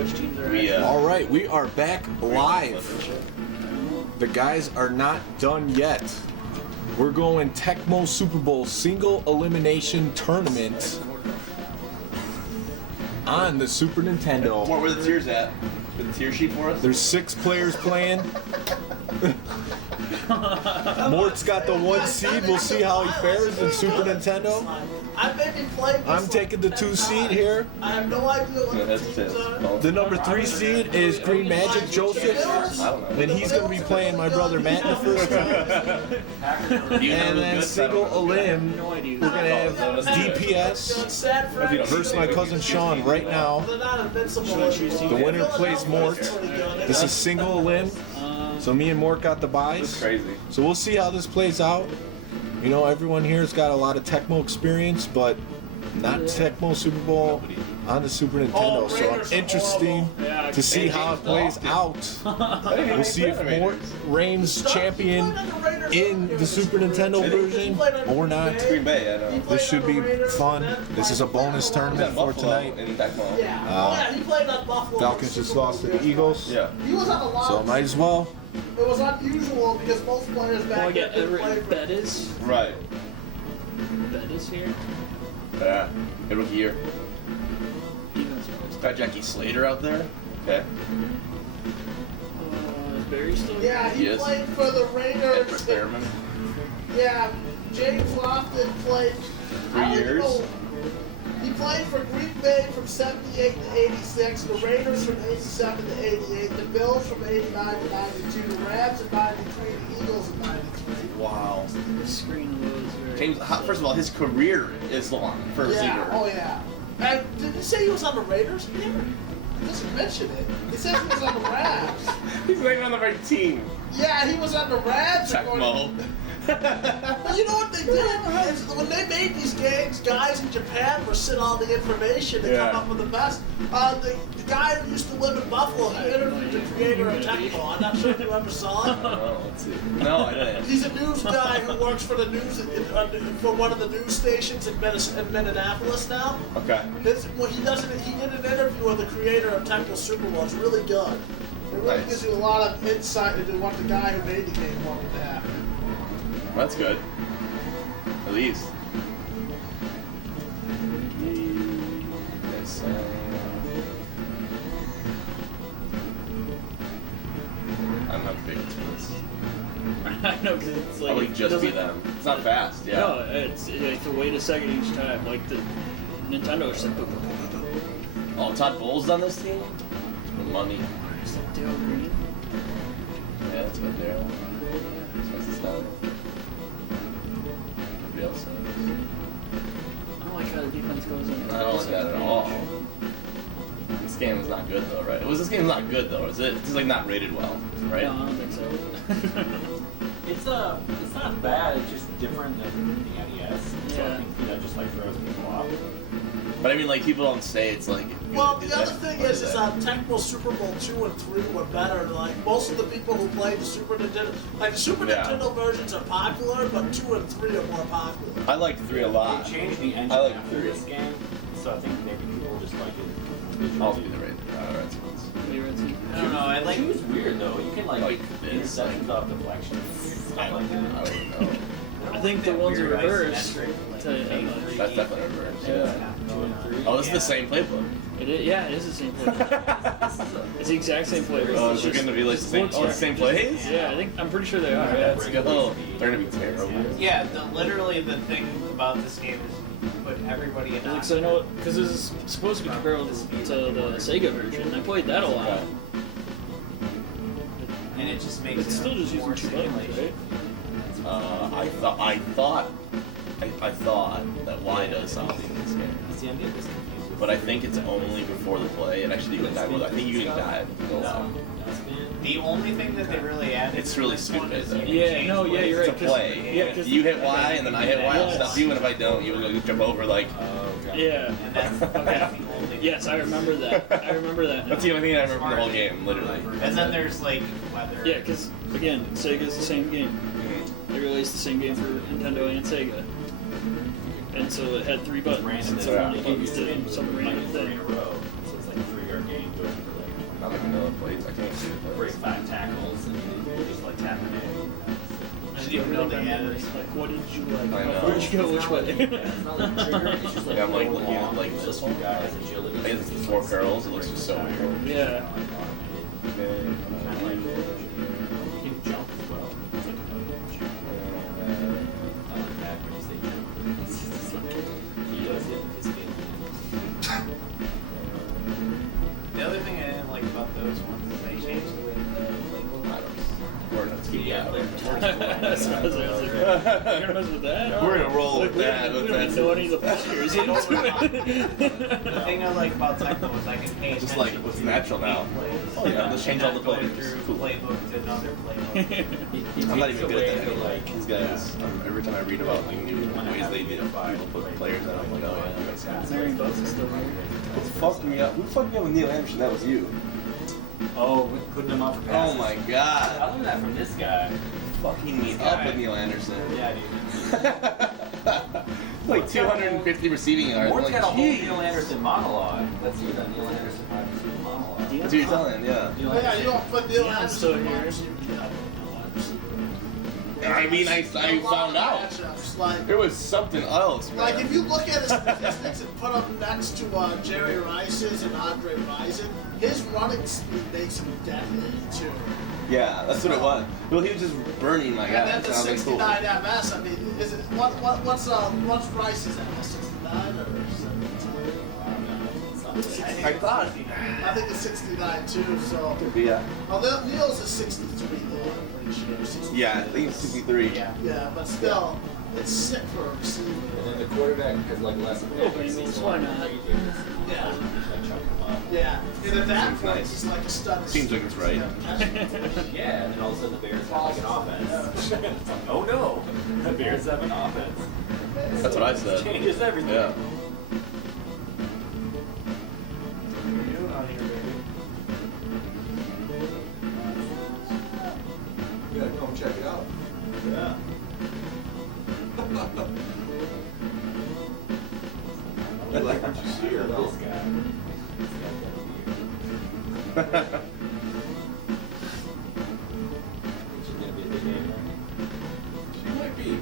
which teams are All right, we are back live. The guys are not done yet. We're going Tecmo Super Bowl single elimination tournament on the Super Nintendo. Where were the tiers at? The tier sheet for us? There's 6 players playing. Mort's got the 1 seed. We'll see how he fares in Super Nintendo. I maybe played. I'm taking the 2 seed here. I have no idea what the teams are. The number 3 seed is Green Magic Joseph, and he's going to be playing my brother Matt in the first round. And then single elim, we're going to have DPS versus my cousin Sean right now. The winner plays Mort. This is single elim, so me and Mort got the buys. Crazy. So we'll see how this plays out. You know, everyone here's got a lot of Tecmo experience, but not Tecmo Super Bowl on the Super Nintendo. So I'm interesting to see how it plays out. We'll see if Mort reigns champion in the Super Nintendo version or not. Green Bay, I know. This should be fun. This is a bonus tournament for tonight. In Tecmo. He played on Buffalo. Falcons just lost to the Eagles. Yeah. He was on a lot. So might as well. It was unusual because most players back then didn't play for Bettis. Right. Bettis here. Yeah. Good rookie year. Defense first. Got Jackie Slater out there. Okay. Is Barry still? Yeah, he Yes. played for the Raiders. Experiment. Yeah, James Lofton played 3 years. He played for Green Bay from 78 to 86, the Raiders from 87 to 88, the Bills from 89 to 92, the Rams in 93, the Eagles in 93. Wow. The screen loads very James, first of all, his career is long for a Yeah, receiver. oh yeah. And did he say he was on the Raiders? He doesn't mention it. He says he was on the Rams. He's not even on the right team. Yeah, he was on the Rams. Tecmo. But you know what they did? Is when they made these games, guys in Japan were sent all the information to come up with the best. The guy who used to live in Buffalo, he interviewed the creator of Tecmo. I'm not sure if you ever saw it. Let's see. No, I didn't. He's a news guy who works for the news for one of the news stations in Minneapolis now. Okay. He did an interview with the creator of Tecmo Super Bowl. It's really good. It really Nice. gives you a lot of insight into what the guy who made the game wanted to happen. That's good. At least. Yes, I'm not big into this. I know, because it's like... Probably just be them. It's not fast, yeah. No, it's a wait a second each time. Like the Nintendo is like... Oh, Todd Bowles on this team? Money. Is that Dale Green? Yeah, that's about there. That's the style. Nobody else knows. I don't like how the defense goes in. I don't like that at all. This game is not good though, right? This game's not good though, is it? It's like not rated well, right? No, I don't think so. It's not bad. It's just different than the NES. So I Yeah. think that just like throws people off. But I mean, like people don't say it's like. Well, the other thing is Tecmo Super Bowl 2 and 3 were better. Like most of the people who played the Super Nintendo, like the Super Nintendo versions are popular, but 2 and 3 are more popular. I like 3 a lot. They changed the engine I like after 3. this game, so I think maybe people just like it. I'll be the Red Sox. Maybe Red Sox. I don't know. I like. It's weird though. You can like this, interceptions off deflections, stuff like I that. don't know. I think the ones in Weird reverse. isometric, Tell you that much. That's definitely reverse. Yeah. 2 and 3. Oh, this is the same playbook. It is the same flavor. It's the exact same flavor. Oh, It's is it just- going to be like the same? Oh, the same plays? Yeah, I'm pretty sure they are. Yeah, Yeah. it's good. Oh, they're going to be terrible. Yeah, literally the thing about this game is you put everybody in. Because I know, because this is supposed to be comparable to the Sega version. I played that a lot. and it just makes It's still just more using 2 buttons, simulation. right? I thought that Y does something in this game. See, I'm getting confused with. But I think it's only before the play, and actually you can die with. I think you can die. The only thing that they really added. It's really to this one stupid, is though. you can Yeah, change no, yeah, you're It's right. a 'cause- play. Yeah, because You hit Y, and then I hit Y, I'll Yes. stop you, and if I don't, you will jump over like. Yeah. And that's the only. Yes, I remember that. I remember that. That's the only thing I remember from the whole game, literally. And then there's like weather. Yeah, because again, Sega's the same game. They released the same game for Nintendo and Sega, and so it had 3 buttons. Random. So Yeah. only buttons did some like random 3 in thing. a row. So it's like a 3-yard game going for did you? know they added it. Like, what did you like? I know. Where'd you go? Which way? It's not like trigger, it's just like Yeah, I'm like rolling looking at along, like it's this just one. guys, agility. I guess it's the 4 curls. It looks just so weird. Yeah. Kind of like you can jump as well. It's like a jump. Not like that, when you say jump. It's just like he does it with his game. The other thing I didn't like about those ones is they changed the way the label We're gonna keep Yeah, they're That's what I was like, you're gonna mess with that? We're gonna roll with we that. We don't even know any of the players into it. The thing I like about Tecmo is I can pay Just attention like what's to natural now. plays. Oh yeah, let's change all the Going players. through Cool. playbook to another playbook. I'm not even good at that Away, anymore. like, These guys, every time I read about like new ways they do people put players in, I'm like, oh yeah, that makes sense. Mary Buzz is still here. What's fucking me up? Who fucked me up with Neil Anderson? That was you. Oh, putting them up for passes. Oh my I god. learned that from this guy. Fucking me up with Neil Anderson. Yeah, dude. Like 250 receiving yards. Mort's I'm got a like, whole geez. Neil Anderson monologue. Let's hear that Neil Anderson monologue. That's what you're telling, yeah. Neil Yeah, you don't put Neil Yeah, I'm Anderson still in here. wide receiver. I mean, I found out. Matchups, like, There was something else, man. like if you look at his statistics and put them next to Jerry Rice's and Andre Rison, his running speed makes him deadly too. Yeah, that's what it was. Well, he was just burning my And then guys. the And I was like, 69 cool. MS. I mean, is it what's Rice's MS? 69 or 17? I thought. I think it's 69 too. So, Yeah. well, Neil's is 63 though. I'm pretty sure. 63. Yeah, I think it's 63. Yeah, but still, it's sick for a receiver. And then the quarterback has like less of Oh, Bengals, why not? Yeah. Like chuck him up. Yeah, and at that Seems point, nice. he's like a stud. Seems like it's right. Yeah, and then all of a sudden the Bears have like an offense. It's like, oh no, the Bears have an offense. That's what I said. Changes everything. Yeah. You gotta come check it out. Yeah. I like what you see here, though. This guy. Which is gonna be a big game, right? She might be.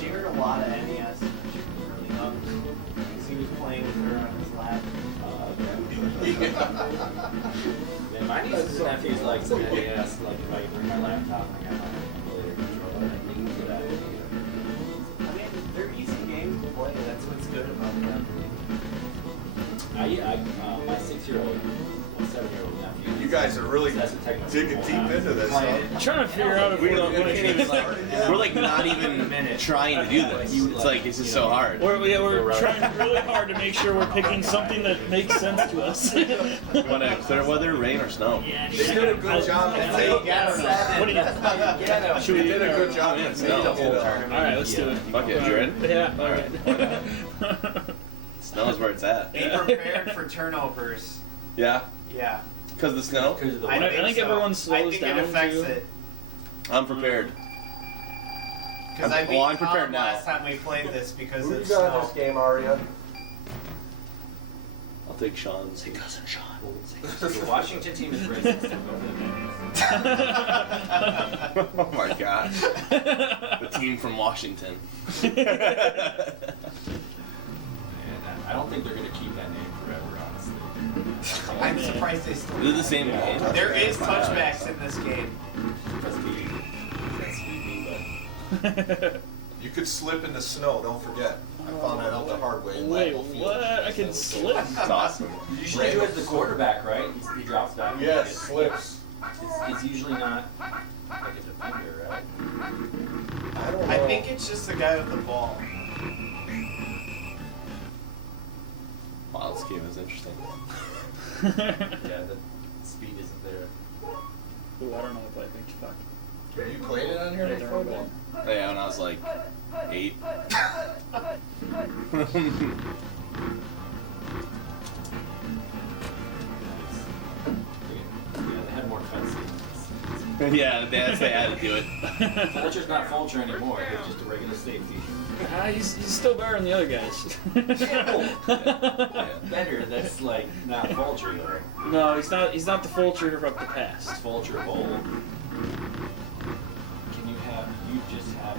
She heard a lot of NES when she was really young. Because he was playing with her on his lap. Man, my nieces and nephews like some NES, like if I can bring my laptop and I got my emulator controller, I think it's a good idea. I mean, they're easy games to play. That's what's good about them. My 6-year-old, 7-year-old nephew. You guys are really that's a Tecmo digging deep into this, huh? I'm trying to figure out if we don't We can't even, like, we're like not even trying to do this. It's like it's just so hard. We're trying really hard to make sure we're picking something that makes sense to us. We want to clear weather, rain, or snow. They did a good job. That's how you get them. What do you? Should They we did a good job. Yeah, in snow. the whole All right, let's do it. Fuck it, you ready? Yeah. All right. Snow is where it's at. Be prepared for turnovers. Yeah, Yeah. because of the snow. Because of the I weather. think so. everyone I slows think down, it affects too. it. I'm prepared. Because I beat I'm prepared Tom now. last time we played this because Who of you got in snow. this game, Aria? I'll take Sean's. Cousin Sean. The Washington team is racist. So go for the Bears. Oh my gosh. The team from Washington. And I don't think they're going to keep that name forever, honestly. I'm surprised they still. Is it the same game? There is touchbacks in this game. That's sweet, but You could slip in the snow, don't forget. I found that out the hard way in Wait, Lambeau Field. what? I can slip. It's awesome. usually do it as the quarterback, right? He drops back. Yes, slips. It's usually not like a defender, right? I don't know. I think it's just the guy with the ball. Wow, this game is interesting. Yeah, the speed isn't there. Ooh, I don't know if I think fuck. Have you played it on here Yeah, before, they're all Ben? Yeah, when I was like 8. Yeah, they had more cutscenes. Yeah, that's they had to do it. Fulcher's not Fulcher anymore. He's just a regular safety. He's still better than the other guys. Better. That's like not Fulcher though. No, he's not. He's not the Fulcher of the It's past. Fulcher of old. Can you have you just have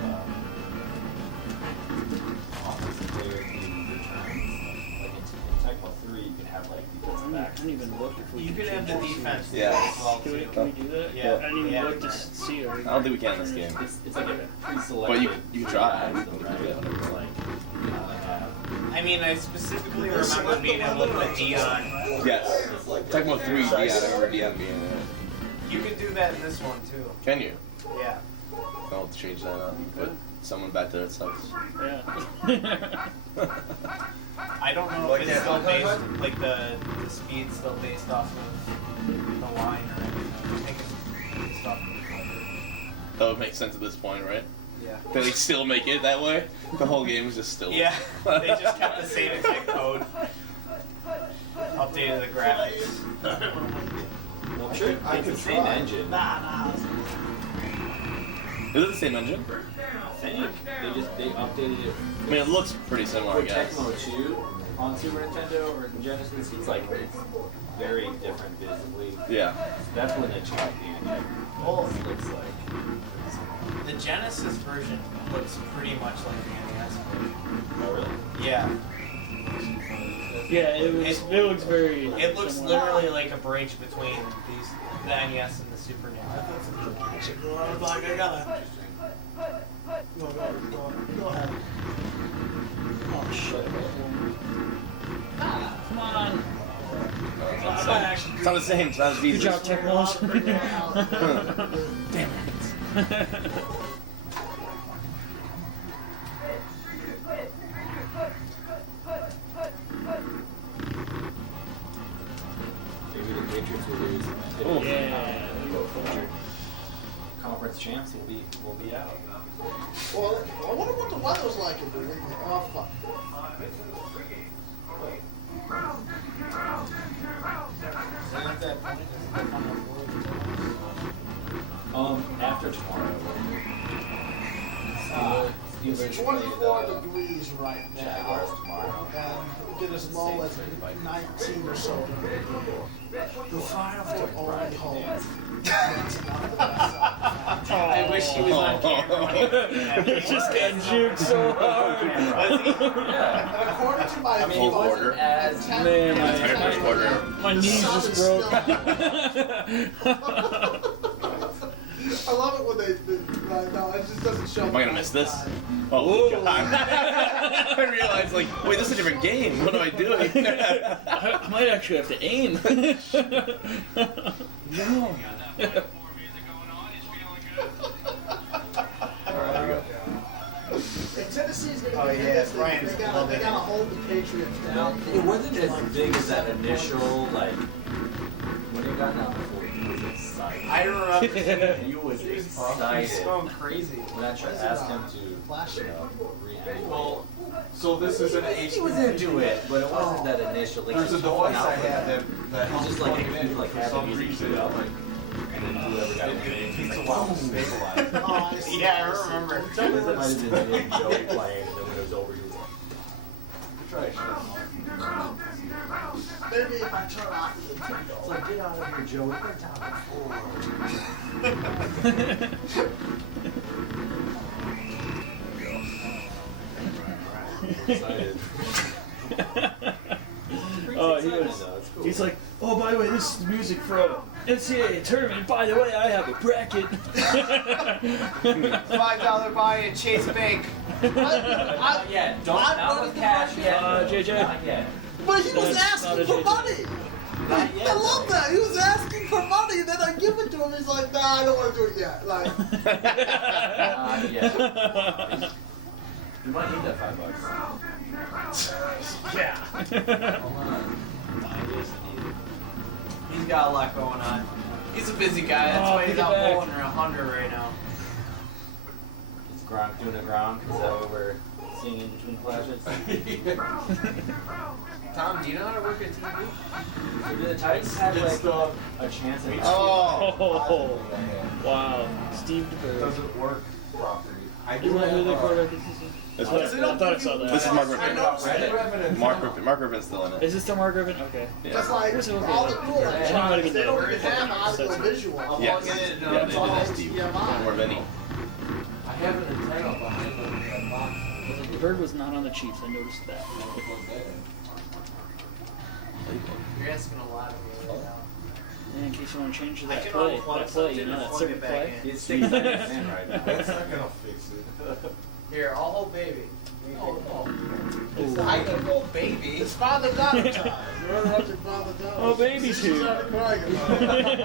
offensive player who returns. Like in Tecmo 3, you can have like defensive I backs. didn't even look if we You can could have the change defense Yeah. as well Can we, too. can we do that? Yeah. I didn't even Yeah. look to see it. I don't think we can in this game. It's like a pre-selected. But you can try. Though, right? It's like you can like have. I mean, I specifically remember being able to put Dion. Yes. Tecmo 3, Dion, I remember Dion being in it. You could do that in this one too. Can you? Yeah. I'll change that up. Put someone back there that sucks. Yeah. I don't know if it's still based, like the speed's still based off of the line or anything. I think it's based off of the player. That would make sense at this point, right? Yeah. They still make it that way? The whole game is just still. Yeah, they just kept the same exact code. Updated the graphics. Well, sure, it's the same engine. Is it the same engine? I think they updated it. I mean, it looks pretty similar, I For guess. Tecmo 2 on Super Nintendo or Genesis, it's very different visibly. Yeah. That's when they changed the engine. Well, It looks like. the Genesis version looks pretty much like the NES version. Oh, really? Yeah. Yeah, it looks very. It looks similar. literally like a bridge between the NES and the Super Nintendo. I was like, I gotta. Go ahead. Oh shit. Come on. It's not the same. It's not as easy. Good job, Tecmo. Damn it. Maybe the Patriots will lose. Oh. Yeah. Conference champs will be out. Well, I wonder what the weather's like in New England. Oh, fuck. After tomorrow. It's 24 degrees right now. Jaguars tomorrow. And we get as low as 19 or so. The final four only holds. I wish he was on camera. He just got juked so hard. Yeah. And according to my I mean, he Full wasn't quarter. as Man, Entire first quarter. my knees just broke. I love it when they no, it just doesn't show. Am I gonna miss this? Oh, God. I realized, like, wait, this is a different game. What am I doing? I might actually have to aim. No. And Tennessee's gonna Oh, be yeah, this. Brian, They gotta hold the Patriots down. It wasn't as big as that initial, like, when it got down to 40, he was excited. I remember seeing He was he was excited. going crazy. When I asked him to, Flash it. reanimate. So this is an He was into it, but it wasn't that initial. Like, There's a he was going device out I for had that. that He helps just plug like, it he in would like for have the some music reason. queued up, and then whoever got it, It he's takes a like, while to boom. stabilize. Oh, I see. Yeah, I remember. It might have been me and Joe playing, and then when it was over, he was like, Try it. Maybe if I turn off the Nintendo. it's like, get out of here, Joe. We're down at 4. Excited. Oh, he was. It's cool. He's like, oh, by the way, this is the music for a NCAA tournament. By the way, I have a bracket. $5 buy and Chase Bank. Not yet. Don't, not with cash yet. JJ. Not yet. But he was That's not asking a for JJ. money. Not yet. I love that. He was asking for money, and then I give it to him. He's like, nah, I don't want to do it yet. Like, Not yet. You might need that $5. Yeah. Hold on. He's got a lot going on. He's a busy guy. That's Oh, why he's pick it out back. bowling around 100 right now. Is Gronk doing a Gronk? Is that what we're seeing in between flashes? Tom, do you know how to work a TV? So did the Titans have like a chance at Oh. Wow. Steve It DeBerg. doesn't work properly. I Isn't do that who have the a- quarterback is? This I one. thought I saw that. This is Mark I Griffin. know. I do have an Mark antenna. Griffin. Mark Griffin's still in it. Is this still Mark Griffin? Okay. just Yeah. like Where's it all the located? cool Yeah, electronics, it might have been they don't there. even have audio visual. I'll Yes. plug it in. Yeah, It's all they did Steve. HDMI. More of any. I have an antenna behind the box. The bird was not on the Chiefs. I noticed that. You're asking a lot of me right now. And in case you want to change I that can play, unplug that play, something you know and that plug certain it back play. in. It's sticking on his hand right now. That's not gonna fix it. Here, I'll hold baby. Oh, It's I can hold baby. It's father-daughter time. You run up your father-daughter. Oh, baby's She's here. started crying about it.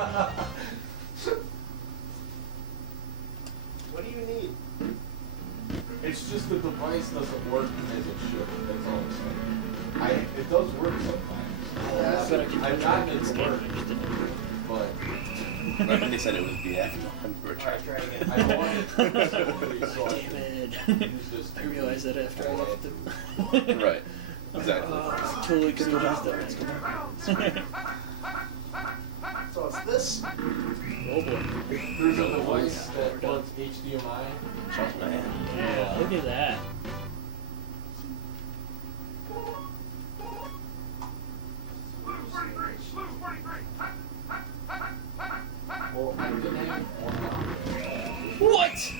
What do you need? It's just the device doesn't work as it should. That's all I'm saying. It does work sometimes. I bet I can I've touch gotten it it this to game. work, I just didn't. but Remember they said it was BF? We were Try trying. again. I want it simply so I Damn can it. use this. I realized that after I left the. Right. Exactly. Totally could have used that. So it's this. Oh boy. There's a device that plugs HDMI. Shout my hand. Yeah, look at that. Well, I didn't have What?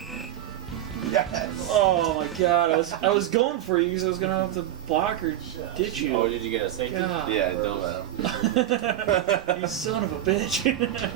Yes. Oh my god, I was going for you because I was gonna have to block or ditch you. Oh, did you get a safety? God. Yeah, don't You son of a bitch.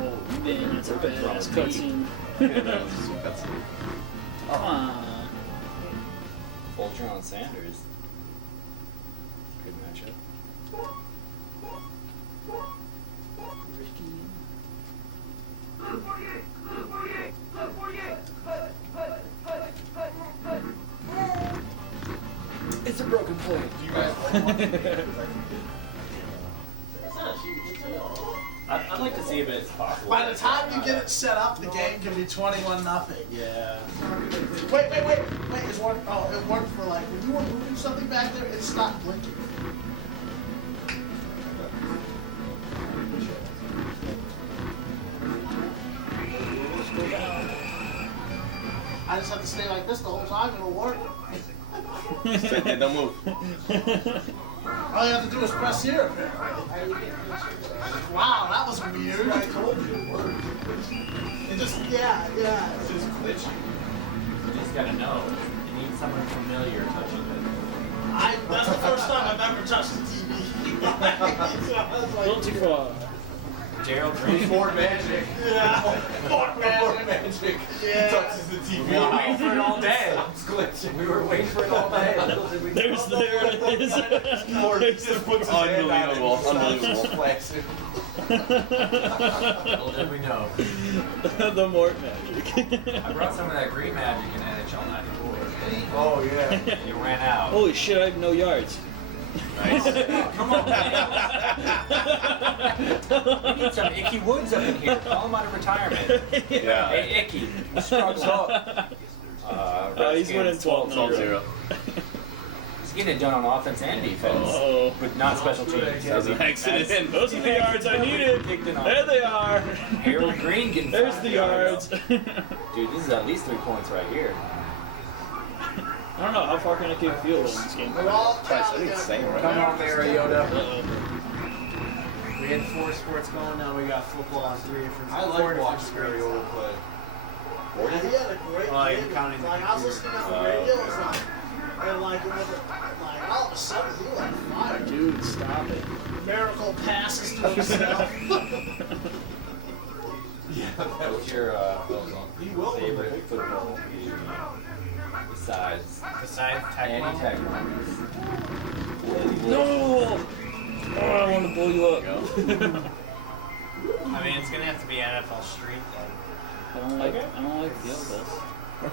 Oh man, that's a badass cutscene. Come on. Voltron Sanders. Good matchup. Ricky. It's a broken play. you guys like watching it? I'd like to see if it's possible. By the time you get it set up, the game can be 21-0. Yeah. Wait, it's worked. Oh, it worked for like, when you were moving something back there, it stopped blinking. I just have to stay like this the whole time, it'll work. Sit there, don't move. All you have to do is press here, apparently. Wow, that was weird. I told you it worked. It just, yeah. It's just glitchy. You just gotta know. You need someone familiar touching it. That's the first time I've ever touched the TV. So I was like, Don't too far. Gerald Green. More magic. yeah. More More magic. magic. Yeah. Touches the TV. We were waiting for it all day. It's glitching. We were waiting for it all day. There it is. Or he just puts his hand on it. Unbelievable, and unbelievable. splats it. Little did we know. The Mort magic. I brought some of that green magic in NHL '94. Oh yeah. It ran out. Holy shit, I have no yards. Nice. Come on, man. We need some Icky Woods up in here. Call him out of retirement. Yeah. Hey, Icky. You struggling up. He's winning 12-0. 12-0. He's getting it done on offense and defense. Uh-oh. But not special teams. That was an accident. Those are the yards I needed. There they are. Harold Green getting There's 5 the yards. Dude, this is at least 3 points right here. I don't know, how far can I kick field goal in this game? We're all Christ, I think it's saying right Come now. on, Mariota. Uh-oh. We had 4 sports going, now we got football on 3 different. I 4 like different watching screens. Mariota play. Yeah, he had a great Oh, game. you're counting the Like, I was computer. listening on the radio, it's like, and like, all of a sudden, he was on fire. Dude, stop it. Miracle passes to himself. Yeah, that What's was your He will win the favorite big football game besides Besides any Tecmo. Tecmo? No! Oh, I want to blow you up. I mean, it's gonna have to be NFL Street then. I don't like the elbows.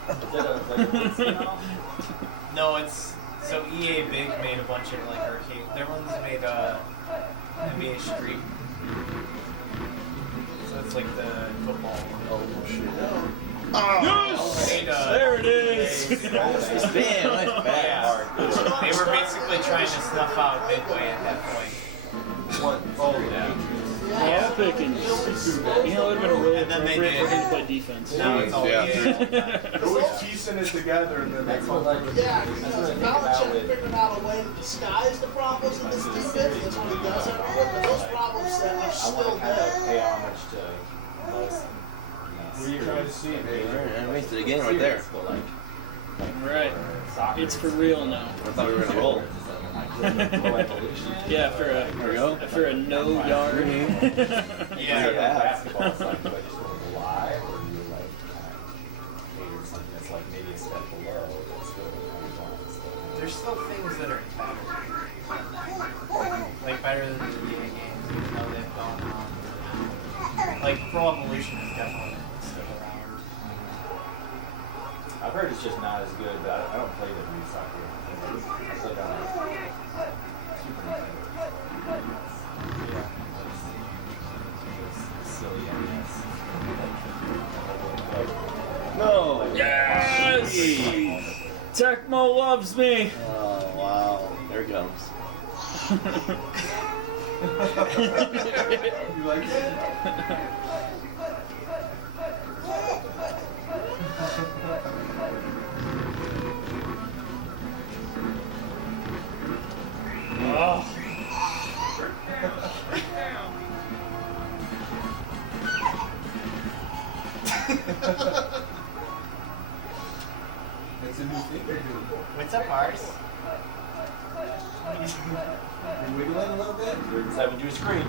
Is that like a blitz now? No, it's So EA Big made a bunch of like arcade. Their ones made NBA Street. So it's like the football one. Oh shit. Yes! Made, There it is! Damn, that's bad. Yeah. They were basically trying to snuff out Midway at that point. What? Oh, Yeah. Ball Pickens. You know, it would have been really And then they appropriate for did. him to play defense. Now it's all Yeah. EA. It was piecing it together and then That's what like. Yeah, That's because what I think Belichick about with. figured out a way to disguise the problems in this defense. That's what he does everywhere. But those problems that are I still want to kind of there. pay homage to most. What are you trying to see, baby? I wasted a game right there. But like, Right. soccer. It's for real now. I thought we were gonna roll. Yeah, There we go. after a no yard. Yeah. Basketball is like, do I just want to go live, or do you like cater something that's like maybe a step below, but still There's still things that are better. Like better than the EA games, even though they've gone on. Like Pro Evolution is definitely still around. I've heard it's just not as good, but I don't play the Wii soccer. I played on Super Nintendo. It's silly NES. No. Yes! Tecmo loves me! Oh wow. There it comes. You like it? Oh. It's a new thing they're doing. What's up, Mars? You're wiggling a little bit? You're inside into a screen.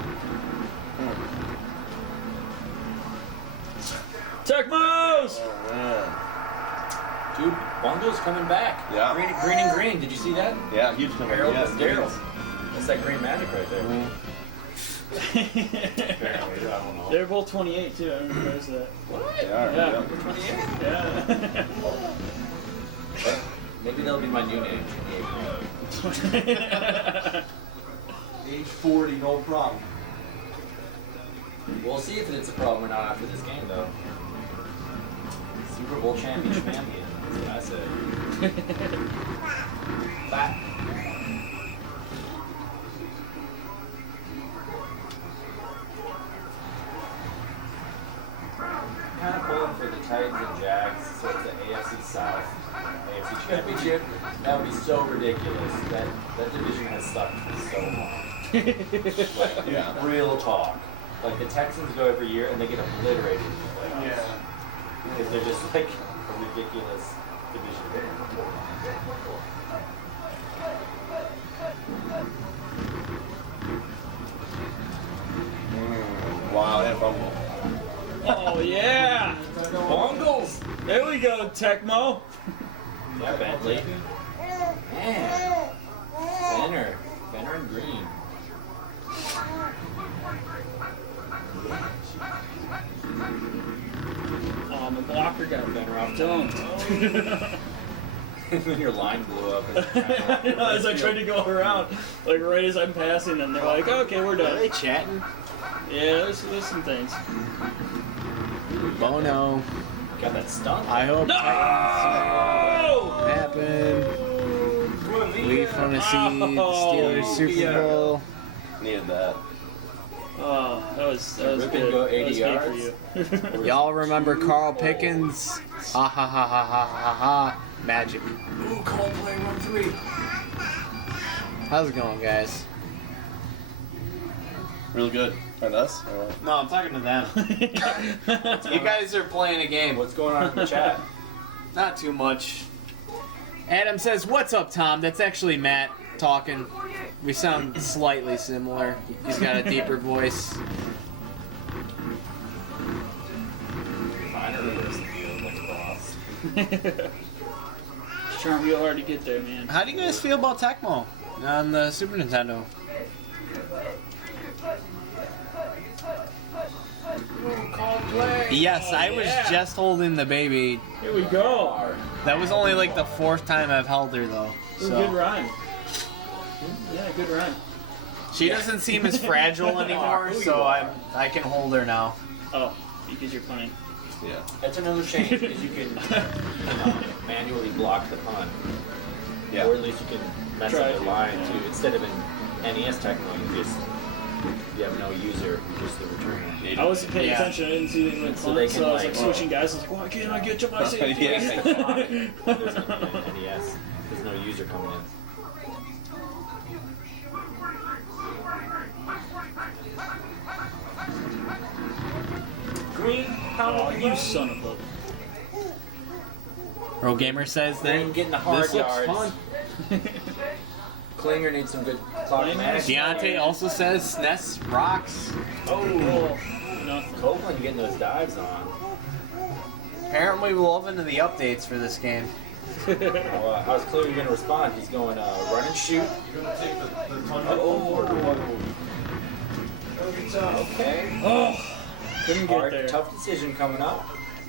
Tecmos! Oh man. Dude, Bungo's coming back. Yeah. Green and green. Did you see that? Yeah, huge number. Harold Yeah, was Daryl. That's that green magic right there. Mhm. Apparently, I don't know. They're both 28 too, I didn't realize that. They are. Yeah. Yeah. Yeah. Maybe that'll be my new name. Age 40, no problem. We'll see if it's a problem or not after this game, though. Super Bowl champion. That's what I say. Back. Kind of pulling for the Titans and Jags, so it's the AFC South, AFC Championship. That would be so ridiculous. That division has sucked for so long. Like, Yeah. real talk. Like the Texans go every year and they get obliterated in the playoffs. Yeah. Because they're just like a ridiculous division. Wow, and fumble. Oh yeah! Bongles! There we go, Tecmo. Yeah, Bentley. Man. Fenner and Green. Oh, my blocker got Fenner off. Don't. And then your line blew up. As I tried to go around, like right as I'm passing them, they're like, "Okay, we're Are done." they chatting? Yeah, there's some things. Bono. Got that stunt. I hope No! happen. We want to see the Steelers Super Bowl. Needed that. Oh, that was Rip good. and go 80 that was yards. good for you. Y'all remember Carl Pickens? Ah ha ha ha ha ha ha. Magic. Ooh, Coldplay run 3. How's it going, guys? Real good. And us? Or what? No, I'm talking to them. You guys are playing a game. What's going on in the chat? Not too much. Adam says, "What's up, Tom?" That's actually Matt talking. We sound slightly similar. He's got a deeper voice. Mine are reverse field like a boss. Trying real hard to get there, man. How do you guys feel about Tecmo on the Super Nintendo? call play. Yes, I was just holding the baby. Here we go. That was only like the 4th time I've held her though. It was a good So run. Yeah, good run. she doesn't seem as fragile anymore, so I can hold her now. Oh, because you're punting. Yeah. That's another change is you can manually block the punt. Yeah. Or at least you can mess Try up to, the line yeah. too. Instead of in NES Tecmo, you have no user, just the returner. I wasn't paying Yeah. attention. I didn't see anything like So punt, they so can, I was like, like switching guys. I was like, why can't I get to my safety? Yeah. There's an NES. There's no user coming in. Green, Oh, you son of a... Pro Gamer says Green that getting the hard this looks yards. fun. Klinger needs some good clock management. Deontay also says SNES rocks. Oh, Nothing. Copeland getting those dives on. Apparently loving the updates for this game. Well, I was clearly going to respond. He's going run and shoot. You're gonna take the ton Okay. Oh, couldn't get Hard, there. tough decision coming up.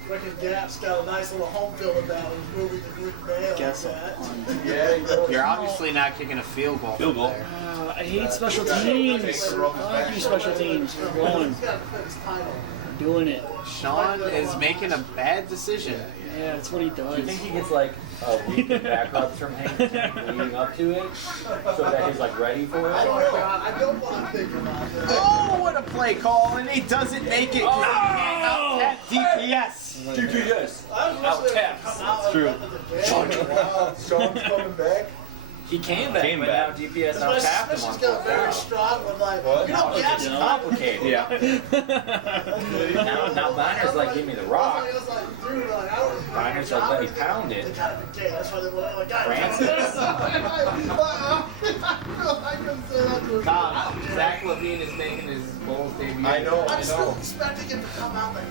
Ricky Gap's got a nice little home field about him, moving the Green Bay like Guess that. Yeah, you know. You're obviously not kicking a field goal. Field goal. there. I hate special teams. Fuck you, special teams. We're going. He's got to defend his title. I'm doing it. Sean is making a bad decision. Yeah, that's what he Do you does. think he gets like a week of back rubs from Hank leading up to it, so that he's like ready for I it? don't know. I don't want to think about that. Oh, what a play call, and he doesn't make it because he can't out DPS. DPS. I was listening to him come out and true. run to the game. Sean's coming back. He came back, Came but back. now DPS My out tapped him on suspicions got fourth very down. strong when like, What? you know, Gap's You know? Complicated. Yeah. Now Miner's like, give me the rock. I was like, dude, like, I don't Miner's like, let me pound They it. gotta be gay. That's why they were like, guys. Francis. I couldn't say that to him. Tom, Zach Levine is making his Bulls debut. I know. I'm still expecting him to come out like,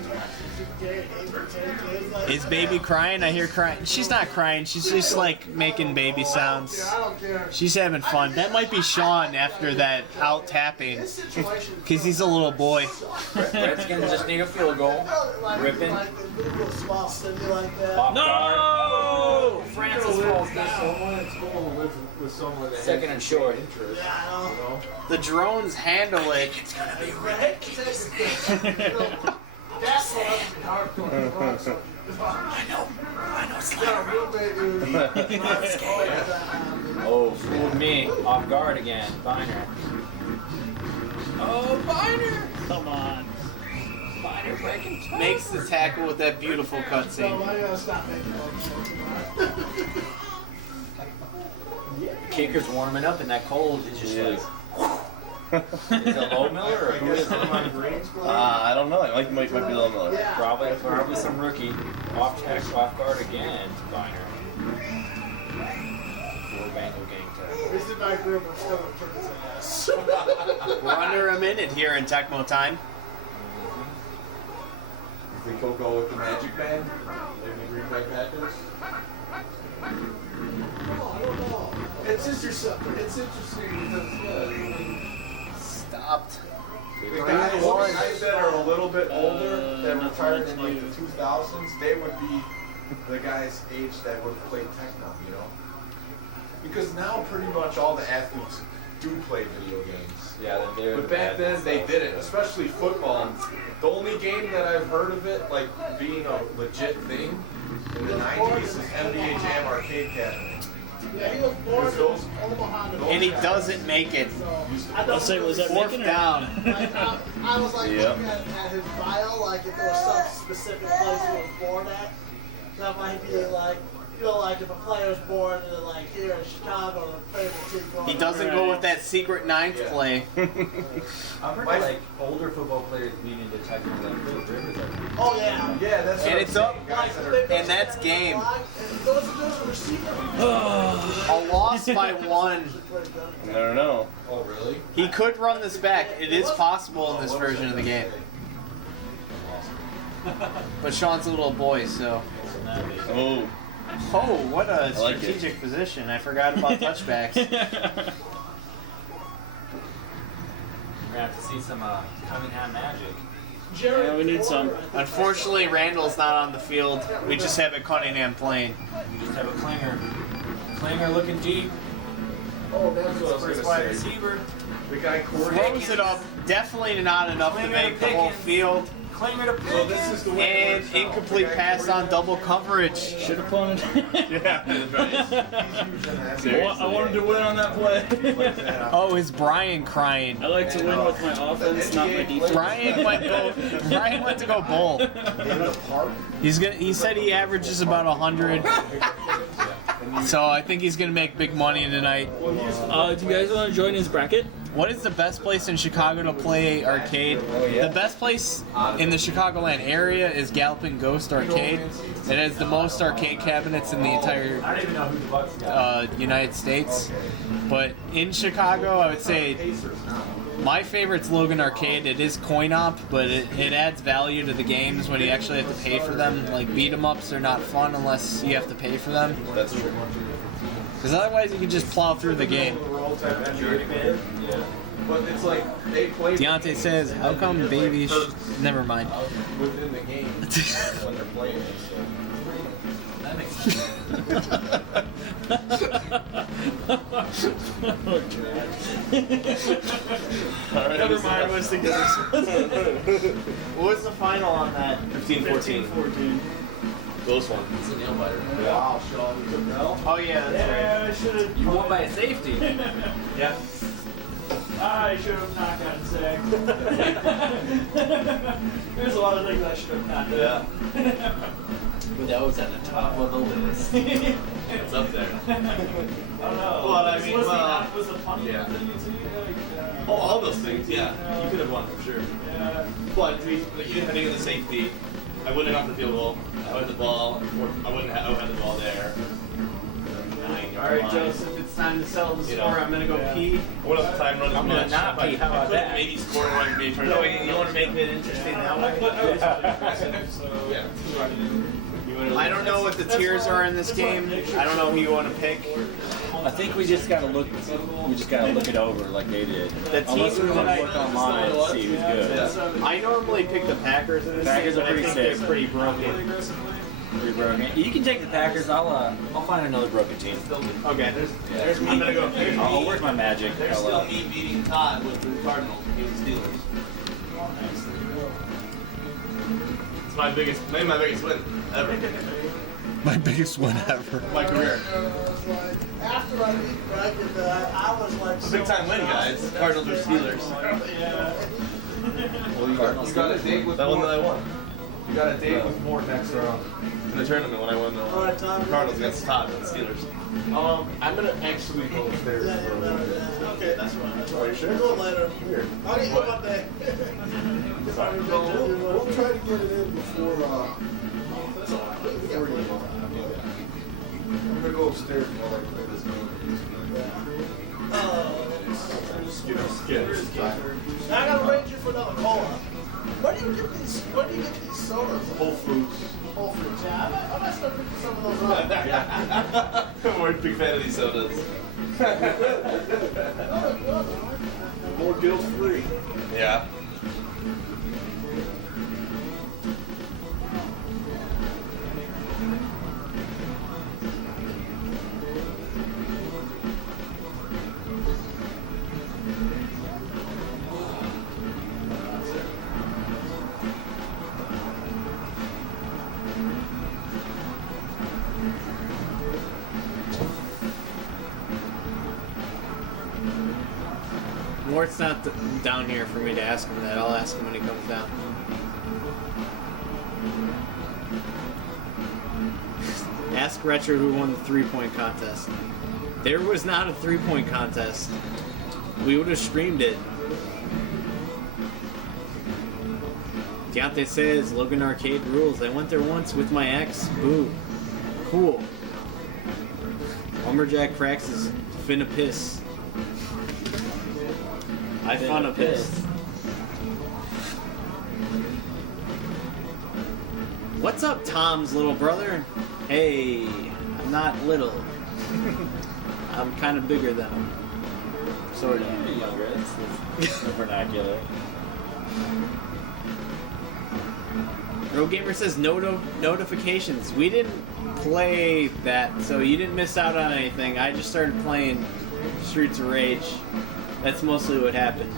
yeah, super gay, like, Is baby crying? I hear crying. She's not crying. She's just like making baby sounds. I don't care. She's having fun. That might be Sean after that out tapping, This situation. because he's a little boy. Redskins just need a field goal. Ripping. Like, they move a little small city like that. Off guard. No! Francis falls down. Someone that's going with someone that Second has and short. interest. Yeah, I know. You know? The drones handle it. Right? That's what I'm hardcore. Oh, fooled me. Off guard again. Biner. Oh, Biner! Come on. Biner breaking. Makes the tackle with that beautiful So cutscene. I gotta stop making Kicker's warming up in that cold. It's just like. Is it Low Miller or who is it? I don't know. It might be Lil Miller. Yeah. Probably some rookie. Off guard again. Biner. Four Bengal gang tag. This is my group. I'm still gonna kick his ass. We're under a minute here in Tecmo time. You think he'll go with the Magic Man? Maybe Green Bay Packers? I don't know. It's interesting. It's interesting because Stopped. The guys that are a little bit older, that retired in like the 2000s, they would be the guys' age that would play Tecmo, you know? Because now pretty much all the athletes do play video games. Yeah, they're. But back then they didn't, especially football. The only game that I've heard of it like being a legit thing in the 90s is NBA Jam Arcade Cabinet. yeah, he was born in Omaha. And he doesn't make it. I'll say, was that Fourth making or- down. Like, I was like Yep. looking at his bio, like if there was some specific place he was born at. That might be like, you know, like if a player's born in like here in Chicago, the favorite team. going He doesn't go with that secret ninth Yeah. play. I've heard like older football players being into Tecmo like Philip Rivers. Oh yeah. Yeah, that's what And I'm it's saying, up, guys that are and that's game. And those are receiver. A loss by one. I don't know. Oh, really? He could run this back. It is possible in this version of the game. But Sean's a little boy, so. Oh. Oh, what a like it. strategic position. I forgot about touchbacks. We're gonna have to see some Cunningham magic. Yeah, we need some. Unfortunately, Randall's not on the field. We just have a Cunningham playing. We just have a clinger. Clinger looking deep. Oh, that's what I was First gonna wide say. receiver. The guy Corey. Throws it up. Definitely not enough to make the whole field. Clinger to So this is Pickens. the way And incomplete pass on double coverage. Should have punted. Yeah, that's right. I wanted to win on that play. Oh, is Brian crying? I like to win with my offense, not my defense. Brian went to go bowl. in the park. He said he averages about 100. So I think he's gonna make big money tonight. Do you guys want to join his bracket? What is the best place in Chicago to play arcade? The best place in the Chicagoland area is Galloping Ghost Arcade. It has the most arcade cabinets in the entire I don't even know who the Bucks got. United States. But in Chicago, I would say my favorite's Logan Arcade. It is coin op, but it adds value to the games when you actually have to pay for them. Like beat 'em ups are not fun unless you have to pay for them. That's true. Because otherwise you can just plow through the game. But it's like they play Deontay says, how come baby never mind. within the game when they're playing it. So. That makes sense. Never mind, let's think of this. What was the final on that? 15-14. 14. Close one. It's a nail biter. Wow, Sean, you took Mel? Oh yeah, that's right. Yeah, I should have. You won by a safety. Yeah. I should have not gotten sacked. There's a lot of things I should have not done. But that was at the top of the list. It's up there. I don't know. Well, I mean, was well, the punt yeah. thing too? Oh, all those things, yeah. You could have won for sure. Yeah. But you didn't have to get the safety. I wouldn't have gotten the field goal. I had the ball. I wouldn't have had the ball there. 9-yard Alright, line. Joseph, it's time to settle the You score. know. I'm gonna go pee. What else time running? I'm gonna not pee. How about that? Maybe score one, maybe turn it No, over. you want to make it interesting that way? Yeah. I don't know what the tiers are in this game. I don't know who you want to pick. I think we just gotta look. We just gotta look it over like they did. The Unless we team want that to I- look online and see who's good. I normally pick the Packers in this Packers game, are but I pretty think sick. they're pretty broken. Pretty broken. You can take the Packers. I'll find another broken team. Okay, there's me. I'm gonna go. I'll work my magic. There's I'll, still me beating Todd with the Cardinals against the Steelers. It's maybe my biggest win ever. My biggest win ever. My career. After I beat Greg, and I was like, It's a big time win, guys. Cardinals or Steelers. Well, you got a date with That one that I Mort. won. You got a date with Mort next round. In the tournament when I won the All right, Tom. Cardinals against Todd and the Steelers. I'm gonna actually go upstairs. Yeah, yeah, yeah. Okay, that's fine. That's Are fine. you sure? We'll do it later. Here. I'll get you Monday. We'll try to get it in before you. I'm gonna go upstairs while I play this game. I gotta arrange you for another cola. Where do you get these? Where do you get these sodas? Whole Foods. Whole Foods. Yeah, I might start picking some of those up. We're a big fan of these sodas. More guilt free. Yeah. Mort's not down here for me to ask him that. I'll ask him when he comes down. Ask Retro who won the 3-point contest. There was not a 3-point contest. We would have streamed it. Deontay says, Logan Arcade rules. I went there once with my ex. Boo. Cool. Lumberjack cracks is finna piss. I finna piss. What's up, Tom's little brother? Hey, I'm not little. I'm kind of bigger than him. Sort of. younger. It's the vernacular. Gamer says notifications. We didn't play that, so you didn't miss out on anything. I just started playing Streets of Rage. That's mostly what happened.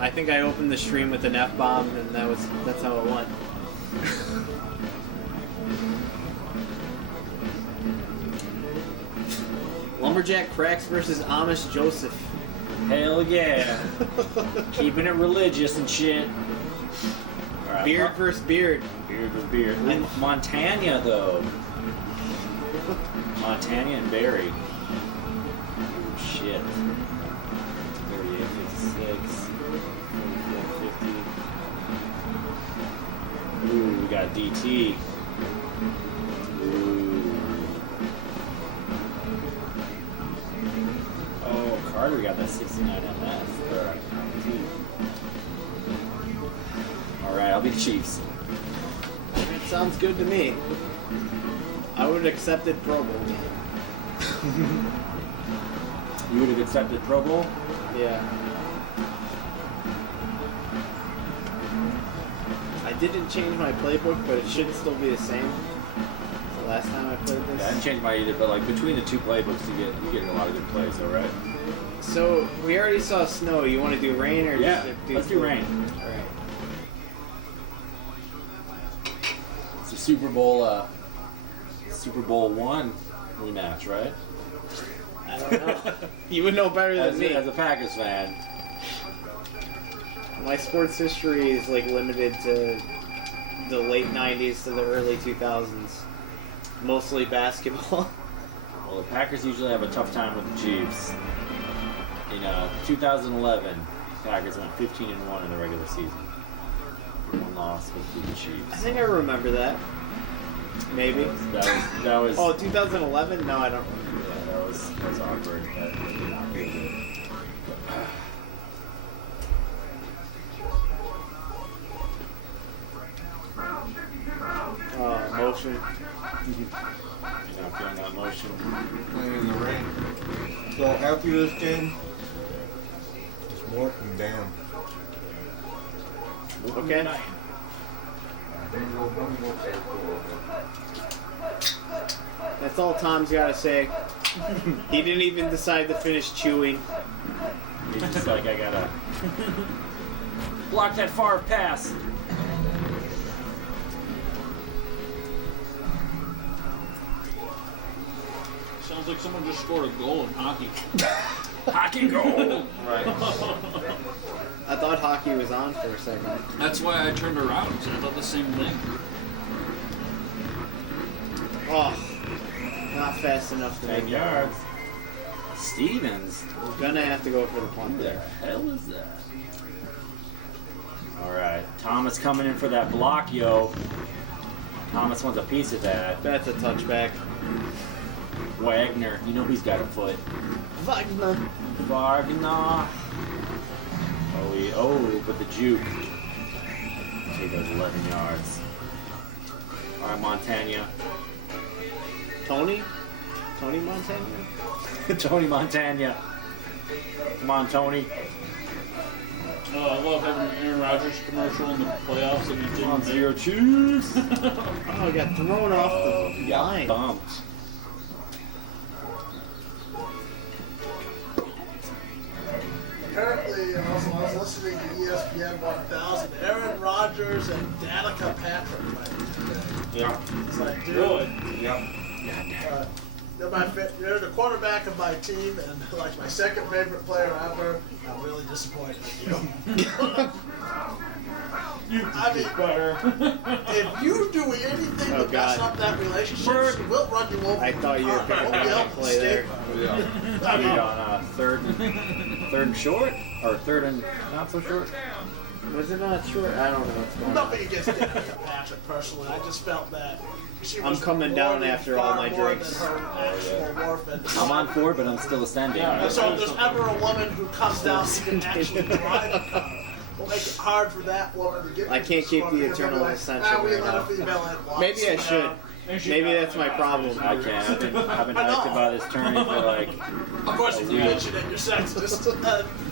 I think I opened the stream with an F-bomb, and that's how it went. Lumberjack Cracks versus Amish Joseph. Hell yeah. Keeping it religious and shit. Alright, Beard versus beard. Beard with beard. And Montana, though. Montana and Barry. Oh, shit. 38, 56. 44, 50. Ooh, we got DT. Ooh. Oh, Carter got that 69 MS. Alright, Alright, I'll be the Chiefs. It sounds good to me. I would have accepted Pro Bowl game. You would have accepted Pro Bowl? Yeah. I didn't change my playbook, but it should still be the same. It's the last time I played this. Yeah, I didn't change mine either, but like between the two playbooks, you get a lot of good plays, though, right? So we already saw snow. You want to do rain or Yeah, just let's do rain. All right. It's a Super Bowl I rematch, right? I don't know. You would know better than me. As a Packers fan. My sports history is like limited to the late '90s to the early 2000s. Mostly basketball. Well, the Packers usually have a tough time with the Chiefs. In 2011, Packers went 15-1 in the regular season. One loss with the I Chiefs. think I remember that. Maybe. That was. Oh, 2011? No, I don't remember that. Yeah, that was awkward. That did not feel good. Motion. You're not feeling that motion. Playing in the rain. So after this game, it's Morton down. Okay. That's all Tom's got to say. He didn't even decide to finish chewing. He's just like, I gotta block that far pass. Sounds like someone just scored a goal in hockey. Hockey goal! Right. I thought hockey was on for a second. That's why I turned around, because I thought the same thing. Oh, not fast enough to 10 make yards. Stevens? We're gonna have to go for the punt What the there. hell is that? Alright, Thomas coming in for that block, yo. Thomas wants a piece of that. That's a touchback. Wagner, you know he's got a foot. Wagner. Wagner. Oh, but the juke. Take those 11 yards. Alright, Montana. Tony Montana? Tony Montana. Come on, Tony. Oh, I love having an Aaron Rodgers commercial in the playoffs that he Come on, didn't Zero Chiefs. Oh, I got thrown off the line. Bumped. Apparently, also, I was listening to ESPN 1000. Aaron Rodgers and Danica Patrick might be today. Yeah. It's like, dude, Really? Yep. they're the quarterback of my team, and like my second favorite player ever. I'm really disappointed in you. I mean, if you do anything Oh, to mess God. up that relationship, she will run you over. I thought you were Won't be going to able to play stay. there. Yeah. What are you on third and short? Or third and not so short? Was it not short? I don't know what's going on. Nothing against Danica Patrick personally. I just felt that she was I'm coming down rewarding after all far my more drinks. than her actual warfare. I'm on 4, but I'm still ascending. And so if there's ever a woman who comes down who can actually drive a car, we'll make it hard for that woman to get I to can't the keep sport the because they'll be eternal like, ascension we right let now. a female in once. Maybe I should. Maybe that's my problem. I can't. I've been hyped about this tourney for like. Of course, if you mention it, you're sexist.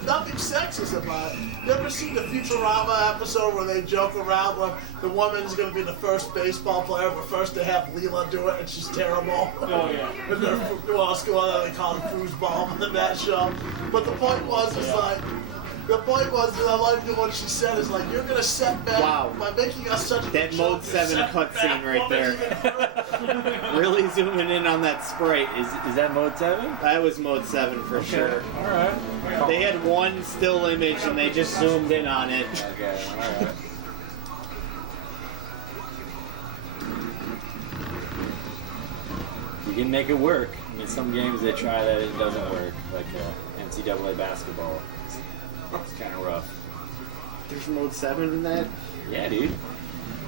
Nothing sexist about it. You ever seen the Futurama episode where they joke around where the woman's going to be the first baseball player, but first they have Leela do it and she's terrible? Oh, yeah. And they're, well, they call it foosball in that show. But the point was, is like, the point was that I liked what she said is like, you're going to set back by making us such a That good Mode joke, 7 you're setting cutscene back right women there. even further. Really zooming in on that sprite. Is that mode 7? That was Mode 7 for sure. Alright. They had one still image and they just zoomed in on it. Okay, alright. You can make it work. I mean, some games they try that it doesn't work, like NCAA basketball. It's kind of rough. There's Mode 7 in that? Yeah, dude.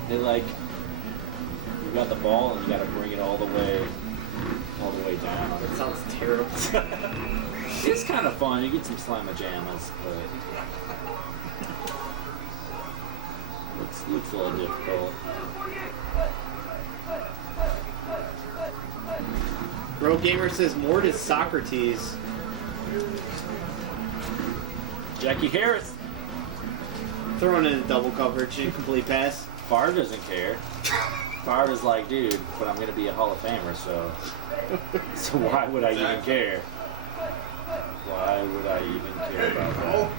They like, you got the ball and you got to bring it all the way down. That sounds terrible. It's kind of fun. You get some slamma-jammas, but looks a little difficult. Bro Gamer says Mort is Socrates. Jackie Harris. Throwing in a double coverage, incomplete pass. Favre doesn't care. Favre is like, dude, but I'm gonna be a Hall of Famer, so why would I even care? Why would I even care about that?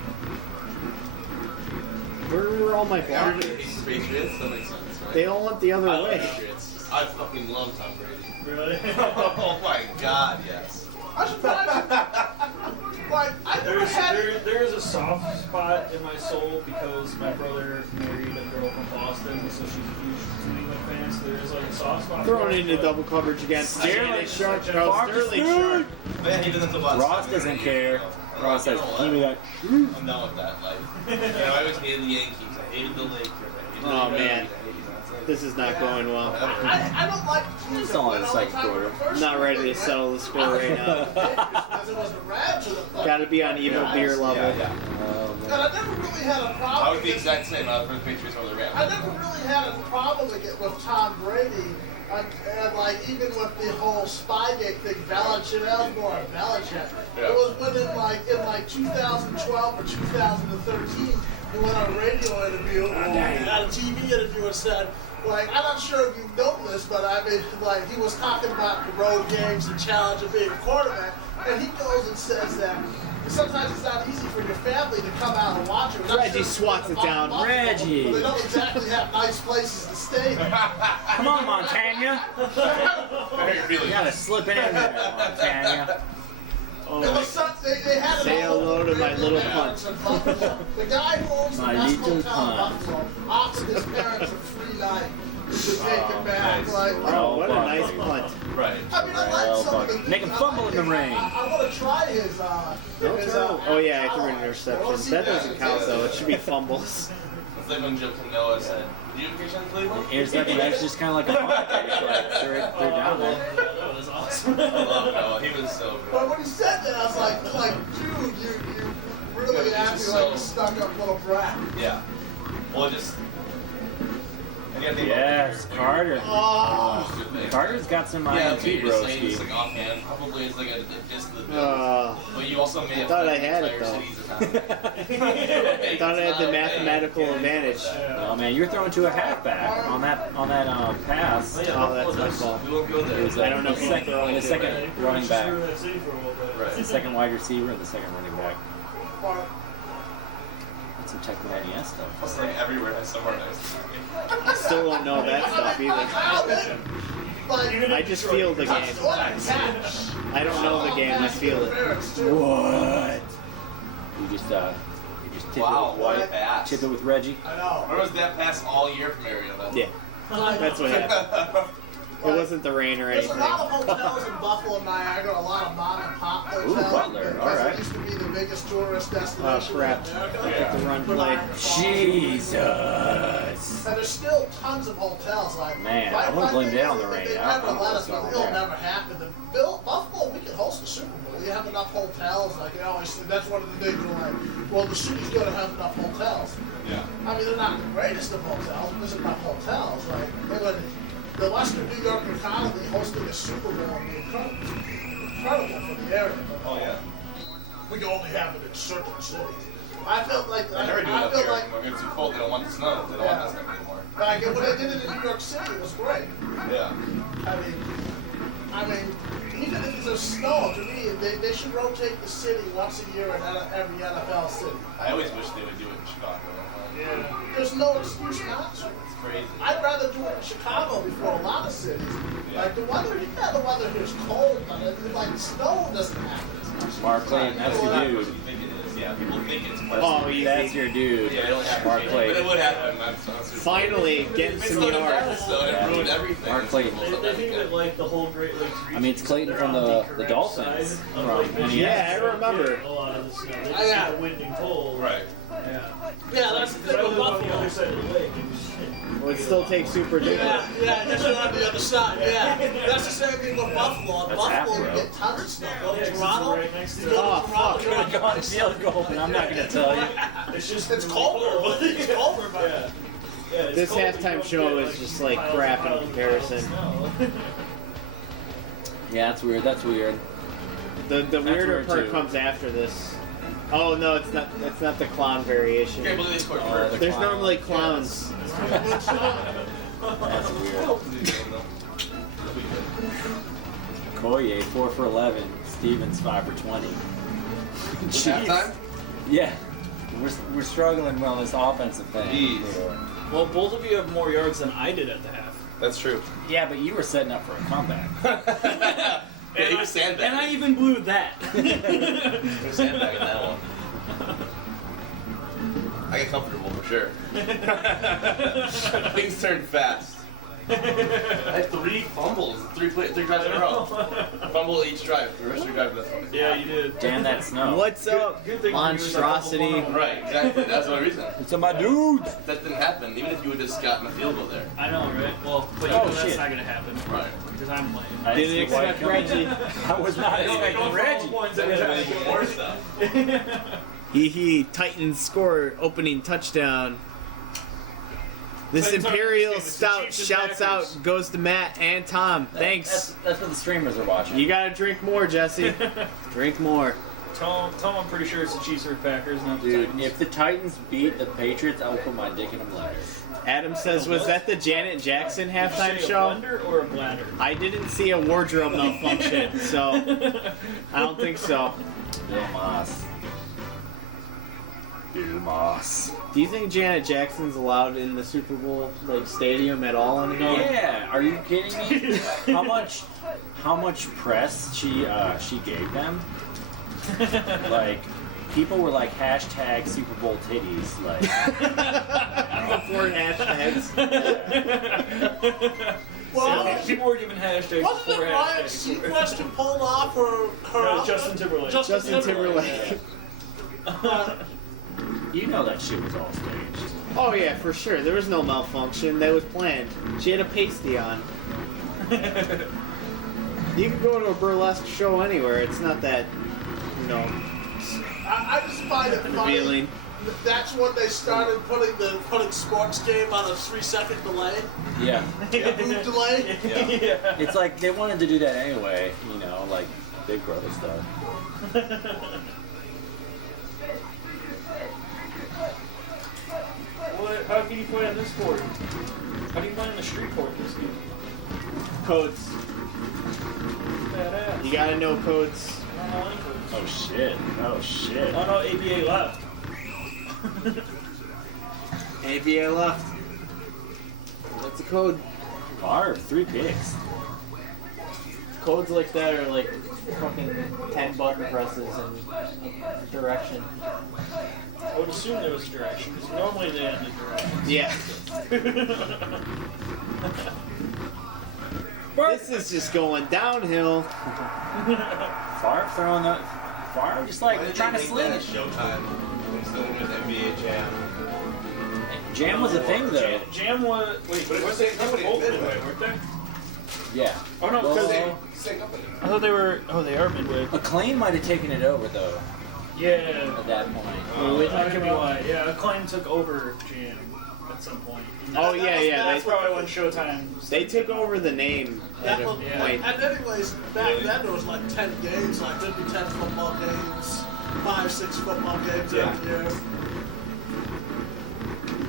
Where were all my Everybody blockers? hates the Patriots. That makes sense, right? They all went the other I love way. Patriots. I fucking love Tom Brady. Really? Oh my God, yes. I should probably, like, I never had There is a soft spot in my soul because my brother married a girl from Boston, so she's a huge New England fan. So there is like a soft spot. Throwing into double coverage again. Sterling Sharp. Favre is Sterling good. Sharp. Man, he doesn't watch. Ross doesn't care. Ross says, give me that. I'm done with that life. You know, I always hated the Yankees. I hated the Lakers. I hated Oh, the man. Reds, I hated- that's it. This is not going well. I don't like teams It's that only win the all second time quarter. in the first Not ready to place. settle the score right now. Because it was a Rams or the fuck. Gotta be on evil beer level. Yeah, yeah. And I never really had a I problem. was the exact same for the Patriots or the Rams. I never really had a problem with Tom Brady. And like even with the whole Spygate thing, Belichick, that was more of Belichick. Yeah. It was when in 2012 or 2013, he went on a radio interview, and on a TV interview and said, like, I'm not sure if you know this, but I mean, like, he was talking about the road games, the challenge of being a quarterback, and he goes and says that sometimes it's not easy for your family to come out and watch it. Reggie swats it down. Reggie. They don't exactly have nice places to stay. Come on, Montana. You gotta slip it in there, Montana. It was such, they had it Say all hello over to my the little parents punt. in Buffalo. The guy who owns the My best little hotel in punt. Buffalo offered his parents a free night to take it back. nice. Like, Oh, what a nice punt. Right. I mean, I like some of the Make him fumble in the rain. I want to try his. Oh yeah, I threw an interception. That doesn't count though. It should be fumbles. It's like when Joe Canoa said, "Did you vacation in Cleveland?" Interception, that's just kind of like a punt. They just like, they're down there. That was awesome. I love Noah. He was so good. But when he said that, I was like, dude, you really Yeah, act he's like so- a stuck-up little brat. Yeah. Well, just. And you have to think Yes, about Carter. Oh, good thing. Carter's got some Yeah, INT, you're just saying broski. it's like offhand. Probably it's like a just the Bills. But you also may have thought I the had it, entire though. city's economy. I thought I had the mathematical advantage. Oh man, you're throwing to a halfback on that pass. Oh, yeah, Oh, that's my Buffalo does. fault. We won't go there. It was I don't know the who I'm throwing the to. second running back. That city for a little bit. Right. The second wide receiver and the second running back. well, That's some Tecmo NES stuff. It's like everywhere has somewhere nice. I still don't know that stuff either. I just feel the game. I don't know the game, I feel it. What? You just tip Wow, it what a with pass. Tip it with Reggie. I know. Where was that pass all year from Mariota? Yeah, that's what happened. It wasn't the rain or There's a anything. lot of hotels in Buffalo and Niagara, a lot of mom and pop hotels. Butler, because alright. It used to be the biggest tourist destination crap. in America. Get the run But play. Jesus. And there's still tons of hotels. Like, Man, my- I won't my blame thing that on is the that rain. They I never don't know let what's us know. going It'll on. never happen. Buffalo, we can host the Super Bowl. You have enough hotels. Like, you know, that's one of the things we're like, well, the city's going to have enough hotels. Yeah. I mean, they're not the greatest of hotels, but there's enough hotels. Like, the Western New York economy hosting a Super Bowl would be incredible for the area. Oh yeah. We can only have it in certain cities. I felt like They're never doing it up here anymore. It's too cold. They don't want the snow. They don't want that stuff anymore. like when they did it in New York City, it was great. Yeah. I mean, even if there's snow, to me, they should rotate the city once a year in every NFL city. I always wish they would do it in Chicago. Yeah. There's no excuse not to. It's crazy. I'd rather do it in Chicago before a lot of cities. Yeah. Like the weather here is cold, but like snow doesn't happen as much. Mark Clayton, that's your What dude. you think it is. Yeah, people think it's Oh, easy. That's your dude. Yeah, it don't happen. Mark But Clayton. it would happen. That's Finally, getting It's some so yards. Dallas, though. It ruined everything. Mark Clayton. They think that like the whole Great Lakes region. I mean, it's Clayton from the Dolphins. Yeah, I remember. A lot of the snow. They just Yeah. get the wind and cold. Right. Yeah. Yeah, that's the Because thing I with live on the Buffalo. other side of the lake. And Would still take Super Duper. Yeah, because you're on the other side. Yeah, that's the same thing with Buffalo. In That's Buffalo, Afro. you get tons of snow. Go Yeah, to 'cause it's Toronto. right next to You it. go to Oh, Toronto, fuck. you're on the other side. And I'm not gonna tell you. It's just It's colder, but it's colder. But Yeah. Yeah, it's This cold, but you halftime don't show get, is just like piles and crap in piles and comparison. piles of snow. Yeah, that's weird. That's weird. The weirder weird, part too. comes after this. Oh no, it's not. It's not the clown variation. Can't believe they scored Oh, first. the There's clown. normally clowns. That's weird. Koye 4 for 11. Stevens 5 for 20. Halftime? Yeah, we're struggling on this offensive thing. Jeez. Well, both of you have more yards than I did at the half. That's true. Yeah, but you were setting up for a comeback. Yeah, he was sandbagging. And I even blew that. He was sandbagging that one. I get comfortable for sure. Things turned fast. I had 3 fumbles, 3 drives in a row. Fumble each drive. The rest of your drive this one. Yeah, you did. Damn that snow. What's up, Good thing monstrosity? Right, exactly. That's the reason. It's my dude. That didn't happen, even if you would have just gotten a field goal there. I know, right? Well, but you Oh, know that's shit. not gonna happen. Right. Because I'm playing. I Didn't see why expect it comes. Reggie. I was not expecting Reggie. That would have been even worse though. He Titans score opening touchdown. This Titans aren't Imperial the same, it's the Stout Chiefs and shouts Packers. out, goes to Matt and Tom. Thanks. That's what the streamers are watching. You gotta drink more, Jesse. Drink more. Tell him I'm pretty sure it's the Chiefs or Packers, not the Dude, Titans. if the Titans beat the Patriots, I will put my dick in them later. Adam says, was that the Janet Jackson Did you halftime say show? a blender or a bladder? I didn't see a wardrobe malfunction, so I don't think so. Bill Moss. Bill Moss. Do you think Janet Jackson's allowed in the Super Bowl like stadium at all anymore? Yeah, are you kidding me? How much press she gave them? Like, people were like hashtag Super Bowl titties, like. Before hashtags. Well, People were giving hashtags wasn't before it Ryan hashtags. Seacrest who pulled off her outfit? Justin Timberlake. Justin Timberlake. You know that shit was all staged. Oh yeah, for sure. There was no malfunction. That was planned. She had a pasty on. You can go to a burlesque show anywhere. It's not that, you know, I just find it funny. revealing. That's when they started putting sports game on a 3-second delay. Yeah. Move delay. Yeah. It's like they wanted to do that anyway, you know, like Big Brother stuff. How can you play on this court? How do you play on the street court this game? Codes. Badass. You gotta know codes. I don't know any codes. Oh shit. Oh shit. Oh no, ABA left. ABA left. What's the code? Barb, 3 picks. Codes like that are like fucking 10 button presses and direction. I would assume there was a direction, because normally they end in directions. Yeah. This is just going downhill. Favre throwing the. Favre just like Why did trying to they make sling that it. Showtime instead of just NBA Jam. Jam was a thing though. Jam was. Wait, But it was they the same company, both Midway. Midway, weren't they? Yeah. Oh no, Well, because Same company. I thought they were. Oh, they are Midway. Acclaim might have taken it over though Yeah. at that point. What are we That talking could be about? why. Yeah, Acclaim took over Jam. I at some point. Oh yeah, yeah. That's probably when Showtime. They took over the name at That a was, point. and anyways, back then there was like 10 games, like there'd be 10 football games, 5, 6 football games every year.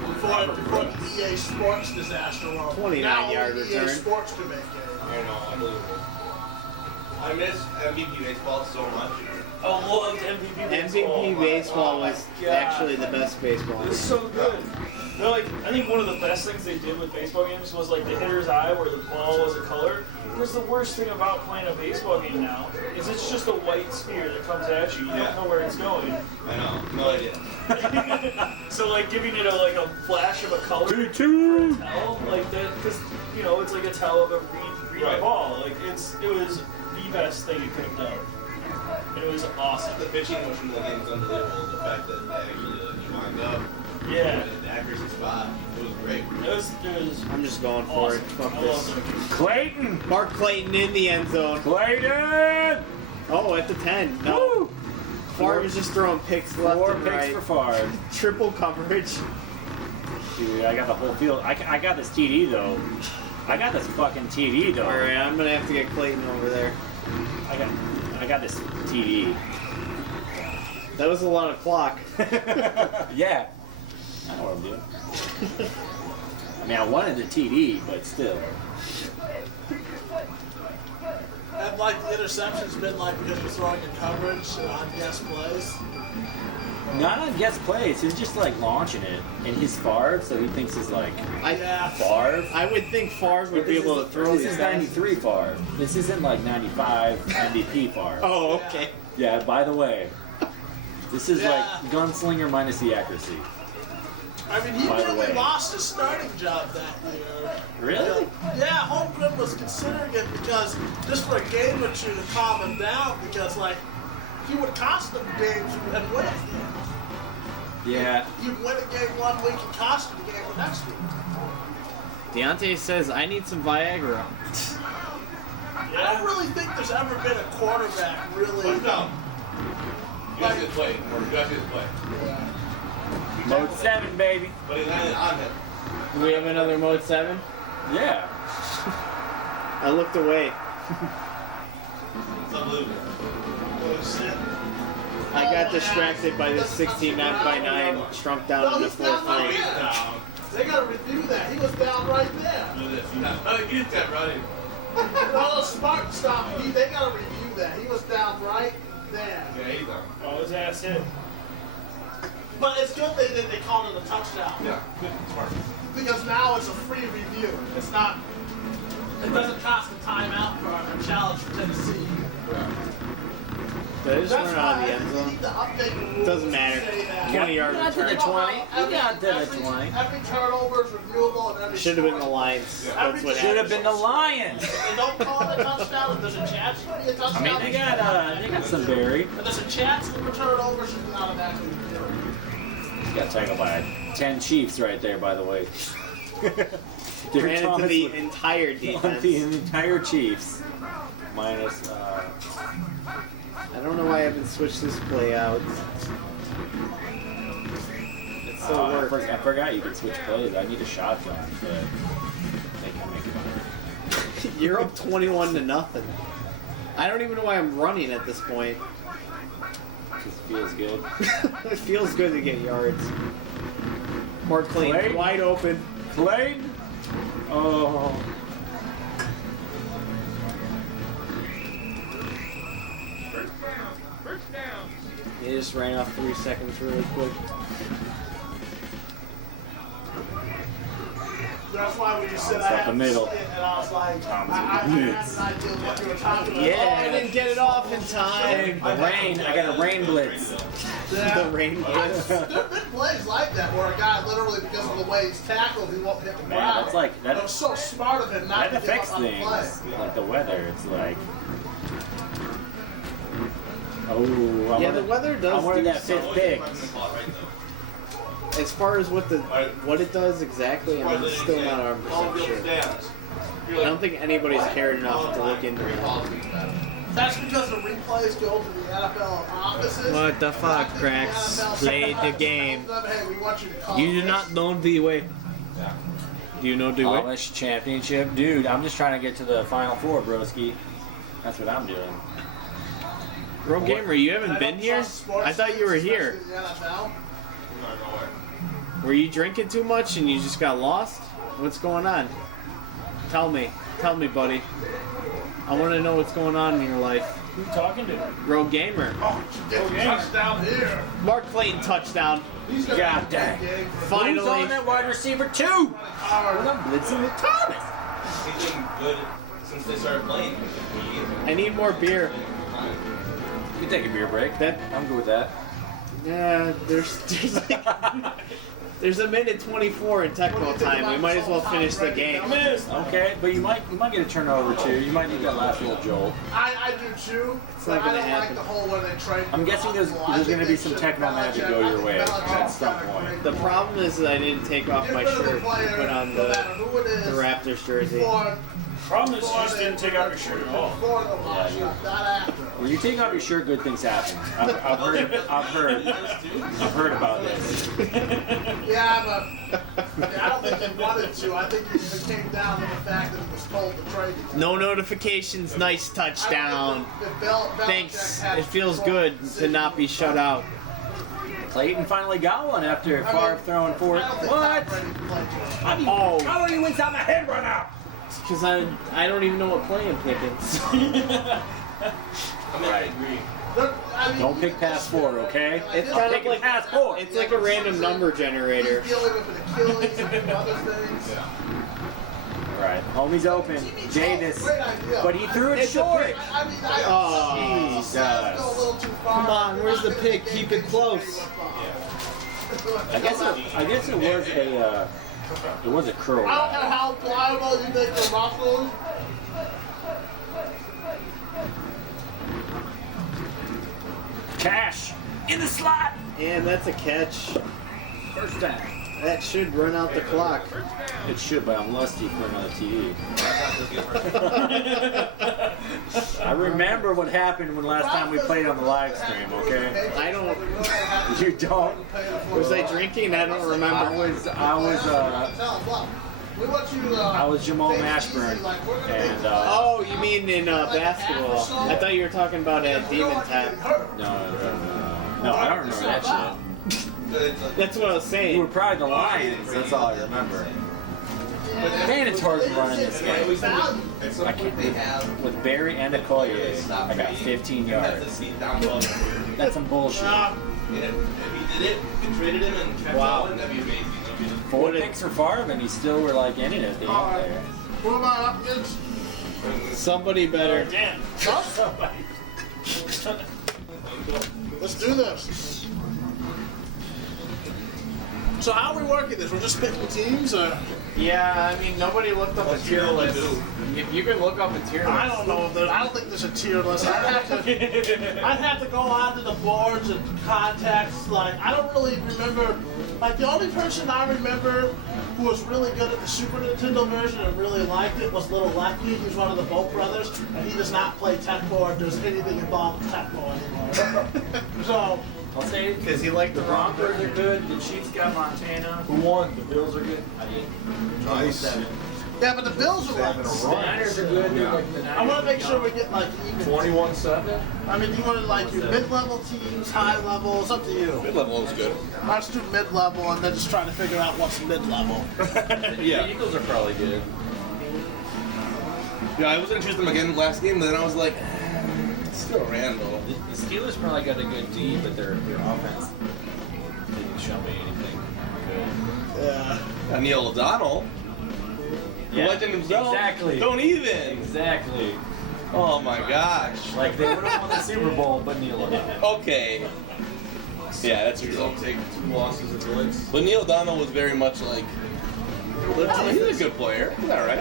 Before the EA Sports disaster rolled. 29-yard EA return. Sports can make games. I know, unbelievable. I miss MVP baseball so much. I loved MVP baseball. MVP baseball was God. actually the best baseball. It was so good. They're like, I think one of the best things they did with baseball games was like the hitter's eye where the ball was a color. Because the worst thing about playing a baseball game now is it's just a white sphere that comes at you. You don't know where it's going. I know, no idea. So like giving it a flash of a color, tell, like that, because you know it's like a tell of a green Right. ball. Like it was the best thing you could have done. And it was awesome. The pitching motion of the game is unbelievable. The fact that actually you wind up, Yeah, the accuracy spot, it was great. it was I'm just going for awesome. it. Fuck I this. loved it. Clayton! Mark Clayton in the end zone. Clayton! Oh, at the 10. No. Favre was just throwing picks left 4 and picks right. for Favre. Triple coverage. Dude, I got the whole field. I got this TD though. I got this fucking TD though. All right, I'm gonna have to get Clayton over there. I got this TD. That was a lot of clock. Yeah. I know what I'm doing. I mean, I wanted the TD, but still. And like the interception's been like because you're throwing in coverage on guess plays. Not on guess plays. He's just like launching it, and he's Favre, so he thinks he's like Yeah. Favre. I would think Favre would be able to throw This these is guys. 93 Favre. This isn't like 95 MVP Favre. Oh, okay. Yeah, by the way, this is Yeah. like gunslinger minus the accuracy. I mean, he By the nearly way. lost his starting job that year. Really? Yeah, Holmgren was considering it because just for a game or two to calm him down because like he would cost them games and win it. Yeah. You'd win a game one week and cost him the game the next week. Deontay says, I need some Viagra. I don't really think there's ever been a quarterback really. No. You guys did play. You guys did play. Mode 7, baby. But he landed on him. Do we have another Mode 7? Yeah. I looked away. It's unbelievable. Oh, shit. I got distracted by this 16 9x9 shrunk down No, into he's not 4-3. He's down. They gotta review that. He was down right there. Look at this. He's kept running. No, smart stuff. They gotta review that. He was down right there. Yeah, he's down. Oh, his ass hit. But it's good that they called it a touchdown. Yeah, good. Smart. Because now it's a free review. It's not. It doesn't cost a timeout for a challenge for Tennessee. Did I just That's run why out of the I end think they zone? need to update the rules. Doesn't to matter. say that 20-yard got to the return. 20. You got to the every, 20. Every turnover is reviewable and every Should have been the score- Lions. Yeah. That's what Should have happened. been the Lions. If they don't call it a touchdown, if there's a chance to be a touchdown. I mean, they got some berry. If there's a chance of a turnover, should be automatically reviewed. Got tackled by 10 Chiefs right there, by the way. Ran into the was entire on defense. the entire Chiefs. Minus, I don't know why I haven't switched this play out. It still I works. forgot you could switch plays. I need a shotgun, but they can make it. You're up 21-0. I don't even know why I'm running at this point. Just feels good. It feels good to get yards. Mark Clayton, Clayton. wide open. Clayton! Oh. He just ran off 3 seconds really quick. That's why when you said It's I up had the middle. to sit, and I was like, I had an idea of what you were talking about. Oh, Oh, I didn't get it off in time. The rain. I got a rain blitz. The rain blitz. There have been plays like that where a guy literally, because of the way he's tackled, he won't hit the Man, ground. that's like But it that. was so smart of him not That to give affects up on the play. things, like the weather. It's like, oh, I Yeah, the wanted- weather does I wanted do that fifth something. pick. As far as what it does exactly, I'm still not 100% sure. I don't think anybody's cared enough to look into that. That's because the replays go to the NFL offices. What the fuck, I think Cracks? NFL Play the sometimes game. tells them, hey, we want you to call You do this. not know the way. Do you know Dewey? Amish Championship, dude. I'm just trying to get to the Final Four, broski. That's what I'm doing. Bro Gamer, you haven't I been don't here? trust sports I thought you were teams, here. especially the NFL. Were you drinking too much and you just got lost? What's going on? Tell me, buddy. I want to know what's going on in your life. Who you talking to? Rogue Gamer. Oh, get the touchdown here. Mark Clayton touchdown. He's gonna God be a dang. big game for Who's Finally. on that wide receiver 2? I'm blitzing with Thomas. He's been good since they started playing. I need more beer. You can take a beer break. That I'm good with that. yeah, there's a minute 24 in Tecmo time. We might as well finish the game. Okay, but you might get a turnover too. You might need that last little jolt. I do too. It's But not I gonna don't happen. like the whole when they trade. I'm guessing there's gonna be some Tecmo magic go your way at some point. The problem is that I didn't take off my shirt and put on the Raptors jersey. Problem is you just didn't take out your shirt at all. Before the wash, not after. When you take off your shirt, good things happen. I've heard about this. Yeah, but I don't think he wanted to. I think it came down to the fact that he was told to trade him. No notifications, nice touchdown. Thanks. Thanks. It feels good to not be shut out. Clayton finally got one after Favre throwing for it. What? Oh, How are you inside my head right now? because I don't even know what play I'm picking. Right. Don't pick past 4, okay? It's I'm kind of picking like past 4. it's like a random number generator. He's dealing with an Achilles and other things. Right. Homie's open. Janis. Great idea. But he threw it It's a short. pick. I mean, I Oh, Jesus. go a little too far. Come on, where's the pick? Keep it close. I guess it was a curl. I don't care how pliable you make the muscles. Cash in the slot. And that's a catch. First down. That should run out the clock. It should, but I'm lusty for another TV. I remember what happened when last time we played on the live stream, okay? I don't. You don't? Was I drinking? I don't I remember. was Jamal Mashburn, and Oh, you mean in basketball? I thought you were talking about at Demon Tap. no, I don't remember that shit. That's what I was You saying. were probably the Lions. That's all I remember. Man, it's hard to run in this game. I can't. With Barry and Okoye, I got 15 yards. That's some bullshit. If he did it, and traded him and kept Wow. going, that'd be amazing. 4 picks for Favre, and he still were like in it at the end there. What about up against? Somebody better. Damn. Let's do this. So how are we working this? We're just picking teams, or Yeah, I mean nobody looked up a tier list. If you can look up a tier list. I don't know. I don't think there's a tier list. I'd have to go onto the boards and contacts. Like I don't really remember. Like the only person I remember who was really good at the Super Nintendo version and really liked it was Little Lecky. He's one of the Bolt brothers, and he does not play Tecmo or does anything involved with Tecmo anymore. So. I'll say Because he liked the Broncos are good. The Chiefs got Montana. Who won? The Bills are good. Nice. Yeah, but the Bills are like. The Niners are good. They're like the I want to make sure we get like even. 21-7. I mean, do you want to like your mid-level teams, high level? It's up to you. Mid-level was good. Let's do mid-level and then just try to figure out what's mid-level. The Eagles are probably good. Yeah, I was gonna choose them again last game, but then I was like, still Randall. The Steelers probably got a good D, but their offense didn't show me anything good. Yeah. Neil O'Donnell. Yeah, Legend himself. exactly. Don't even. Exactly. Oh my gosh. Like they would have won the Super Bowl, but Neil O'Donnell. Okay. Yeah, that's true. Don't take 2 losses at once. But Neil O'Donnell was very much like, he's a good player. Is that right?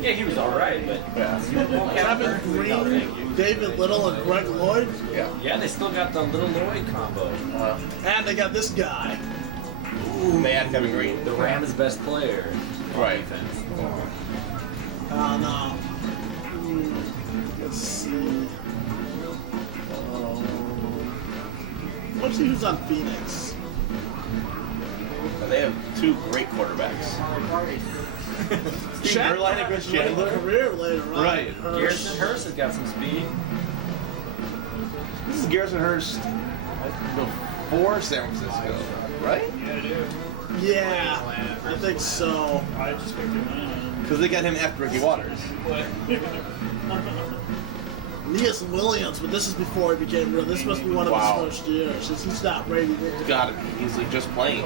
Yeah, he was all right, but Super Bowl Kevin Green, David Little, and Greg Lloyd. Yeah, they still got the Little Lloyd combo. And they got this guy. They had Kevin Green. The Rams' best player. Right. Defense. No. Let's see. Let's see who's on Phoenix. They have two great quarterbacks. Steve Erline and Chris Chandler. Career later on. Right. Garrison Hurst has got some speed. This is Garrison Hurst before San Francisco, right? Yeah, I do. Yeah, I think so. I just picked him Because they got him after Ricky Waters. in. Neas Williams, but this is before he became real. This must be one of Wow. his first years. He's not ready to Gotta be. He's like just playing.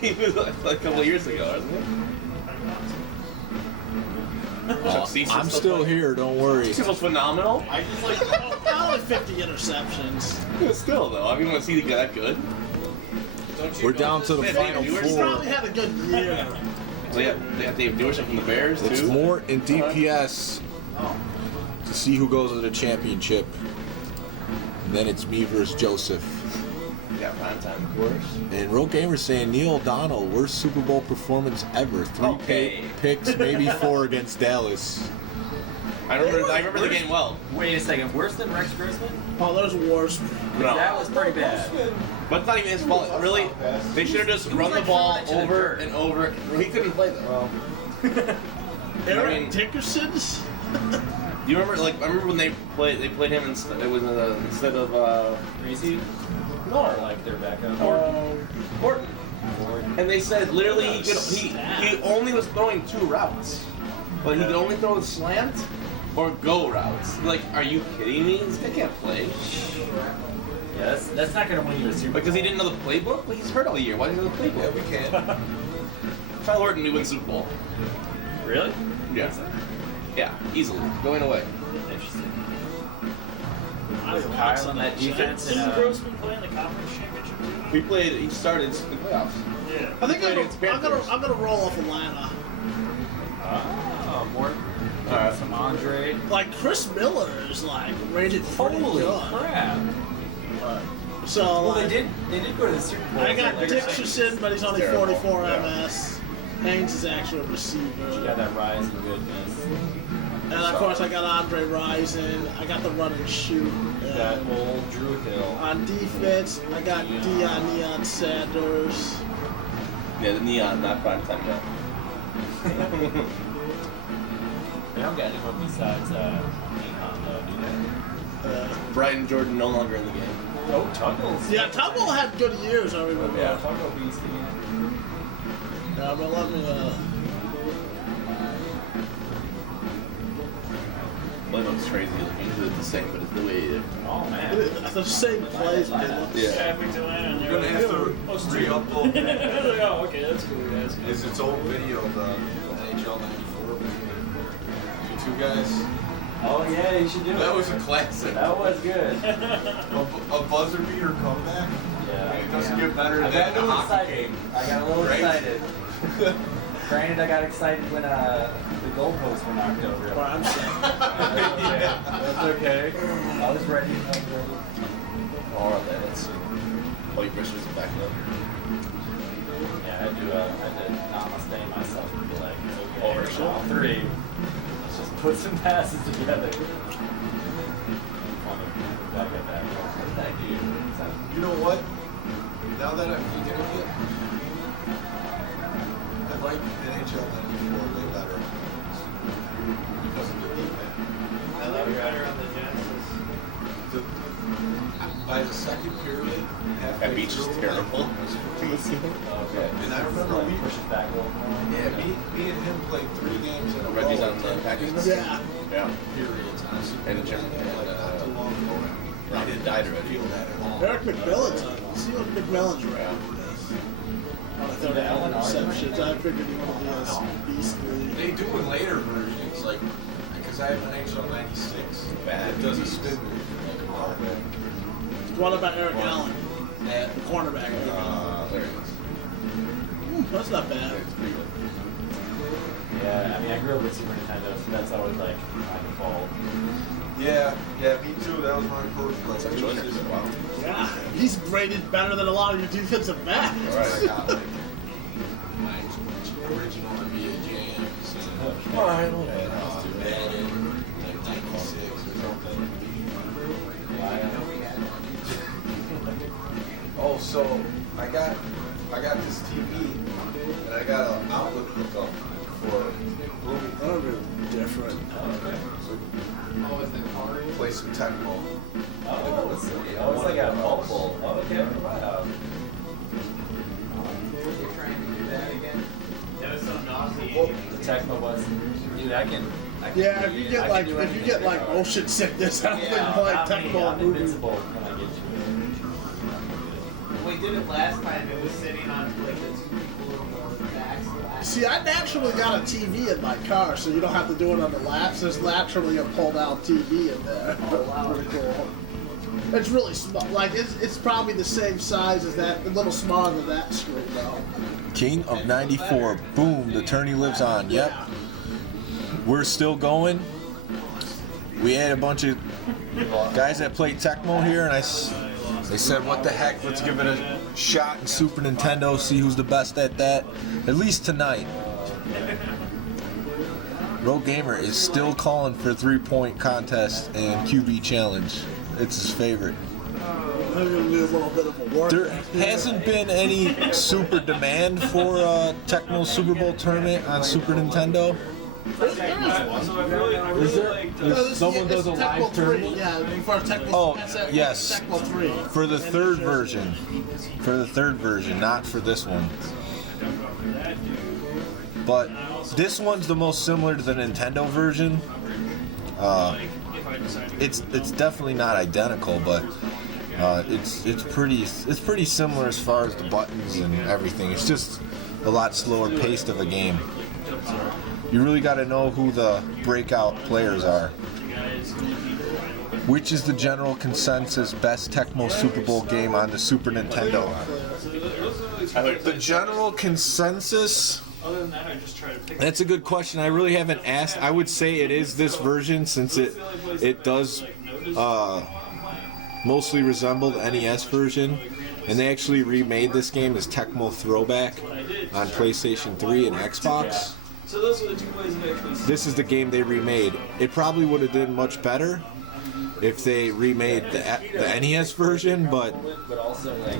He was like a couple of years ago, wasn't he? Chuck Cecil's I'm still here, don't worry. Cecil's phenomenal. I just like. only 50 interceptions. Yeah, still though, I mean, want to see the guy that good. Don't you We're know down this to the man? final He's four. probably had a good year. They have Dave Dewerson from the Bears too. It's more in DPS to see who goes to the championship. And then it's me versus Joseph. Yeah, prime time, of course. And Real Gamer's saying Neil O'Donnell, worst Super Bowl performance ever. Three Okay. picks, maybe 4 against Dallas. I remember the game well. Wait a second, worse than Rex Grossman? Oh, there's worse. No. That was pretty bad. But it's not even his fault. Really, they should have just run the like ball throwing it to the over dirt. and over. He couldn't play though. Eric I mean- Dickerson's? Do you remember? Like I remember when they played him instead. It was instead of Crazy? no, Like their backup. Horton. And they said literally he only was throwing 2 routes, but he could only throw the slant or go routes. Like, are you kidding me? This guy can't play. Yeah, that's not going to win you a Super Bowl. Because he didn't know the playbook. But he's hurt all year. Why didn't he know the playbook? Yeah, we can. Kyle Horton, we win Super Bowl. Really? Yeah. Yeah, easily. Going away. Interesting. I don't know. Kyle on that defense. Didn't And, Grossman play in the conference championship too? He started the playoffs. Yeah. I think Played against Panthers. I'm gonna roll off Atlanta. more some Andre. Like Chris Miller is like rated pretty Holy good. crap. So Well, like, they did go to the Super Bowl. I got Like, Dickerson, but he's only Terrible. 44 Yeah. MS. Haynes is actual You receiver. got that rise in goodness. And of course I got Andre Rison. I got the run and shoot. You got old Drew Hill. On defense, I got Neon Sanders. Yeah, the neon, not prime time yet. They don't got anyone besides Neon though, do they? Brian Jordan no longer in the game. Oh, Tuggles. Yeah, Tuggle had good years, I remember. Yeah, Tuggle beats the game. Yeah, but let me, Playbook's crazy. Like, usually it's the same, but it's the way it is. Oh man. the same plays, but they look. Yeah. Yeah, we do land. You're gonna have to re-upload that. Oh, okay, that's cool, guys. Is its old video of the NHL '94 between you 2 guys? Oh yeah, you should do it. That was a classic. That was good. A buzzer beater comeback. Yeah. It doesn't get better I than got a a little hockey excited. game. I got a little Right? excited. Granted, I got excited when the goalposts were knocked over. Well, I'm saying. That's okay. I was ready. All right, let's see. Oh, your bristles are back up. Yeah, I did namaste myself and be like, okay, Over, so- all 3. Let's just put some passes together. Back at that. What did I do? You know what? Now that I'm thinking of it, I like NHL '94 way better because of the D-pad. I like it better on the Genesis. By the second period, halfway That beach is through, terrible. Okay. And I remember we, Pushes back a little more. yeah, me and him played 3 games in a row. Reggie's on the package. Yeah. Yeah. Periods. And I was And Jim like not too long ago. Ron I didn't died already. feel that at all. Eric McMillan's on. See what McMillan's Yeah. record is. On 30 receptions. I figured he would be as beastly. They do in later versions, like, because I have an NHL '96. It does a spin move. Like a ball. What about Eric Allen, And, the cornerback? There it is. That's not bad. It's pretty good. Yeah, I mean, I grew up with Super Nintendo, so that's always like my default. yeah, me too. That was my first. That's actually interesting. Wow. Yeah, he's graded better than a lot of your defensive backs. All right. I got like my original NBA jams and All right. Madden, like '96 or something. Oh, so I got this TV I got an outlet hookup for That'll be different. play some Tecmo. Oh, it's like a multiple. Okay, wow. That was so nauseating. The Tecmo was, dude, I can Yeah, if you I get can like do if you anything get with like Tecmo. motion sickness, I don't think Yeah, playing not me, Tecmo I'm movie. invincible when I get you. We did it last time. It was sitting on like the two people in the back. See, I naturally got a TV in my car, so you don't have to do it on the laps. There's naturally a pull-down TV in there. Oh, wow. Pretty cool. It's really small. Like it's probably the same size as that, a little smaller than that screen though. King of 94. Boom, the tourney lives on. Yep. We're still going. We had a bunch of guys that played Tecmo here, and they said, what the heck, let's give it a shot in Super Nintendo, see who's the best at that, at least tonight. Road Gamer is still calling for 3-point contest and QB challenge. It's his favorite. There's gonna be a little bit of a work. There hasn't been any super demand for a Tecmo Super Bowl tournament on Super Nintendo. So I really there? like Is the, someone does a Tecmo live 3. tournament? Yeah, for Tecmo. Oh, that's it, yes. Tecmo 3. For the third version. For the third version, not for this one. But this one's the most similar to the Nintendo version. if I decide to It's definitely not identical, but it's pretty similar as far as the buttons and everything. It's just a lot slower paced of a game. You really got to know who the breakout players are. Which is the general consensus best Tecmo Super Bowl game on the Super Nintendo? The general consensus. Other than that, I just try to pick. That's a good question. I really haven't asked. I would say it is this version since it does mostly resemble the NES version, and they actually remade this game as Tecmo Throwback on PlayStation 3 and Xbox. So those are the two ways that actually. This is the game they remade. It probably would have done much better if they remade the NES version, but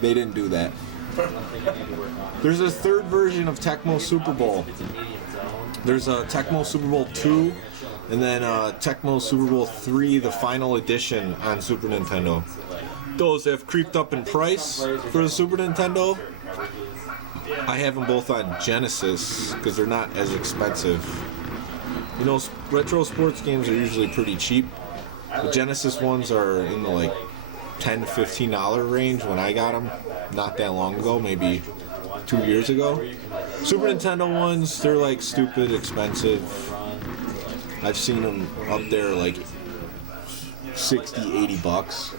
they didn't do that. There's a third version of Tecmo Super Bowl. There's a Tecmo Super Bowl 2, and then Tecmo Super Bowl 3, the final edition on Super Nintendo. Those have creeped up in price for the Super Nintendo. I have them both on Genesis because they're not as expensive. You know, retro sports games are usually pretty cheap. The Genesis ones are in the like $10 to $15 range when I got them not that long ago, maybe 2 years ago. Super Nintendo ones, they're like stupid expensive. I've seen them up there like 60, 80 bucks.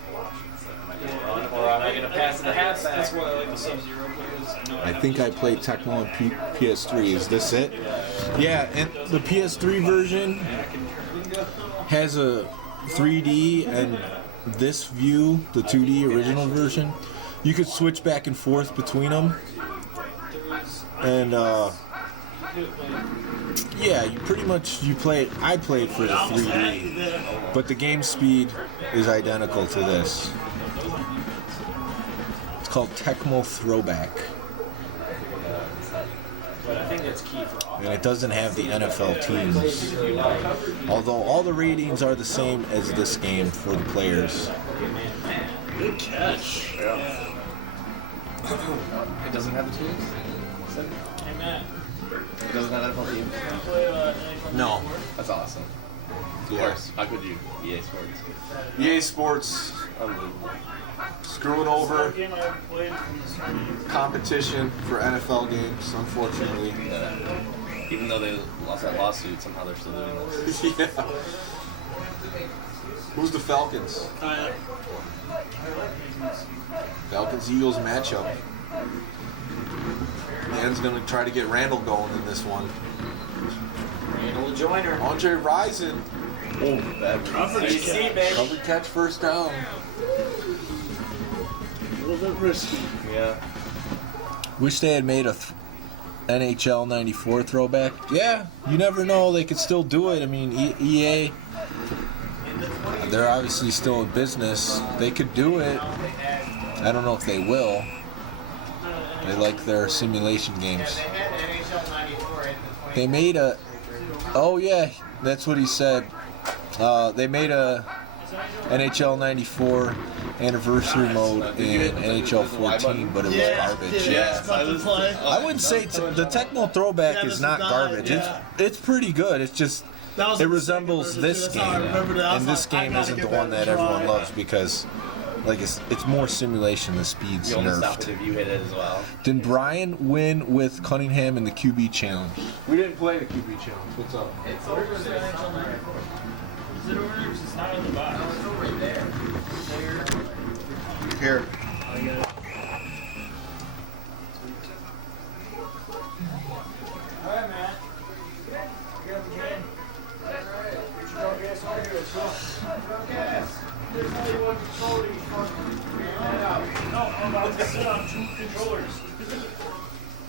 Or am I gonna pass the half That's back? why I like the Sub-Zero players. I think I played Tecmo on PS3. Is this it? Yeah, and the PS3 version has a 3D and this view, the 2D original version. You could switch back and forth between them. And yeah, you pretty much I played for the 3D, but the game speed is identical to this. It's called Tecmo Throwback. But I think that's key for all. And it doesn't have the NFL teams. Although all the ratings are the same as this game for the players. Good catch. It doesn't have the teams? Hey Matt, It doesn't have NFL teams? you wanna play anything No. That's awesome. Of Yeah. course. How could you? EA Sports. EA Sports Unbelievable. screwing over game I haven't played from the Sony. competition for NFL games, unfortunately. Yeah. Even though they lost that lawsuit, somehow they're still doing this. Yeah. Who's the Falcons? Falcons-Eagles matchup. Man's gonna try to get Randall going in this one. Randall Joyner. Andre Rison. Oh, bad. CC, baby. Cover catch first down. A little bit risky. Yeah. Wish they had made a NHL 94 throwback. Yeah, you never know. They could still do it. I mean, EA, they're obviously still in business. They could do it. I don't know if they will. They like their simulation games. They had NHL They made a. Oh yeah, that's what he said. They made a NHL 94 anniversary mode in NHL 14, but it was garbage. Yes, I wouldn't say the Tecmo throwback is not garbage. It's pretty good. It's just it resembles this game, and this game isn't the one that everyone loves because. Like it's more simulation. The speed's You only stop it nerfed. if you hit it as well. Did Brian win with Cunningham in the QB challenge? We didn't play the QB challenge. What's up? It's over there. Is it over there? 'Cause it's not in the box. It's over right there. Here. I got it. Alright, man. Get up again. Alright. Get your drunk ass out of here. Let's go. Drunk ass. There's only one controller you fucking figure that out. No, I'm about to sit on 2 controllers.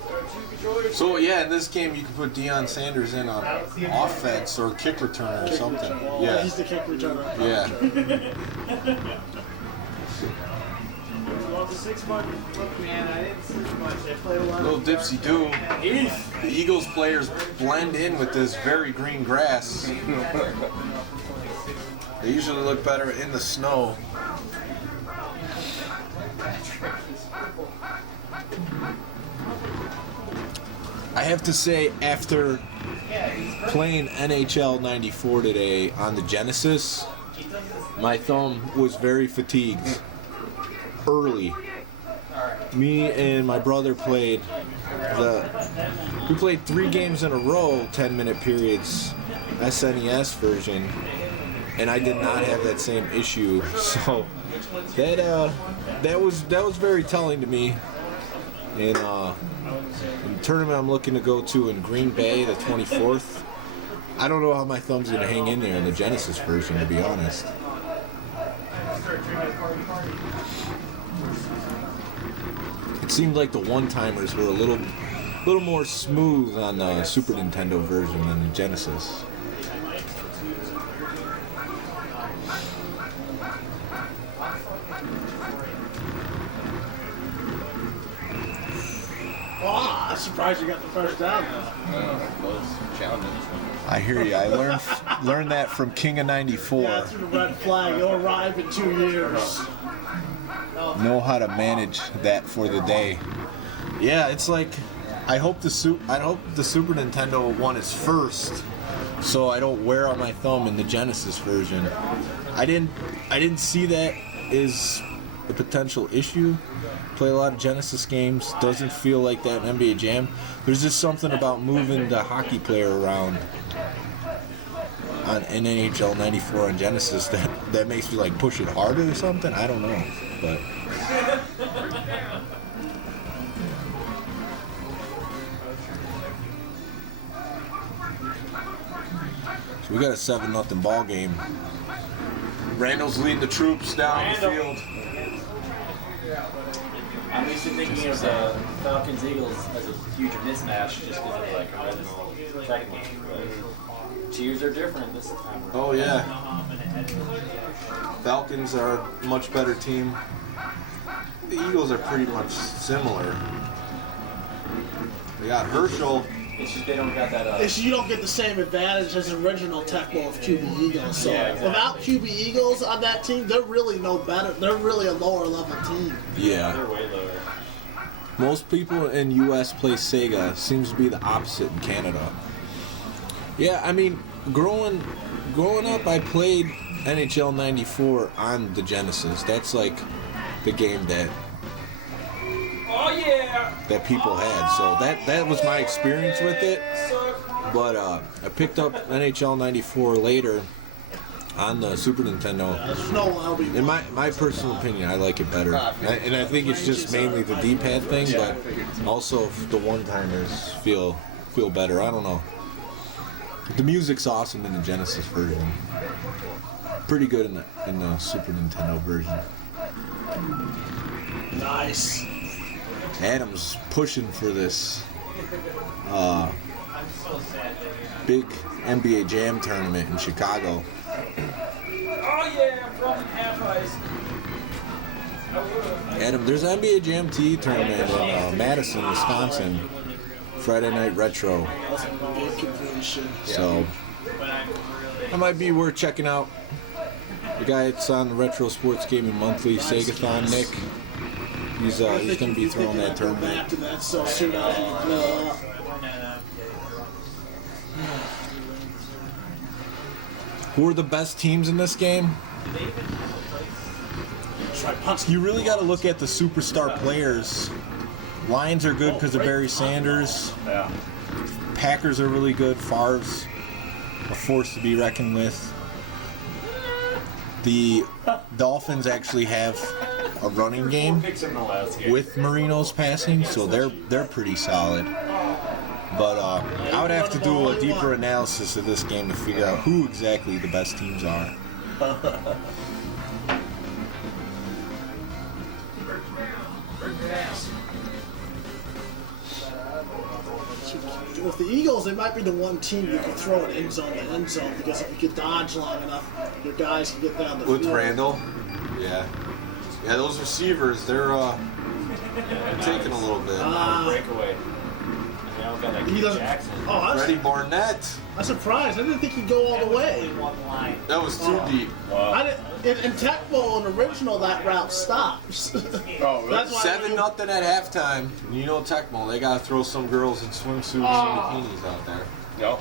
There are 2 controllers. So yeah, in this game you can put Deion Sanders in on offense or kick returner or something. Yeah. He's the kick returner. Yeah. Well, the 6 button. Look, man, I didn't sleep much. I played a lot. Little dipsy do. The Eagles players blend in with this very green grass. They usually look better in the snow. I have to say, after playing NHL 94 today on the Genesis, my thumb was very fatigued early. Me and my brother played we played 3 games in a row, 10-minute periods, SNES version, and I did not have that same issue. So that was very telling to me. In the tournament I'm looking to go to in Green Bay, the 24th, I don't know how my thumb's gonna hang in there in the Genesis version, to be honest. It seemed like the one-timers were a little more smooth on the Super Nintendo version than the Genesis. Oh, I'm surprised you got the first down. I hear you. I learned that from King of '94. Yeah, through the red flag. You'll arrive in 2 years. Know how to manage that for the day. Yeah, it's like I hope the Super Nintendo one is first, so I don't wear on my thumb in the Genesis version. I didn't see that as a potential issue. Play a lot of Genesis games. Doesn't feel like that in NBA Jam. There's just something about moving the hockey player around on NHL 94 on Genesis that makes me like push it harder or something. I don't know, but. So we got a 7-0 ball game. Randall's leading the troops down the field. I'm used to thinking of the Falcons Eagles as a huge mismatch just because of like horrendous Tecmo. But Cheers are different this time around. Oh yeah. Falcons are a much better team. The Eagles are pretty much similar. They got Herschel. It's just they don't got that. You don't get the same advantage as the original Tecmo of QB Eagles. So Yeah, exactly. without QB Eagles on that team, they're really no better. They're really a lower level team. Yeah. They're way lower. Most people in US play Sega. Seems to be the opposite in Canada. Yeah, I mean, growing up, I played NHL 94 on the Genesis. That's like the game that people had. So that was my experience with it. But I picked up NHL 94 later on the Super Nintendo. There's no LB. In my personal opinion, I like it better. And I think it's just mainly the D-pad thing, but also the one-timers feel better. I don't know. The music's awesome in the Genesis version. Pretty good in the Super Nintendo version. Nice. Adam's pushing for this big NBA Jam tournament in Chicago. Oh yeah, I'm from half ice. Adam, there's an NBA Jam T tournament in Madison, Wisconsin. Friday Night Retro. That's a good convention. So that might be worth checking out. The guy that's on the Retro Sports Gaming Monthly, Segathon Nick. He's going to be throwing that tournament. After that, so soon as you blow up. Who are the best teams in this game? Try punch. You really got to look at the superstar players. Lions are good because of Barry Sanders. Yeah. Packers are really good. Favre's a force to be reckoned with. The Dolphins actually have a running game with Marino's passing, so they're pretty solid. But I would have to do a deeper analysis of this game to figure out who exactly the best teams are. With the Eagles, they might be the one team you can throw an end zone to end zone because if you can dodge long enough, your guys can get down the With field. Randall? Yeah. Yeah, those receivers, they're taking a little bit. Breakaway. They don't got that He kid doesn't. Jackson. Oh, Freddie Barnett. I'm surprised. I didn't think he'd go all the way. One line. That was too deep. I didn't. In Tecmo, an original, that route stops. Oh, really? That's why 7-0 at halftime. You know Tecmo, they gotta throw some girls in swimsuits and bikinis out there. Yep.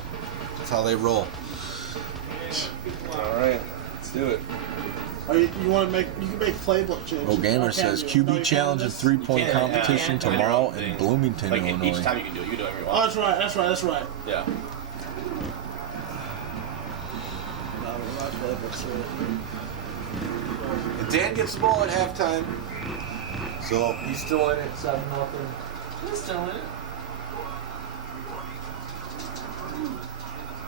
That's how they roll. All right. Let's do it. You want to make? You can make playbook changes. Oh, Gamer Or says can you? No, QB you challenge can't and do this? 3-point competition tomorrow in Bloomington, Like Illinois. each time you can do it. You can do whatever you Oh, want. that's right. That's right. That's right. Yeah. No, we're not playbooks here. And Dan gets the ball at halftime, so he's still in it, 7-0. He's still in it.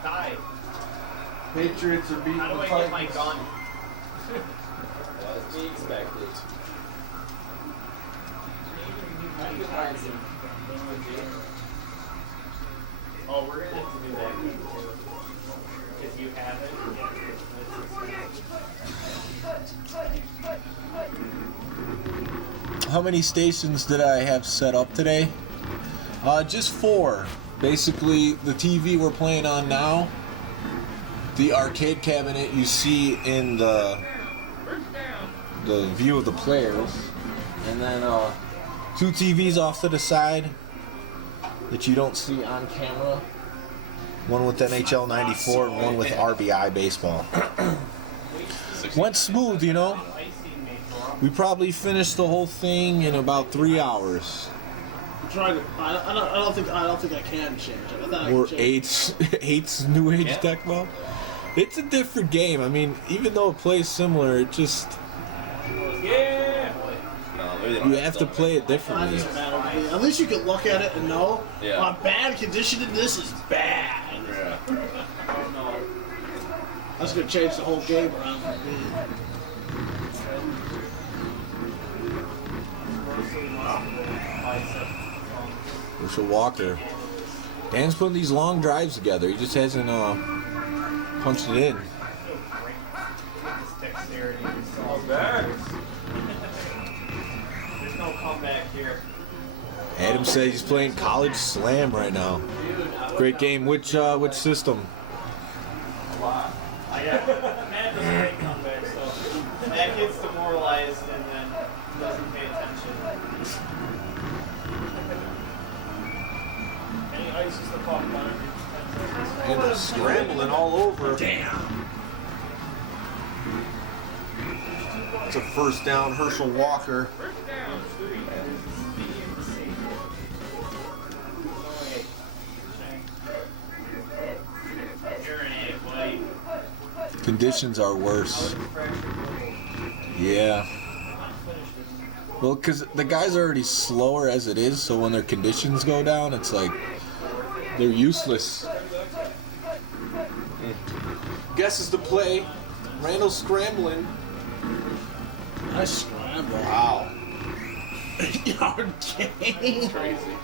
Die. Patriots are beating How do the I get my Titans. gun? As we expected. Oh, we're gonna have to do that if you have it. How many stations did I have set up today? Just 4. Basically, the TV we're playing on now, the arcade cabinet you see in the view of the players, and then 2 TVs off to the side that you don't see on camera. One with NHL 94 and one with RBI baseball. Went smooth, you know. We probably finished the whole thing in about 3 hours. I'm trying to. I don't think I can change it. I thought I Or could change it. eight's new age Tecmo. It's a different game. I mean, even though it plays similar, it just Yeah! No, maybe they don't you have to play it It differently. doesn't matter to me. At least you can look at it and know. Yeah. On bad conditioning, this is bad. Yeah. Oh no. That's gonna change the whole game around for me. Herschel Walker. Dan's putting these long drives together. He just hasn't punched it in. Dexterity is so bad. There's no comeback here. Adam says he's playing College Slam right now. Great game. Which system? Matt doesn't make comebacks, so Matt gets demoralized and then doesn't pay attention. Any ice is the puck on every And they're scrambling all over. Damn. It's a first down, Herschel Walker. You're an idiot, buddy. Conditions are worse. Yeah. Well, because the guy's are already slower as it is, so when their conditions go down, it's like they're useless. Guesses the play. Randall scrambling. Nice scramble. Wow. Yard game. Crazy.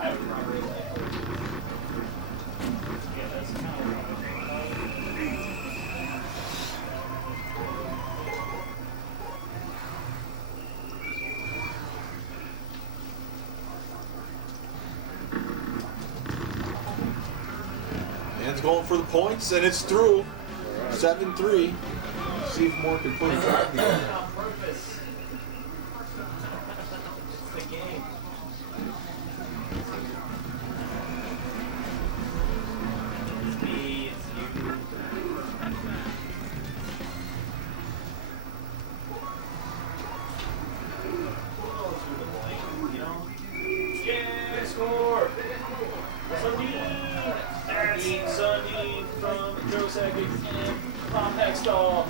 I remember that. Yeah, that's kind of what I think about it. Man's going for the points, and it's through. 7-3. See if Moore can put it back here. On purpose. It's the game. It's me, it's you. Go through the blank, you know? Yeah, score! Sunny! That's Sunny from Joe Sakic and Tom Hextall.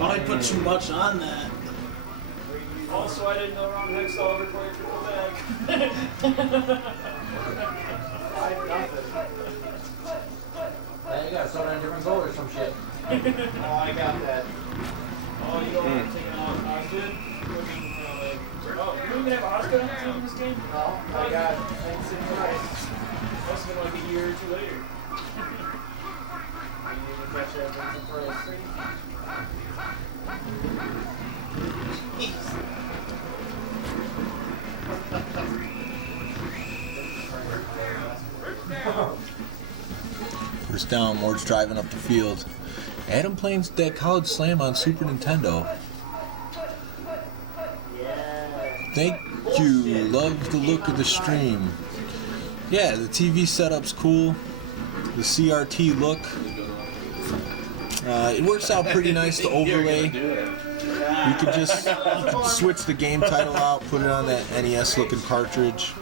I put too much on that. Also, I didn't know Ron Hextall ever played for Quebec. 5-0. Now you gotta start on a different goal or some shit. Oh, I got that. Oh, you don't want to take it off Osgood? Oh, you don't even have Osgood on the team in this game? No, I got thanks in price. Must have been like a year or two later. You didn't catch that Vincent Price. First down, Ward's driving up the field. Adam playing that college slam on Super Nintendo. Thank you. Love the look of the stream. Yeah, the TV setup's cool. The CRT look. It works out pretty nice to overlay. You could just switch the game title out, put it on that NES looking cartridge,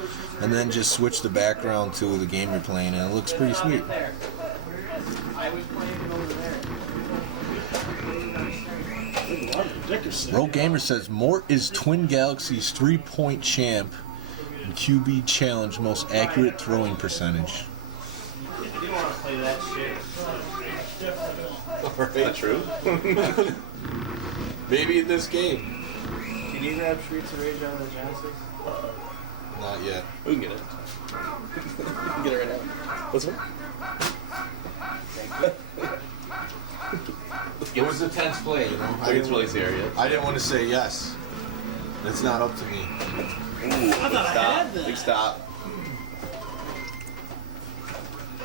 and then just switch the background to the game you're playing, and it looks pretty sweet. I was playing it over there. Rogue Gamer says Mort is Twin Galaxy's 3-point champ and QB challenge most accurate throwing percentage. You don't want to play that shit. Is that true? Maybe in this game. Can you grab Streets of Rage on the Genesis? Not yet. We can get it. We can get it right now. What's one? It was a tense play, you know. I think it's really serious. I didn't want to say yes. It's not up to me. Ooh, I thought I had that. Big stop.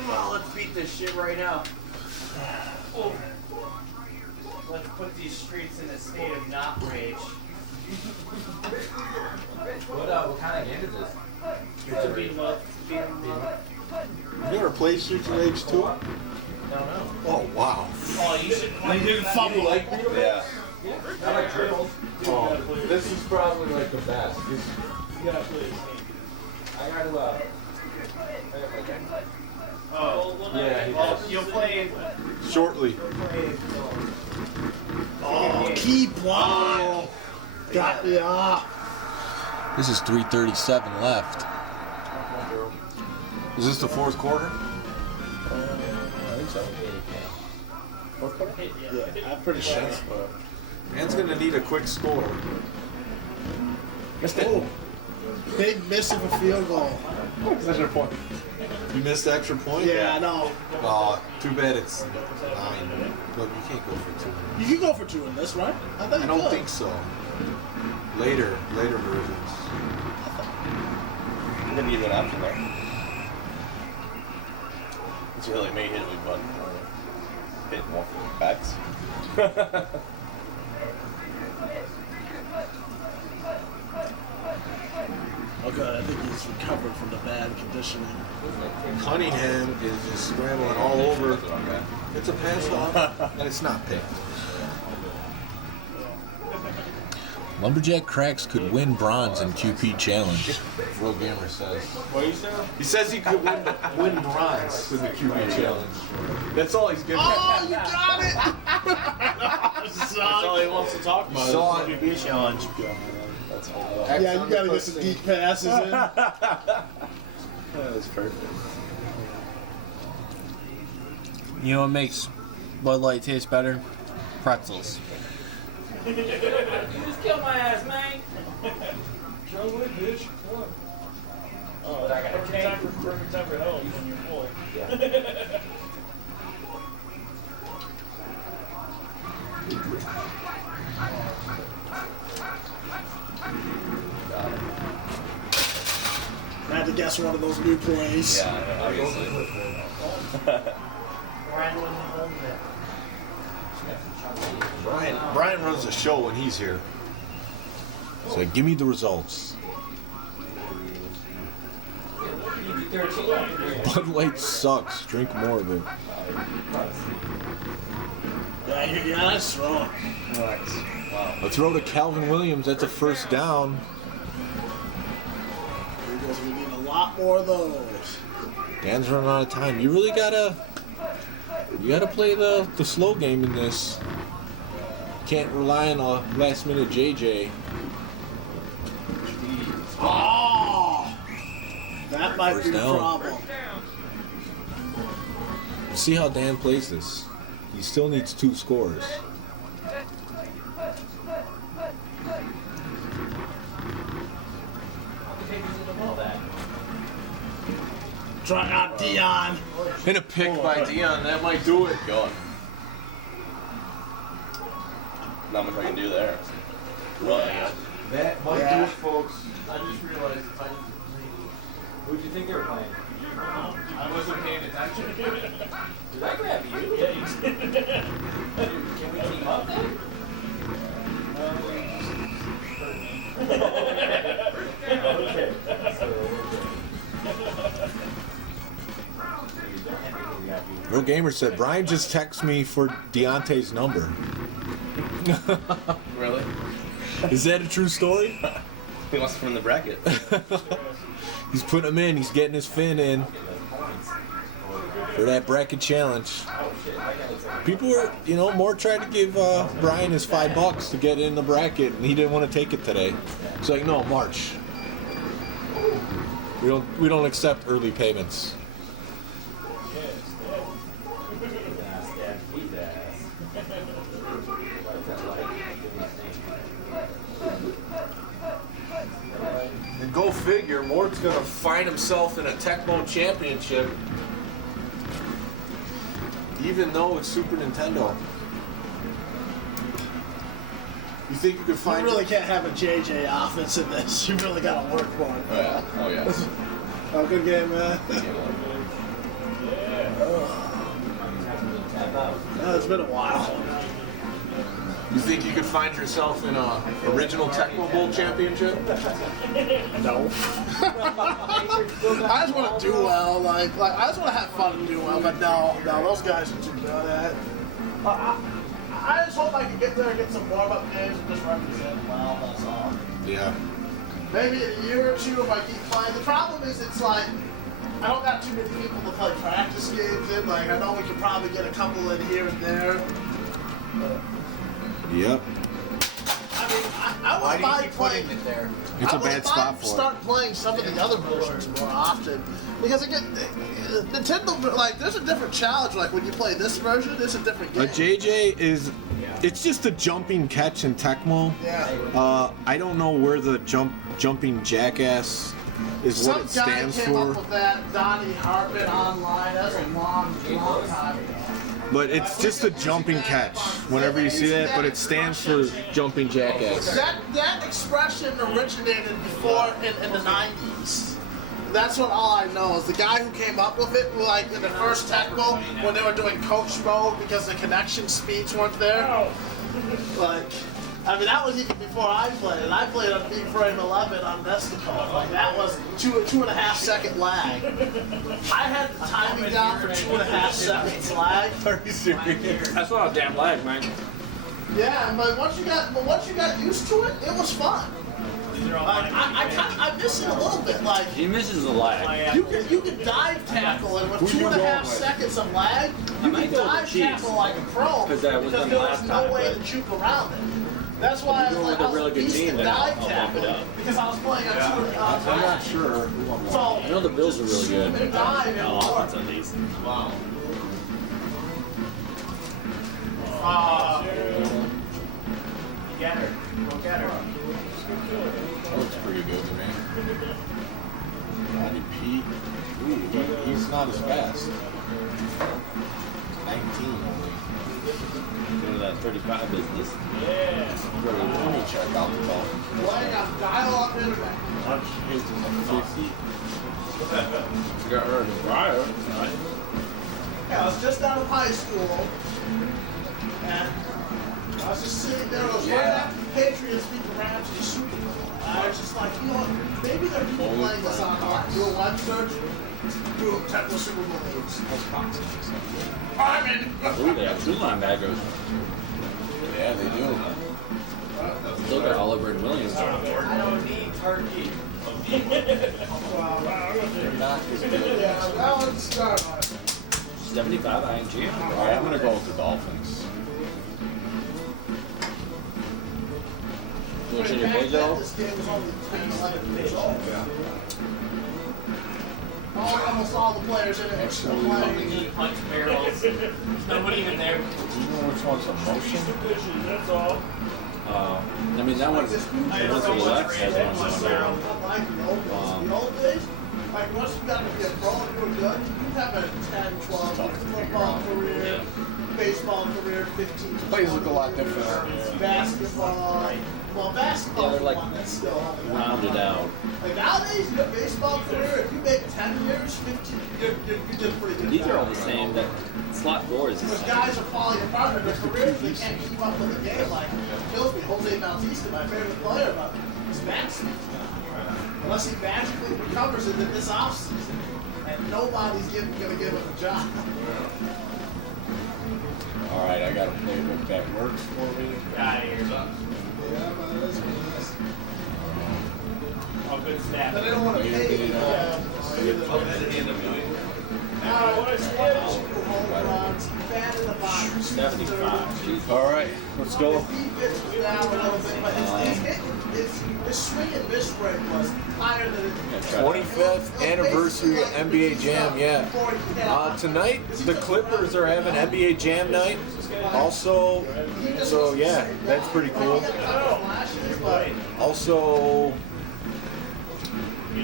Oh, let's beat this shit right now. Oh. Let's put these streets in a state of not rage. What kind of game is this? To beat him up. Beat 'em up. You ever played Streets of Rage 2? No. Oh, wow. Oh, you should play this. Yeah. I like triples. Oh, this is probably like the best. You gotta play this game. I gotta, I gotta play game. Oh, Yeah, he well, does. you'll play it. Shortly. You'll play it. Oh, keep wow. Got yeah. This is 3:37 left. Is this the fourth quarter? I think so. Yeah, I'm pretty sure. Man's gonna need a quick score. Missed it. Oh, big miss of a field goal. That's your point. You missed the extra point? Yeah, I know. Oh, too bad it's 9. Look, you can't go for 2. You can go for 2 in this, right? I thought you I don't could. think so. Later versions. You didn't give you an option there. It's really me hitting me button. Hit more for backs. Oh, good. I think he's recovered from the bad conditioning. Cunningham is just scrambling all over. It's a pass off, and it's not picked. Lumberjack Cracks could win bronze in QP Challenge. Rogue Gamer says. What are you saying? He says he could win bronze in the QP Challenge. That's all he's good at. Oh, you got it! That's all he wants to talk about. Saw is it. the PB challenge. Yeah, you gotta get some deep passes in. That was perfect. You know what makes Bud Light taste better? Pretzels. You just killed my ass, man. Joe Wood, bitch. Come on. Oh, I got a perfect time for hell when you're full. had to guess one of those new plays. Yeah, obviously. Brian runs the show when he's here. So give me the results. Bud Light sucks. Drink more of it. Yeah, that's wrong. A throw to Calvin Williams. That's a first down. Because we need a lot more of those. Dan's running out of time. You really gotta play the slow game in this. Can't rely on a last minute JJ. Oh! That might First be the down. problem. See how Dan plays this. He still needs 2 scores. Try out Dion. And a pick by Dion. That might do it. Going. Not much I can do there. That might do it, folks. I just realized if I who'd you think they were playing? I wasn't paying attention. Did I grab you? Yeah, you did. Can we team up then? Okay. Real Gamer said, Brian just texted me for Deontay's number. Really? Is that a true story? He wants to from the bracket. He's putting him in. He's getting his fin in for that bracket challenge. People were, more trying to give Brian his $5 to get in the bracket, and he didn't want to take it today. It's like, no, March. We don't accept early payments. And go figure, Mort's gonna find himself in a Tecmo championship, even though it's Super Nintendo. You think you could You find? really can't have a JJ offense in this. You really gotta work for it. Oh yeah. Oh, good game, man. No, it's been a while. You think you could find yourself in a original Tecmo Bowl championship? No. I just want to do well. Like I just want to have fun and do well. But no, those guys are too good at it. I just hope I can get there and get some warm-up games and just represent well. That's all. Yeah. Maybe in a year or two if I keep playing. The problem is it's like I don't got too many people to play practice games in. Like I know we could probably get a couple in here and there. Yep. I mean, I wouldn't mind playing it there? It's I a bad wouldn't spot mind for start playing some of the other versions more often because again, Nintendo like there's a different challenge. Like when you play this version, it's a different game. A JJ is, it's just a jumping catch in Tecmo. Yeah. I don't know where the jumping jackass is Some what it guy stands came up for, with that Donnie Harpin online. That's a long time ago. but it's just a jumping catch. Whenever you see that, but it stands for jumping jackass. That expression originated before in the 90s. That's what all I know is the guy who came up with it, like in the first Tecmo when they were doing coach mode because the connection speeds weren't there. Like, I mean, that was even before I played it. I played on Beat Frame 11 on Nestico. Like, that was 2.5 second lag. I had the timing down for 2.5 seconds lag. Are you serious? That's a lot of damn lag, man. Yeah, but once you got used to it, it was fun. Like, I miss it a little bit. Like, He misses a lag. you could dive tackle and with 2.5 seconds of lag, you might could go with dive cheese. tackle like a pro Because that was because done there last was no time, way but- to juke around it. That's why I was go like, with a I was really a good beast team, at then dive I'll bump it tackle up. because I was playing on I'm not sure. So I know the Bills are really good. and dive and work. Offense on these. Wow. Get her. Go get her. That looks pretty good to me. Matty Pete. Ooh, he's not as fast. 19 only. Into that 35 business. Let me check out the ball. Playing on dial-up internet. His is like 50. You got rid of the dryer. Yeah, I was just out of high school, and I was just sitting there. It was right after the Patriots beat the Rams in the Super Bowl. I was just like, you know what? Maybe there are people playing this online. Do a web search. Do a Tecmo Super Bowl games. I'm in. Ooh, they have two linebackers. Yeah, they do. Still got Oliver and Williams. I don't need turkey. They're not as good. Yeah, that one's not. 75 ING. Alright, I'm gonna go with the Dolphins. You want to change your Back plays then, out? this game was only 10, 11 years old. Almost all the players in it were still playing. Punch barrels. There's nobody even there. Do you know which one's a motion? That's all. I mean, that one, This the one to the left has one going down. Unlike the old days. In the old days, like once you got to be a pro and you were good, you have a 10, 12 year football career, baseball career, 15. Plays look a lot different. Basketball. Well, basketball Yeah, they're like one that's still rounded out. Like nowadays, your baseball career, if you make 10 years, 15, you did pretty good. These are all the same. That slot four is the Because same. guys are falling apart in their careers, they can't keep up with the game. Like, it kills me. Jose Bautista, my favorite player, but his back's unless he magically recovers it in this offseason, and nobody's going to give him a job. Alright, I got a playbook that works for me. Get out of here. Yeah, but it is what it is. Oh, good snap. But they don't want to pay you. Now, home runs, he batted about 75. Jeez. Alright, let's go. His defense was down a little bit, but his swing and miss rate was higher than it. 25th anniversary of NBA Jam, yeah. Tonight, the Clippers are having NBA Jam night. Also, so yeah, that's pretty cool. Also,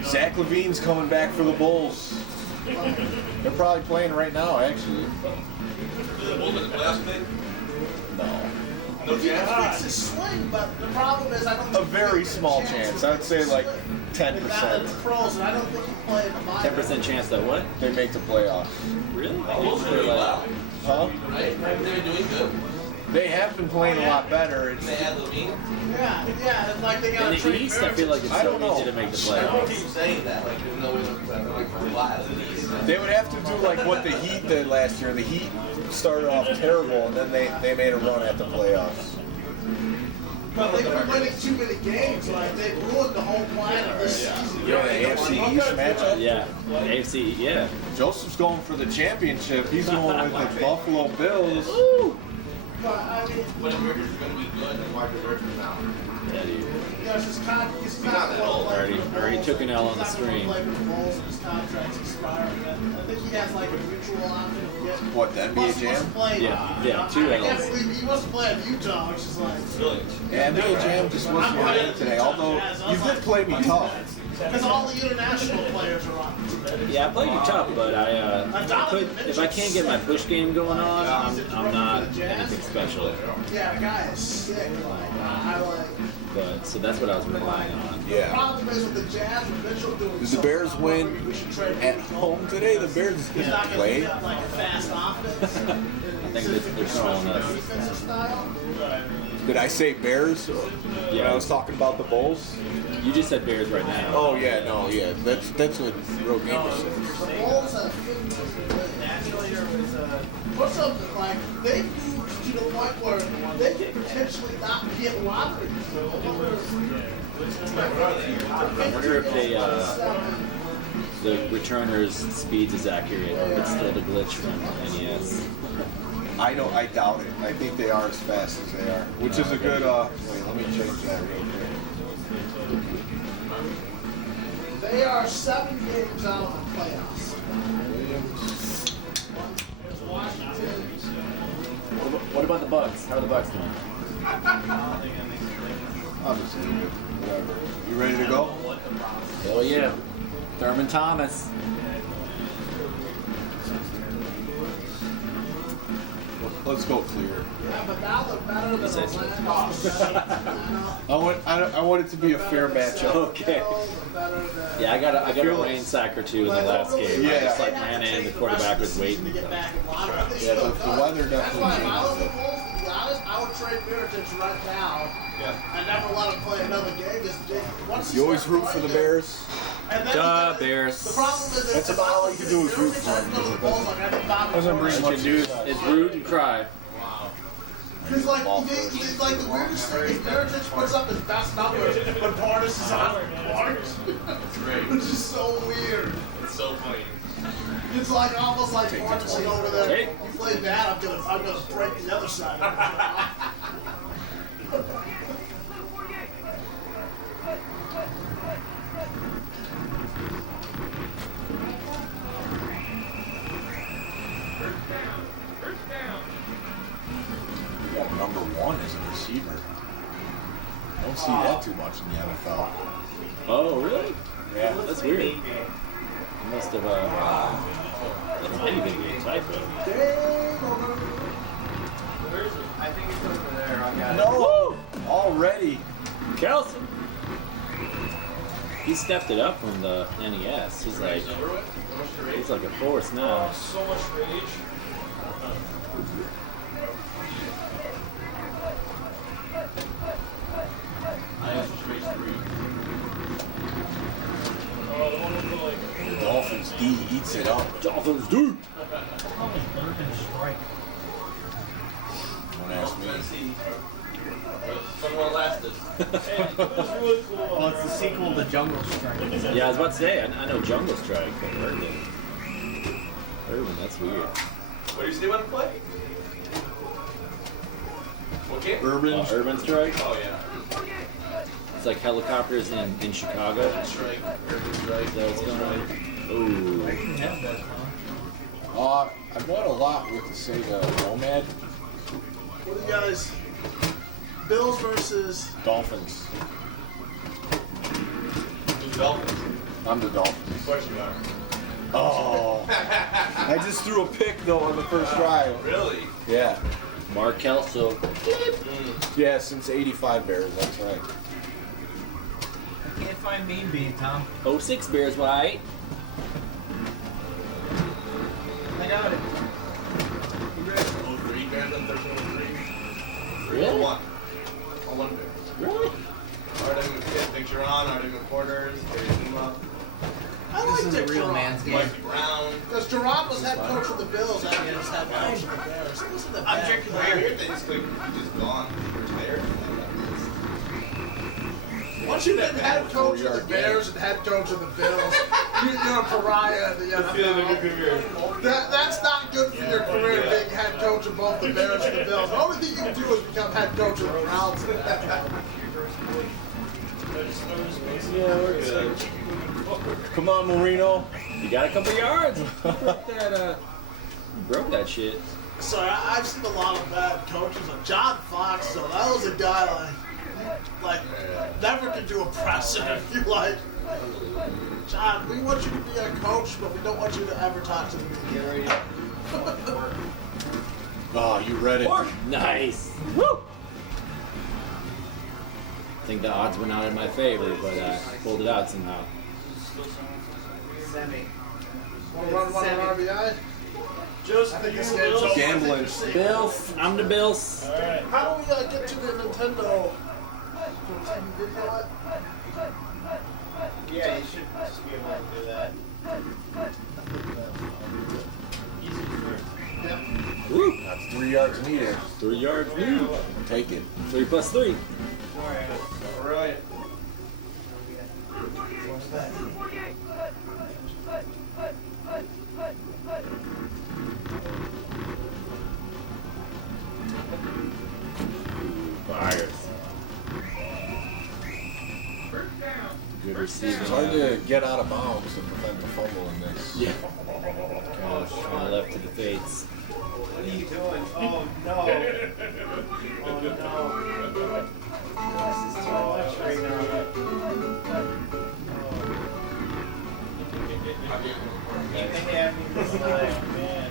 Zach LaVine's coming back for the Bulls. They're probably playing right now, actually. No. He can fix his swing, but the problem is I don't A think very he gets small chance chance. to I'd say fix like his swing. Not in 10%. the pros, and I don't think he played in the minors. 10% chance that what? They make the playoffs. Really? Really well. Huh? Right? They're doing good. They have been playing a lot better. It's, They had Levine. Yeah, and like they got In a the trade East, I feel like it's I so don't know. easy to make the Everyone playoffs. keeps saying that, like there's no way for a while in the East. they would have to do like what the Heat did last year. The Heat started off terrible, and then they made a run at the playoffs. But they've been winning too many games. Like they ruined the whole plan of this season. Yeah, the AFC East matchup. Yeah. AFC, yeah. Joseph's going for the championship. He's going with the Buffalo Bills. But I mean, When Rivers is going to be good, and why the Rivers now? Yeah, dude. there's his contract. He's not that old. Already took an L on the stream. Play for the Bulls and his contract's expiring. I think he has like a mutual option to get. What, the NBA Jam? Yeah, 2 I can't Ls. believe he must play in Utah, which is like. Really? Yeah, NBA Jam just wasn't your game today. Although you did play me tough. Because all the international players are on. Yeah, I play you tough, but if I can't get my push game going on, I'm not anything special. Yeah, the guy is sick. Like, I like. But so that's what I was relying on. The Yeah. problem is with the Jazz and Mitchell doing Did the so Bears well, win we should trade at him. home today? The Bears He's didn't not going to play. be like a fast offense. I think they're throwing us. defensive style. Did I say Bears when Yeah. I was talking about the Bulls? You just said Bears right now. Oh yeah, no, yeah. That's what real game is. The Bulls have 15 wins. Naturally, there was What's up? Like they moved to the point where they could potentially not get lottery. I wonder if the returner's speeds is accurate, or if it's still the glitch from NES. I doubt it. I think they are as fast as they are, which is a good. Wait, let me change that real quick. They are 7 games out of the playoffs. There's Washington. What about the Bucks? How are the Bucks doing? I'll just leave it. Whatever. You ready to go? Hell yeah. Thurman Thomas. Let's go clear. Yeah, but now they're better than Say Orlando. I want it to be a fair matchup. Okay. Yeah, I got a rain sack or two in the last game. Yeah. I just like ran in, the quarterback was waiting. Yeah, the weather That's definitely why if I was changes the Wolves, to be honest, I would trade Miritich right now. Yeah. And never let him play another game. Once it. he You always starts root for the playing it, Bears. and then Duh, he got- Bears. The problem is That's about all you can do is root for him. Doesn't bring much news. It's rude and cry. Because like, the weirdest thing is Miritich puts up his best numbers when Portis is on the court. Which is so weird. It's so funny. It's like almost like Portis is over there. Take. You play bad, I'm gonna break the other side. You got number 1 as a receiver. Don't see that too much in the NFL. Oh, really? Yeah. That's weird. You must have, that's maybe gonna be a typo. I think it's over there. I got it. No! Already. Kelson! He stepped it up from the NES. He's like a force now. Oh, so much rage. Oh, the one with the like. The Dolphins D eats it up. Dolphins do! Don't ask me. Someone lasted. Hey, it was really cool. Well, it's the sequel to Jungle Strike. Yeah, I was about to say, I know Jungle Strike, but Urban, that's weird. What do you say when to play? What game? Urban. Urban Strike? Oh yeah. It's like helicopters in Chicago. Strike. Urban Strike. Is that what's going on? Ooh. I've won a lot with the Sega Nomad. What do you guys? Bills versus. Dolphins. Who's Dolphins? I'm the Dolphins. Of course you are. Oh. I just threw a pick though on the first drive. Really? Yeah. Mark Kelso. Yeah, since 85 Bears, that's right. I can't find Mean Bean, Tom. 06 Bears White. I got it. 03 Bears and 1303. Really? One Bear. Really? Artem McKitt, Big Geron, Artem McQuarters, Barry Zuma, I This like is a Dick real Geron. man's game. Mikey Brown. Because Geron was head coach of the Bills after he was head coach of the Bears. It wasn't that I'm bad. drinking beer. They just gone. Retired. Once you've been head coach of the Bears and head coach of the Bills, you're a pariah in the NFL. That's not good for your career, being head coach of both the Bears and the Bills. The only thing you can do is become head coach of the Browns. Yeah, we're good. Come on, Marino. You got a couple yards. You broke that shit. Sorry, I've seen a lot of bad coaches. John Fox, though, that was a guy like never could do a presser if you like. John, we want you to be a coach, but we don't want you to ever talk to the media. Oh, you read it. Nice. Woo! I think the odds were not in my favor, but I pulled it out somehow. Semi. Want to run one on RBI? Just I think you this game's Bills. over. Gambling. Bills. I'm the Bills. All right. How do we get to the Nintendo? Can you video it? Yeah, you should just be able to do that. Woo! That's 3 yards needed. 3 yards lead. Take it. 3 plus 3. Right. Fires. Good receiving. It's hard to get out of bounds and prevent the fumble in this. Yeah. Kind of left to the fates. What are you doing? Oh no. Oh no. This is too much right now. You can have me this time, man.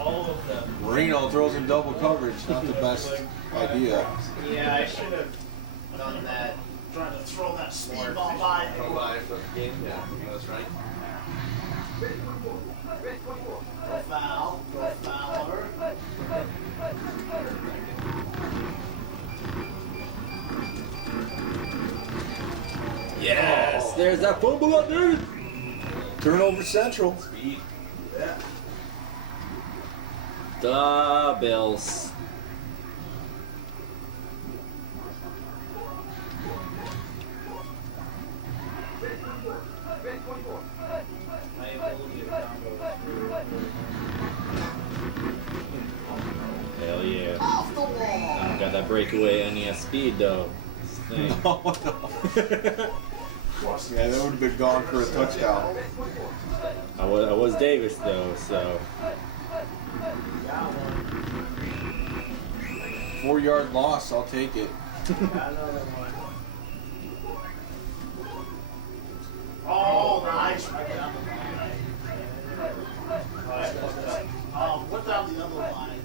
all of them. Marino throws in double coverage. Not the best idea. Yeah, I should have done that. Trying to throw that speedball by him. Go by for the game. Yeah, that's right. Go foul. Go fouler. Yes, there's that fumble up there. Turnover central. Speed. Yeah. The Bills. Hell yeah. Off the wall. Got that breakaway NES speed though. This thing. Oh, no. Yeah, that would have been gone for a touchdown. I was Davis though, so 4-yard loss. I'll take it. Another one. Oh, nice. Right down the line. Oh, what down the other line?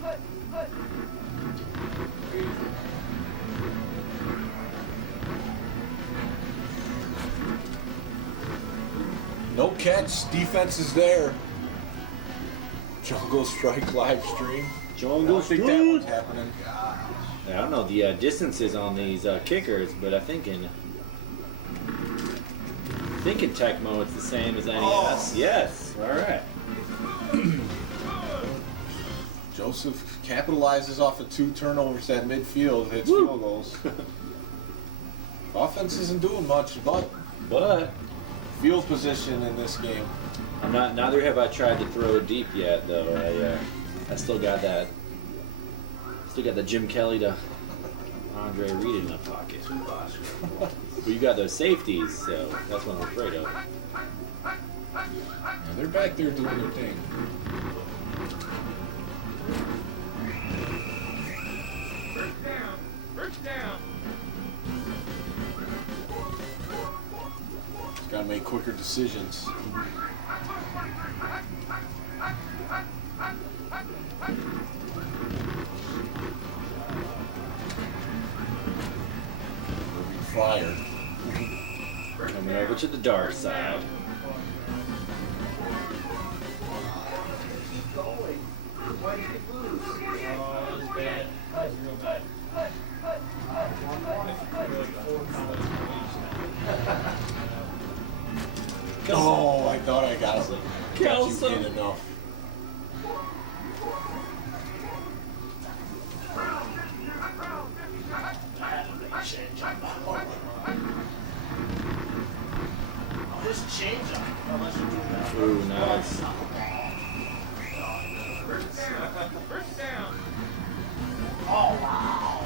No catch. Defense is there. Jungle Strike live stream. I Jungle don't think that one's happening. I don't know the distances on these kickers, but I'm thinking Tecmo it's the same as NES. Oh. Yes. All right. Joseph capitalizes off of 2 turnovers at midfield, hits field goals. Offense isn't doing much, but But field position in this game. I'm not. Neither have I tried to throw deep yet, though. I still got that. Still got the Jim Kelly to Andre Reed in my pocket. But you got those safeties, so that's what I'm afraid of. Yeah, they're back there doing their thing. First down. Just gotta make quicker decisions. We're being fired. Coming over to the dark side. Keep going. Why did you lose? Oh, it was bad. That was real bad. Oh, I thought I got it. Got you in enough. Change up. His change up. Unless you do that. Ooh, nice. First down. Oh, wow.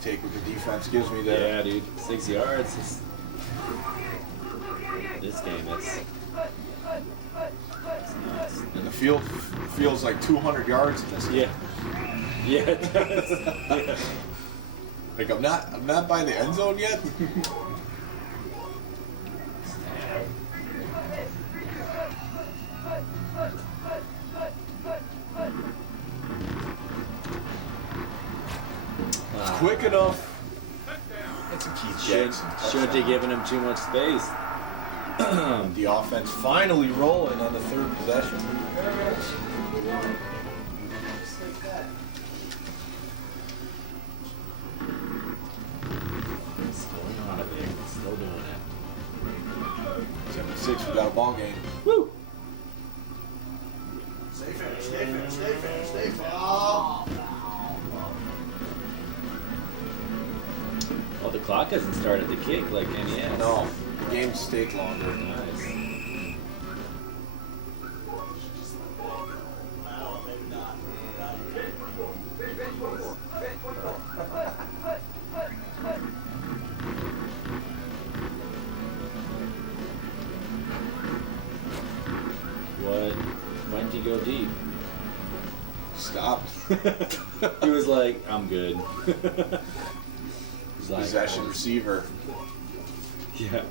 Take what the defense gives me there. Yeah, dude. 6 yards. This game, that's nuts. And the field feels like 200 yards in this game. Yeah. Yeah, it does. Yeah. Like I'm not by the end zone yet. Quick enough. It's a Keith Jackson. Shouldn't have given him too much space. The offense finally rolling on the 3rd possession. Still on it, big. Still doing it. 7-6, we got a ball game. Woo! Stay fair, stay fair, stay fair, stay fair. Oh, Oh, the clock doesn't start at the kick like NES. No, the games take longer. Nice. well, maybe not. What? he go deep. Stopped. He was like, I'm good. He's like, Possession receiver. yeah.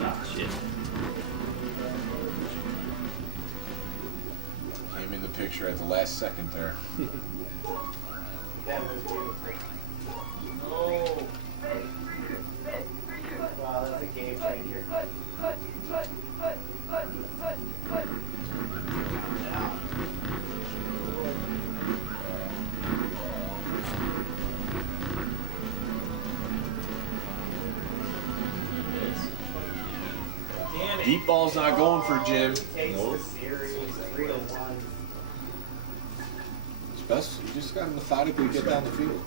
Ah, shit. Came in the picture at the last second there. That was beautiful. No. Wow, that's a game changer. Damn it. Deep ball's not going for Jim. Takes the series 3-1. It's best. You just gotta methodically get down the field.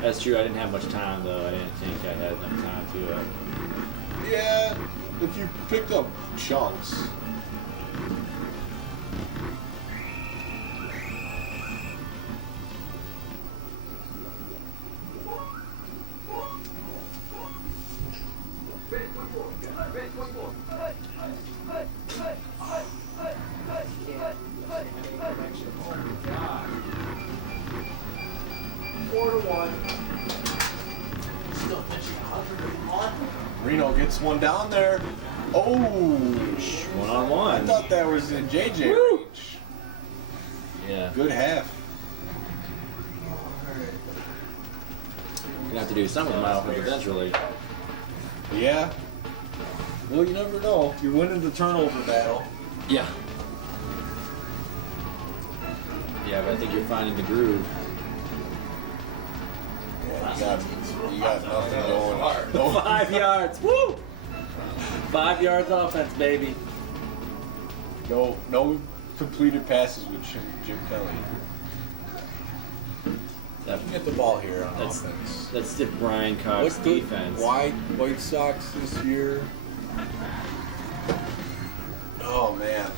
That's true. I didn't have much time though. I didn't think I had enough time to. Yeah, if you picked up chunks. Reno gets one down there. Oh, I 1-on-1. thought that was in JJ range. Yeah. Good half. Gonna have to do something with my offense eventually. Yeah. Well, you never know. You're winning the turnover battle. Yeah. Yeah, but I think you're finding the groove. Yeah, you got nothing going. No. 5 yards. Woo! 5 yards offense, baby. No completed passes with Jim Kelly. That, Get the ball here on That's- offense. that's the Brian Cox What's the defense. White Sox this year? Oh man,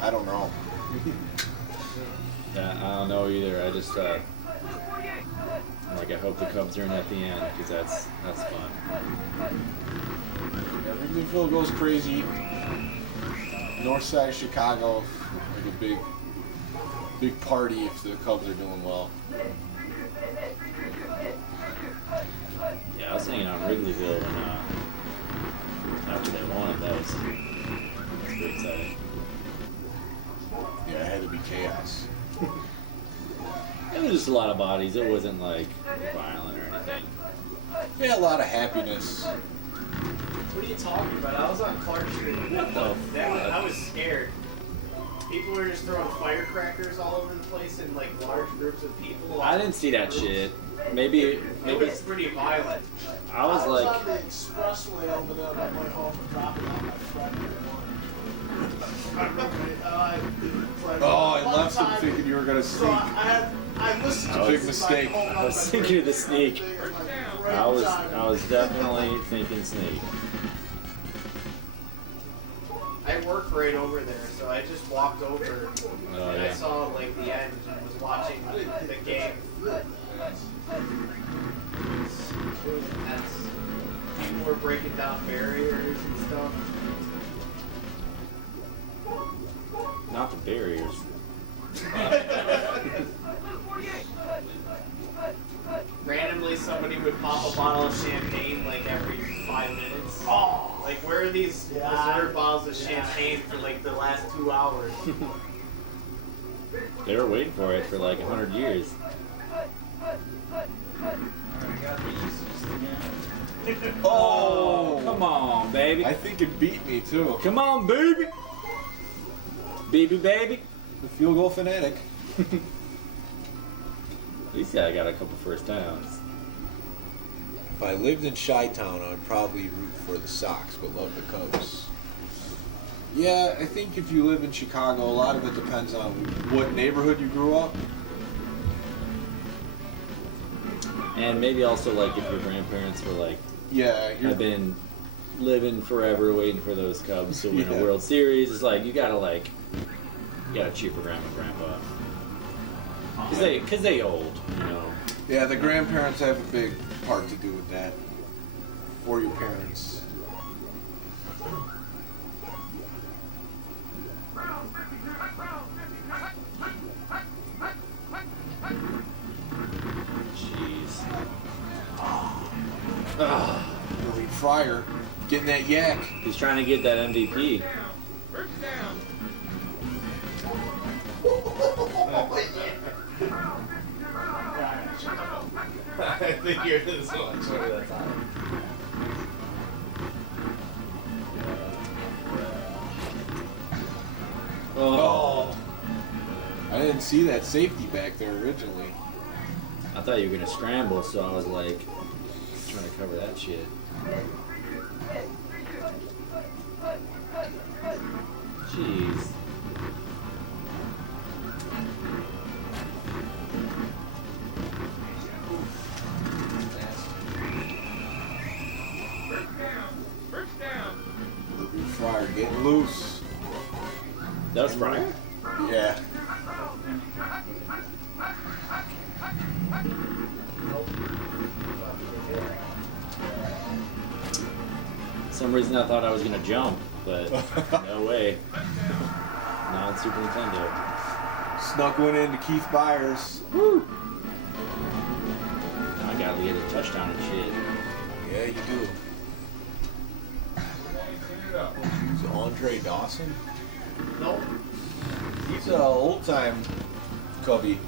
I don't know. Yeah, I don't know either. I just like I hope the Cubs are in at the end because that's fun. Yeah, Wrigleyville goes crazy. North side of Chicago, like a big party if the Cubs are doing well. Yeah, I was hanging out in Wrigleyville when after they won. That was pretty exciting. Yeah, it had to be chaos. It was just a lot of bodies. It wasn't like violent or anything. Yeah, a lot of happiness. What are you talking about? I was on Clark Street. Oh, I was scared. People were just throwing firecrackers all over the place in like large groups of people. I didn't see that shit. Maybe It was pretty violent. I was on like, the expressway over there on my way home and dropping off my friend in the morning. My roommate, Oh, I left him thinking you were gonna So sneak. I listened I to was- it, Big mistake. like, I was thinking of the sneak. I was definitely thinking sneak. I work right over there, so I just walked over Oh, and I yeah. saw like the end and was watching the game. It was intense. People were breaking down barriers and stuff. Not the barriers. Randomly, somebody would pop a bottle of champagne like every 5 minutes. Oh, like where are these reserve bottles of champagne for like the last 2 hours? They were waiting for it for like 100 years. Oh, Come on, baby. I think it beat me too. Come on, baby. Baby. The field goal fanatic. At least I got a couple first downs. If I lived in Chi-Town, I would probably root for the Sox, but love the Cubs. Yeah, I think if you live in Chicago, a lot of it depends on what neighborhood you grew up. And maybe also like if your grandparents were like, Yeah, have been living forever waiting for those Cubs to win Yeah. a World Series. It's like you gotta cheer for grandma and grandpa. Cause they old, you know. Yeah, the grandparents have a big part to do with that. Or your parents. Jeez. Billy Fryer getting that yak. He's trying to get that MVP. I think you're this one. That's on. Oh. I didn't see that safety back there originally. I thought you were gonna scramble, so I was like trying to cover that shit. Jeez. Billy Fryer getting loose. That was Fryer? Yeah. For some reason I thought I was gonna jump, but no way. Not on Super Nintendo. Snuck one into Keith Byers. Now I gotta get a touchdown and shit. Yeah, you do. Who's Andre Dawson? Nope. He's an old time Cubby.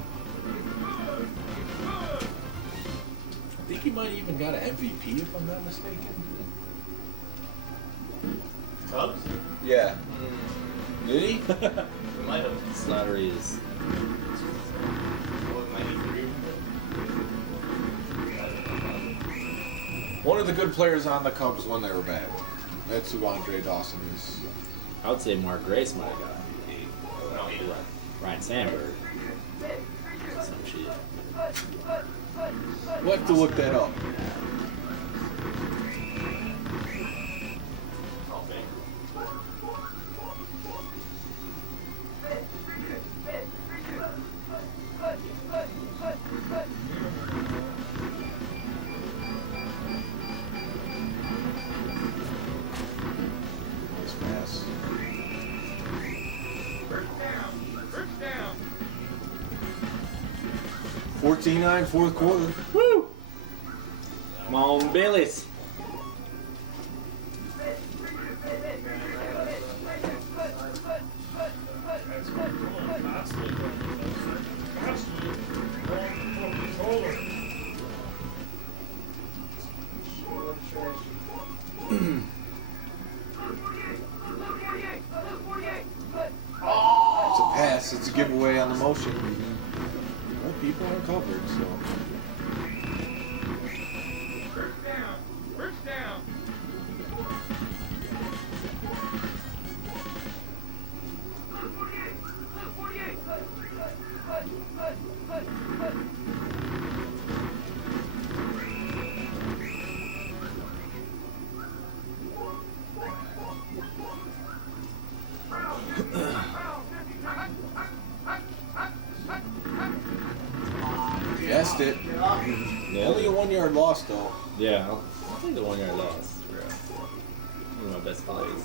I think he might even got an MVP if I'm not mistaken. Cubs? Yeah. Did he? We might have. Slattery is. What, 93? One of the good players on the Cubs when they were bad. That's who Andre Dawson is. I would say Mark Grace might have got MVP. No, he didn't. Ryan Sandberg. Some shit. We'll have to look that up. Hall of Fame. 14-9, fourth quarter. Woo! Come on, Billis. It's a pass. It's a giveaway on the motion. Well, people are covered, so. First down. Guessed it. Yeah. Only a 1 yard loss, though. Yeah, I'll take the 1 yard loss. One of my best plays.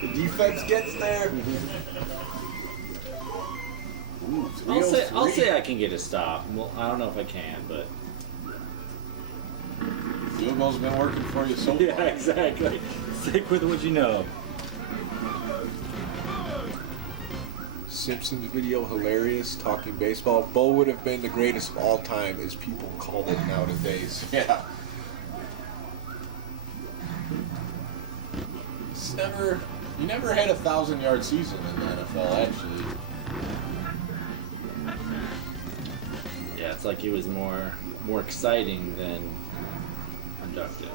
The defense gets there. Ooh, I'll say I can get a stop. Well, I don't know if I can, but Field goal's been working for you so far. yeah, exactly. Stick with what you know. Simpsons video hilarious, talking baseball. Bo would have been the greatest of all time, as people called it nowadays. Yeah. You never had a 1,000-yard season in the NFL, actually. Yeah, it's like it was more exciting than productive.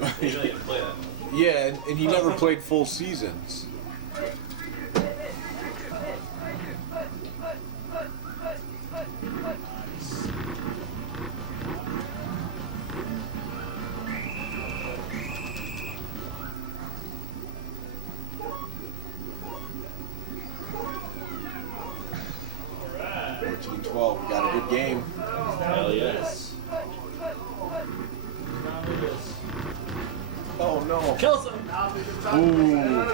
You really didn't play that. Yeah, and he never played full seasons. 14-12. We got a good game. Hell yes. Oh no. Kill some. Ooh.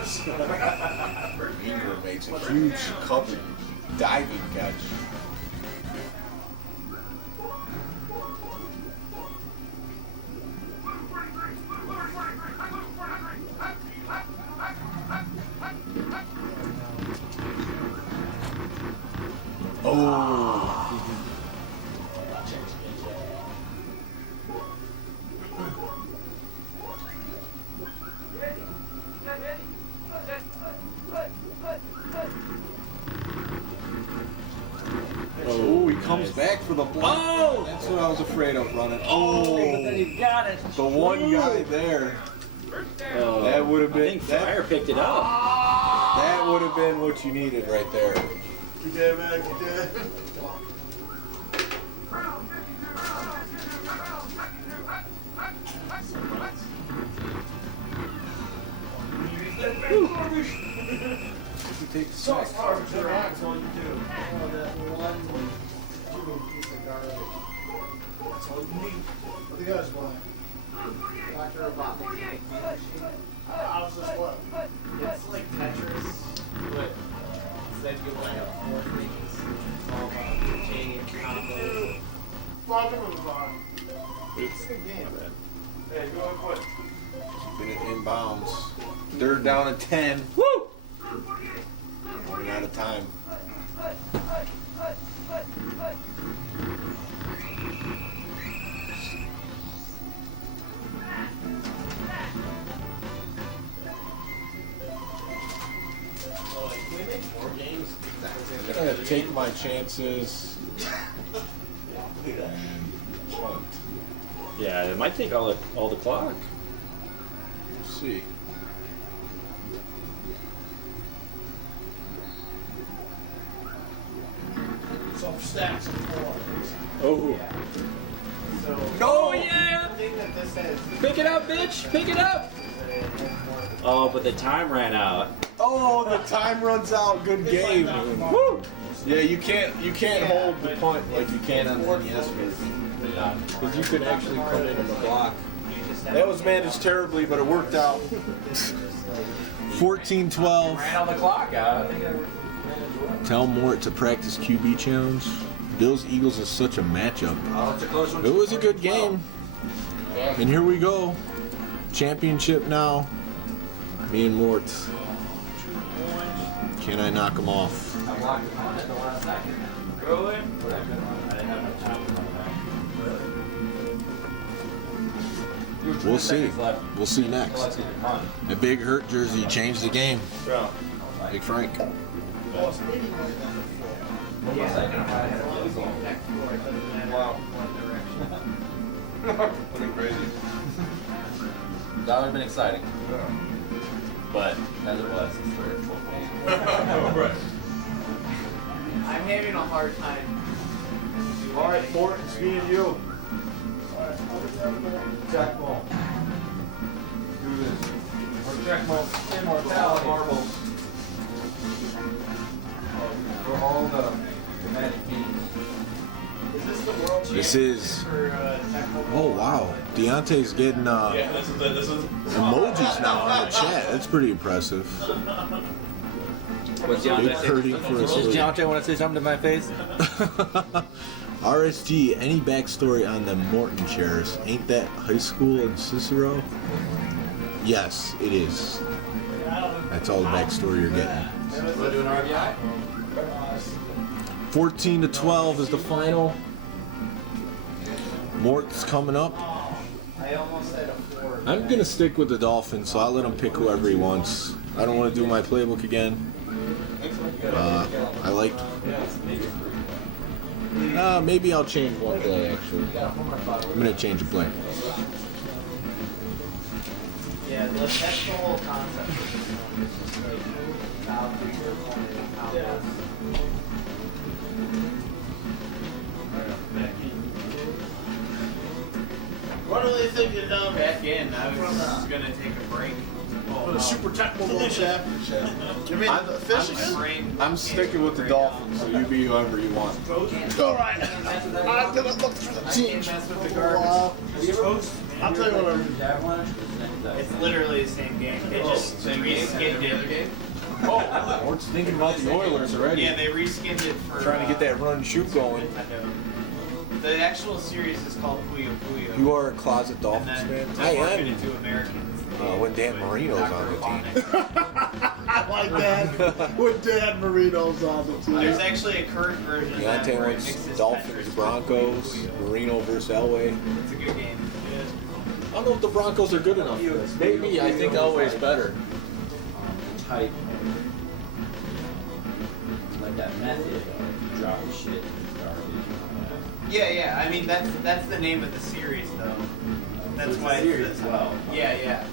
Ingram makes a huge cover diving catch. Oh. Oh, he comes back for the block. Oh! That's what I was afraid of running. Oh, You got it. the one guy there. That would have I been think Fire picked it up. that would have been what you needed right there. You did, man. You did. Sauce garbage around, that's all you do. Oh, that one piece of garbage. That's all you need. What do you guys want? Dr. Robotnik's beat machine. How's this what? It's like Tetris, but instead you line up 4 things. It's all about chain combos. Welcome to the bottom. It's a good game, man. Hey, go and quit. Keeping it in bounds. Third down and 10. Woo! Running out of time. Can we make more games? I'm gonna take my chances. And punt. Yeah, it might take all the clock. We'll see. Some stacks of 4. Oh. So, Oh yeah! the thing that this has Pick it up, bitch! Pick it up! Oh, but the time ran out. Oh, the time runs out. Good game. Woo! Yeah, you can't hold the punt like you can on the NES version. Because you can actually come in the block. That was managed terribly, but it worked out. 14-12. Ran all the clock out. I think Tell Mort to practice QB challenge. Bills Eagles is such a matchup. It was a good game. And here we go. Championship now. Me and Mort. Can I knock him off? Go in. We'll see. We'll see next. A big hurt jersey changed the game. Big Frank. Well, it's 80 more than Wow. Pretty crazy. That would have been exciting, Yeah. but as it was, it's very Right. I'm having a hard time. All right, Mort, it's me and you. Tecmo. Do this. Or Tecmo Immortality. marbles For all the magic beans. Is this the world This is. for Tecmo? Oh wow, Deontay's getting This is it. This is. emojis now in the chat. That's pretty impressive. What's Big hurting for his Does sleep. Deontay want to say something to my face? RSG, any backstory on the Morton chairs? Ain't that high school in Cicero? Yes, it is. That's all the backstory you're getting. We'll do an RBI. 14-12 is the final. Mort's coming up. I almost had a 4. I'm gonna stick with the Dolphins, so I'll let him pick whoever he wants. I don't want to do my playbook again. I like. Maybe I'll change one play. Actually, I'm gonna change a play. Yeah, that's the whole concept of this one. It's just like how to your opponent and how What do they think you're done? back in. I was just gonna take a break. Oh, For the Super Tecmo World Championship. You mean the fish again? I'm sticking with the Dolphins, so you be whoever you want. Alright. I'm gonna look through the teams for a while. I'll tell you whatever. It's literally the same game. They just reskinned it. Oh, we're thinking about the Oilers already. Yeah, they reskinned it for Trying to get that run and shoot going. Nintendo. The actual series is called Puyo Puyo. You are a closet And Dolphins then fan? to I market am. it to Americans. When Dan Marino's on the team. I like that. With Dan Marino's on the team. There's actually a current version of that Deontay where it wants mixes Dolphins, Tetris. Broncos, Marino versus Elway. It's a good game. I don't know if the Broncos are good enough for this. Maybe I think Elway's better. Type like that method of dropping shit in garbage. Yeah. I mean, that's the name of the series, though. That's why it's series as well. Yeah.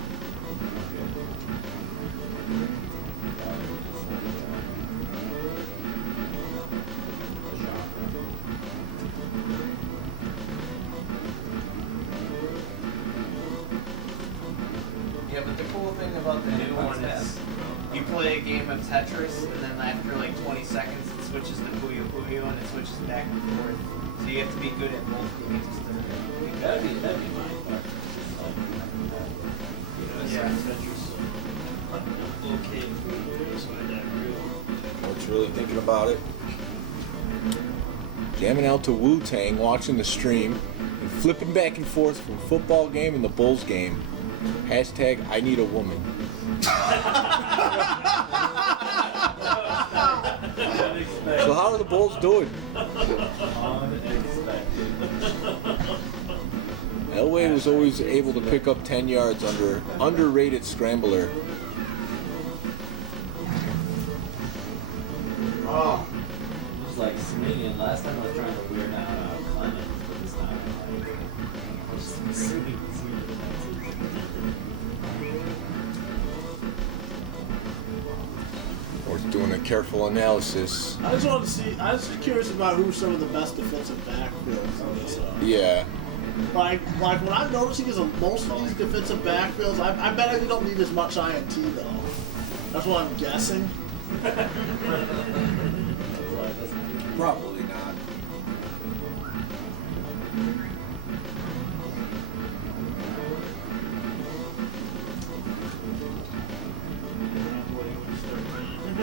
Yeah, but the cool thing about the new one is you play a game of Tetris, and then after like 20 seconds, it switches to Puyo Puyo, and it switches back and forth. So you have to be good at both games. That'd be mine. But Yeah. Okay, so I agree. What's really thinking about it? Jamming out to Wu-Tang, watching the stream, and flipping back and forth from football game and the Bulls game. Hashtag I need a woman. So how are the Bulls doing? Elway was always able to pick up 10 yards under underrated scrambler. Oh. it was like swinging. Last time I was trying to weird out Clemens, but this time I'm like, just swinging. We're doing a careful analysis. I just wanted to see. I was just curious about who some of the best defensive backfields on this. Yeah. Like what I'm noticing is most of these defensive backfields. I bet they don't need as much INT though. That's what I'm guessing. Probably not.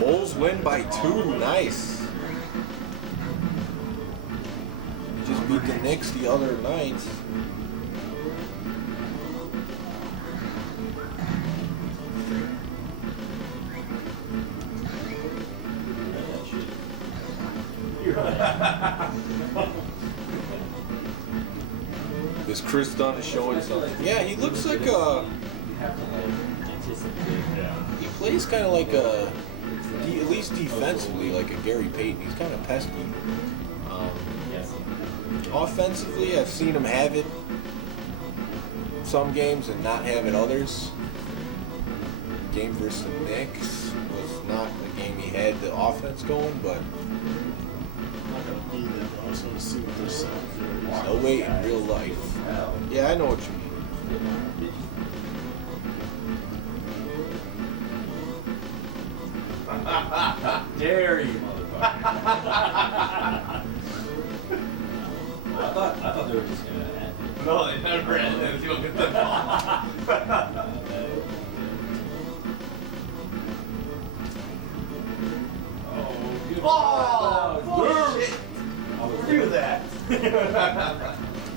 Bulls win by 2. Nice. Just beat the Knicks the other night. Is Chris Dunn is showing something? Yeah, he looks like a. You have to like anticipate. He plays kind of like a. At least defensively, like a Gary Payton. He's kind of pesky. Yes. Offensively, I've seen him have it some games and not have it others. Game versus the Knicks was not the game he had the offense going, but I'm not gonna be there, but I also want to see what they're saying. no way in real life. Yeah, I know what you mean. Dare you, motherfucker. I thought they were just gonna end it. No, they never ended. You don't get the ball. Oh, shit. Review that.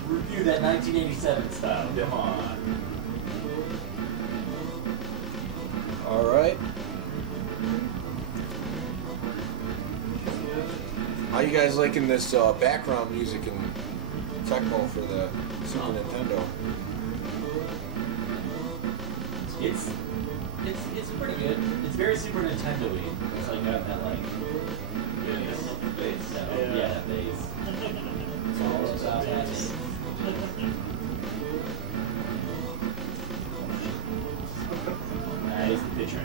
Review that 1987 style. Come on. All right. How you guys liking this background music in Tecmo for the Super Nintendo? It's pretty good. It's very Super Nintendo-y. It's like got that like bass. Yeah, that bass. It's all about that bass. That is the picture.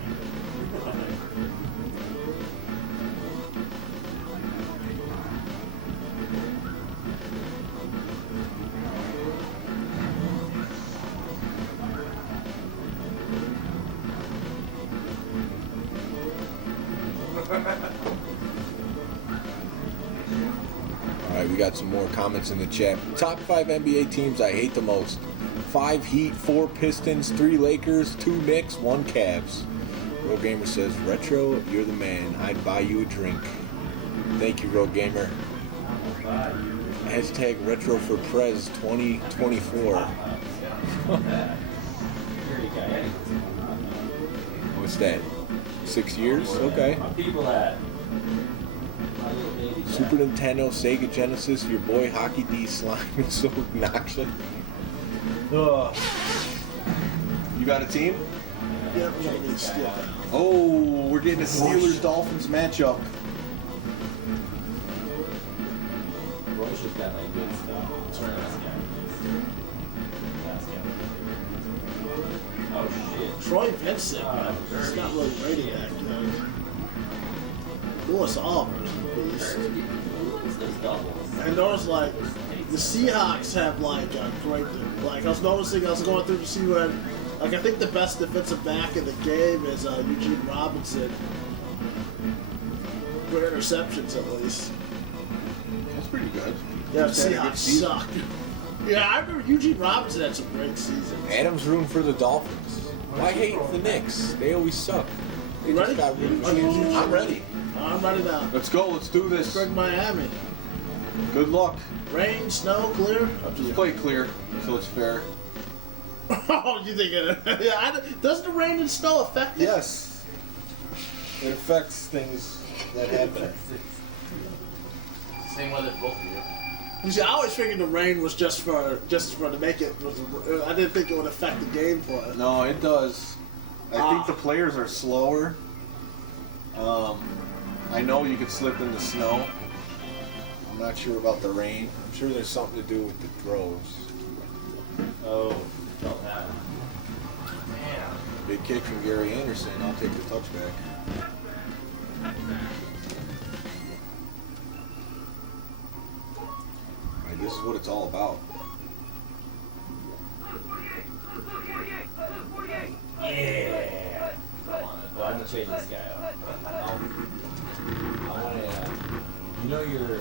right, we got some more comments in the chat. Top 5 NBA teams I hate the most. 5 Heat, 4 Pistons, 3 Lakers, 2 Knicks, 1 Cavs. Real Gamer says, Retro, you're the man. I'd buy you a drink. Thank you, Real Gamer. Hashtag Retro for Prez 2024. What's that? 6 years? Okay. People that. Super Nintendo, Sega Genesis, your boy Hockey D Slime is so obnoxious. Ugh. You got a team? Yeah, we gotta get still. Oh, we're getting a Steelers-Dolphins matchup. Roche's got like good stuff. Oh shit. Troy Vincent, he's not really rated that good. Lewis Oliver's a beast. And those like the Seahawks have like a great like I was noticing I was going through to see when like I think the best defensive back in the game is Eugene Robinson. For interceptions at least. That's pretty good. Yeah, the Just had a good Seahawks season. suck. Yeah, I remember Eugene Robinson had some great seasons. Adam's rooting for the Dolphins. Why hate the Knicks? They always suck. They You just ready? got really I'm ready. I'm ready now. Let's go. Let's do this. Greg Miami. Good luck. Rain, snow, clear. Up to you. Just play clear, so it's fair. Oh, you think it? Yeah, does the rain and snow affect it? Yes. It affects things that happen. Same weather as both of you. You see, I always figured the rain was just for to make it. I didn't think it would affect the game for it. No, it does. I think the players are slower. I know you could slip in the snow. I'm not sure about the rain. I'm sure there's something to do with the throws. Oh, felt that. Big kick from Gary Anderson. I'll take the touchback. Right, this is what it's all about. Yeah. Well, I'm gonna change this guy up. I want to. You know your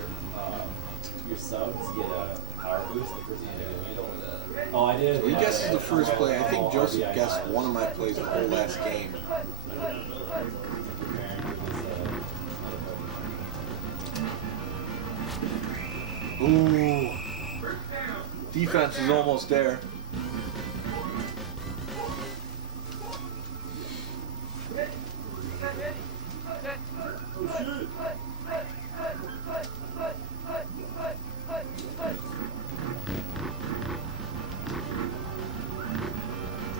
subs get a power boost the first time they go in. Oh, I did. So he guesses the first play. I think Joseph guessed one of my plays the whole last game. Ooh. Defense is almost there.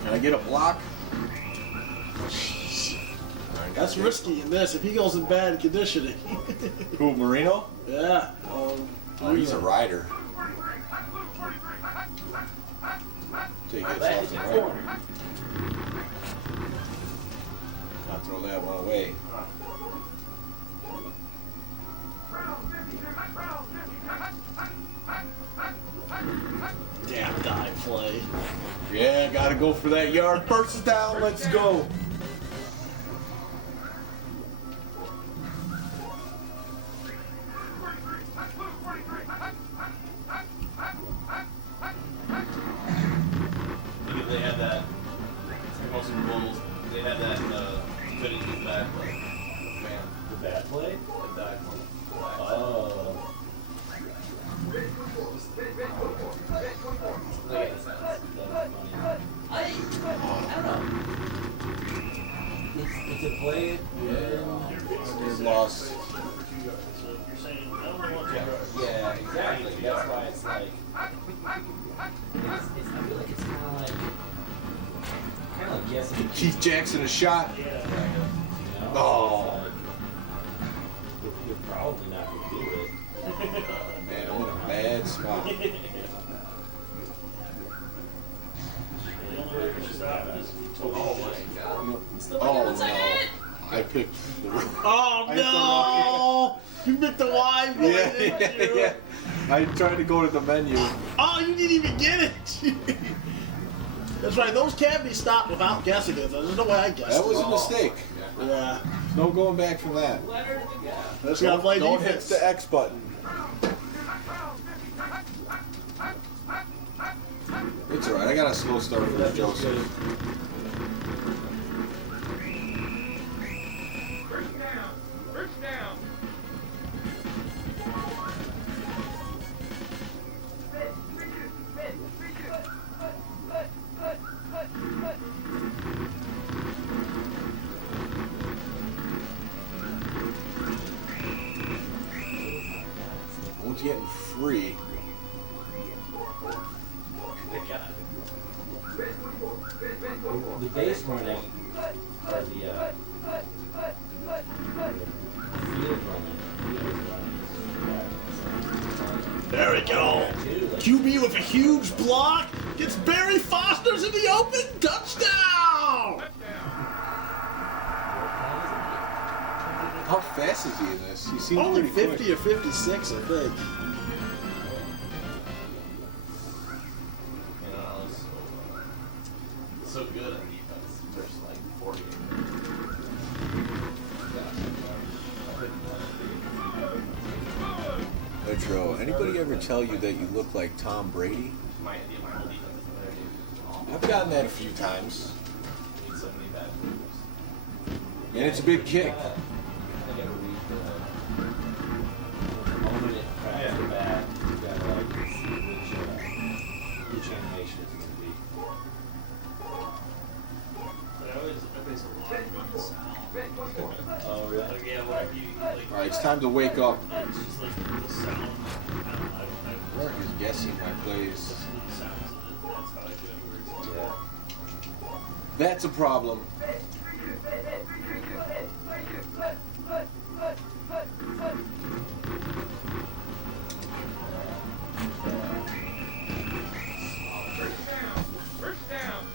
Can I get a block? That's risky in this. If he goes in bad conditioning. Who, Marino? Yeah. Oh, he's a rider. Take hits left and right. Not throw that one away. Damn dive play. Yeah, gotta go for that yard. First down, let's go. They had that. Most of the Bulls, they had that. Couldn't do bad play. Man, The bad play? the bad play. Oh. It's a play. They lost. Yeah, exactly. That's why it's like. I feel like it's kind of like guessing. Keith Jackson a shot. You know? Oh. It's like, you're probably not going to do it. Man, I'm in a bad spot. Oh my god. Oh no. I picked the Oh no! You picked the wide play, Yeah, didn't yeah, you? yeah. I tried to go to the menu. Oh, you didn't even get it. That's right. Those can be stopped without guessing it. There's no way I guessed That was it. a mistake. Yeah. No going back from that. Just gotta play Don't hit defense. the X button. It's alright, I got a slow start for this Joseph. First down. One's getting free. The base running, or the field running. There we go. QB with a huge block gets Barry Foster's in the open. Touchdown! How fast is he in this? He seems Only pretty 50 quick. or 56, I think. You know, so good on defense. There's like 40. Metro, anybody ever tell you that you look like Tom Brady? My whole defense is there, dude. I've gotten that a few times. Made so many bad moves. And it's a big kick. I gotta read the moment it cracks the bat, you gotta like see which animation it's gonna be. But I always a lot of the sound. Oh really? Like, yeah, whatever you like. Alright, it's time to wake up. It's just like the sound. I Mark is guessing my plays. listen to the sounds of it. That's how I do it. Yeah. That's a problem. First down.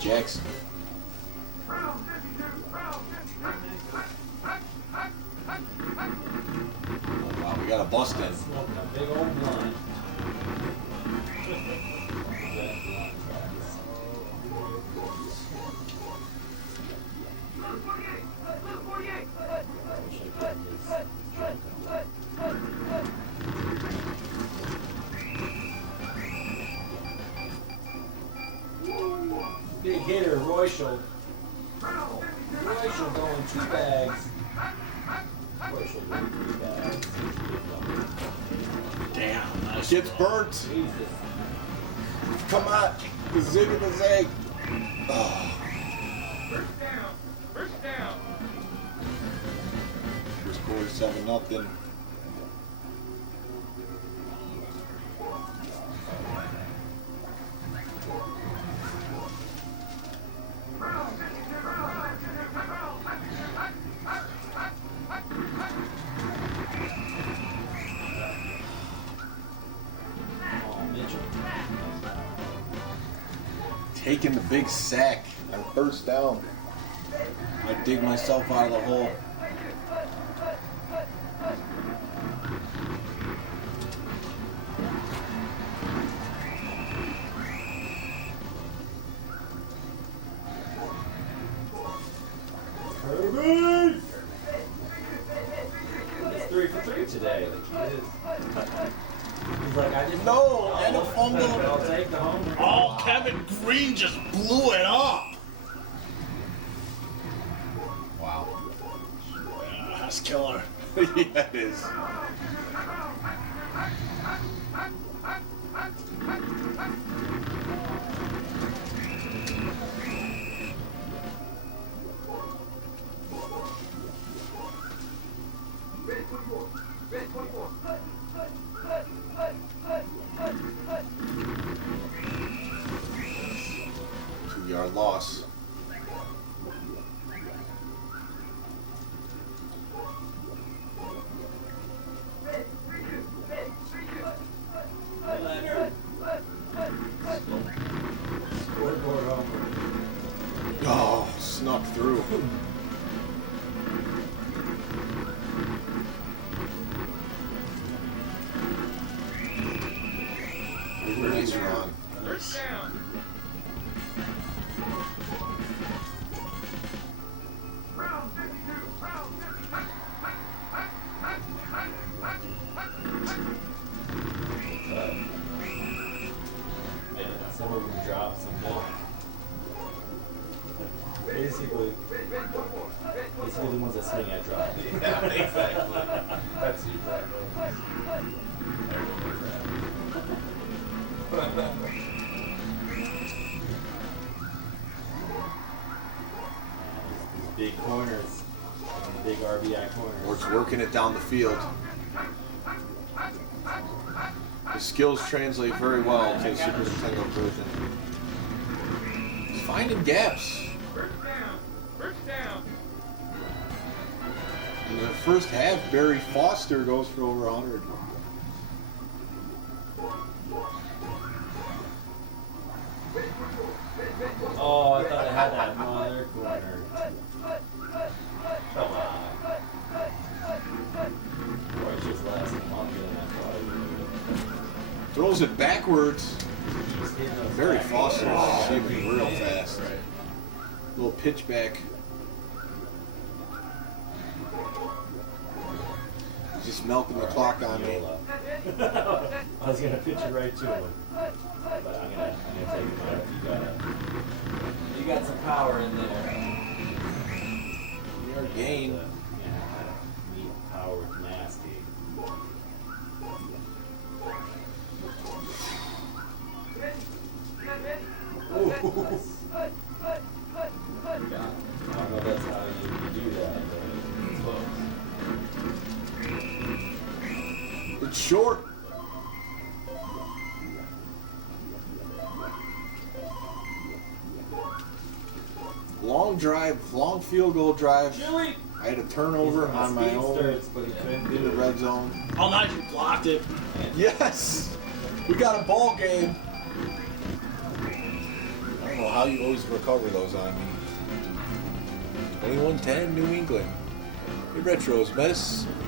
Jackson. Oh, wow, we got a bust in. Smoking a big old blunt. Big hitter, Royshel. Royshel going 2 bags. Royshel going 3 bags. Damn, nice. Gets burnt. Jesus. Come on. The zig and the zag. Oh. First down. First quarter 7-0. Oh, Mitchell. Taking the big sack on first down. I dig myself out of the hole. Kirby! It's 3 for 3 today. The kid is. He's like, I just. No, and a fumble. I'll take the home. Oh, Kevin Green just blew it up. Wow. That's killer. Yeah, it is. Two-yard loss. Scoreboard home. Oh, snuck through. Nice run. First down. Some of them drop, some don't. Basically the ones that swing at drop. Yeah, exactly. That's you, Big corners. Big RBI corners. Or it's working it down the field. The skills translate very well to the Super Nintendo version. He's finding gaps. In the first half, Barry Foster goes for over 100. Oh, I thought I had that mother corner. Come on. Boy, it's just lasting longer than I thought. Throws it backwards. He's hitting those Barry back- Foster is Oh, receiving real fast. Little pitch back. He's just milking the clock on me. I was gonna pitch it right to him, but I'm gonna take him out. You got some power in there. Yard gain. Yeah, neat power is nasty. I don't know if that's how you do that, but it's close. It's short. Long drive, long field goal drive. I had a turnover on my own But he couldn't in do the it. red zone. Oh, nice, you blocked it. Yes! We got a ball game. I don't know how you always recover those on me. 21-10, New England. Hey, Retro, is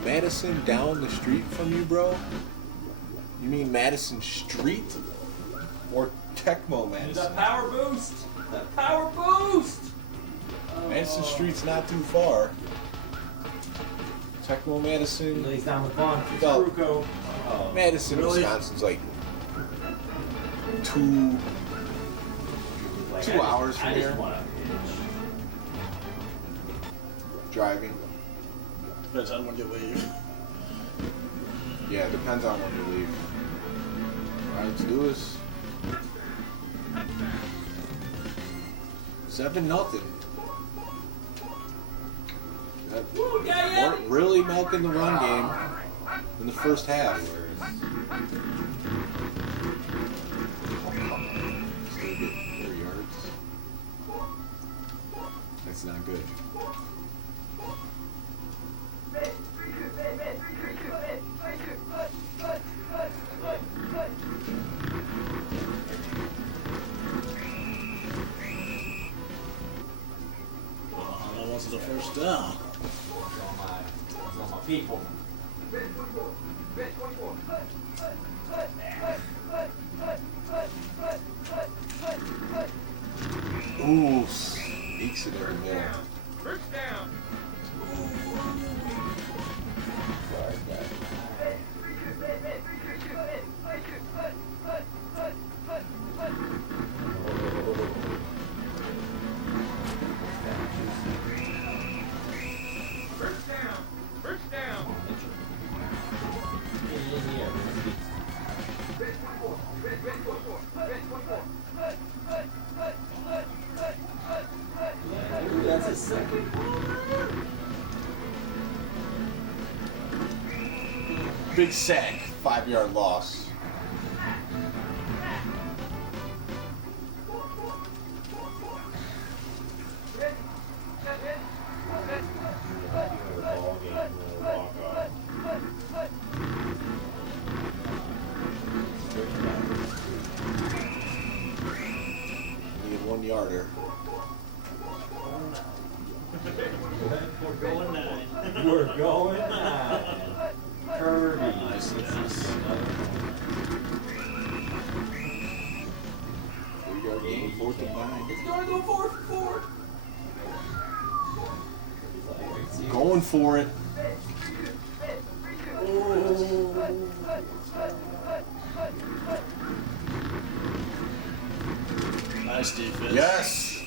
Madison down the street from you, bro? You mean Madison Street? Or Tecmo The Madison? power boost! The power boost! Madison Street's not too far. Tecmo Madison. Lays down the bunk. Well, Ruco. Oh. Madison, Really? Wisconsin's like 2 Like, 2 I just- hours from I just here. want to pitch. Driving. Depends on when you leave. Yeah, it depends on when you leave. Alright, let's do this. 7-0. Weren't really milking the run game in the first half. Still get 4 yards. That's not good. That wasn't the first down. It's on my people. Ooh, sneaks it in the middle. That's a second. Big sack, 5-yard loss. Need a 1-yarder. We're going 9. We're going 9. Kirby. Nice. 3-yard gain, 4th and 9. He's going to go 4 for 4. Going for it. Nice defense. Yes.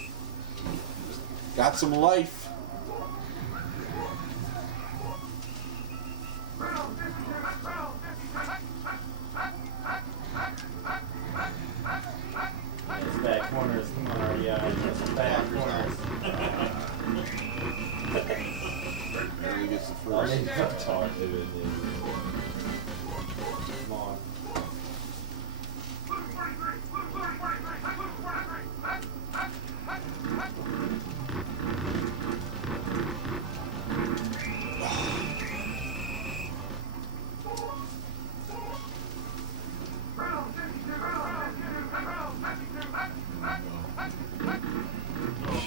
Got some life. Those back corners, come on, RDI. Those back corners. Barely gets the Oh, first. they got talk, dude. Come on.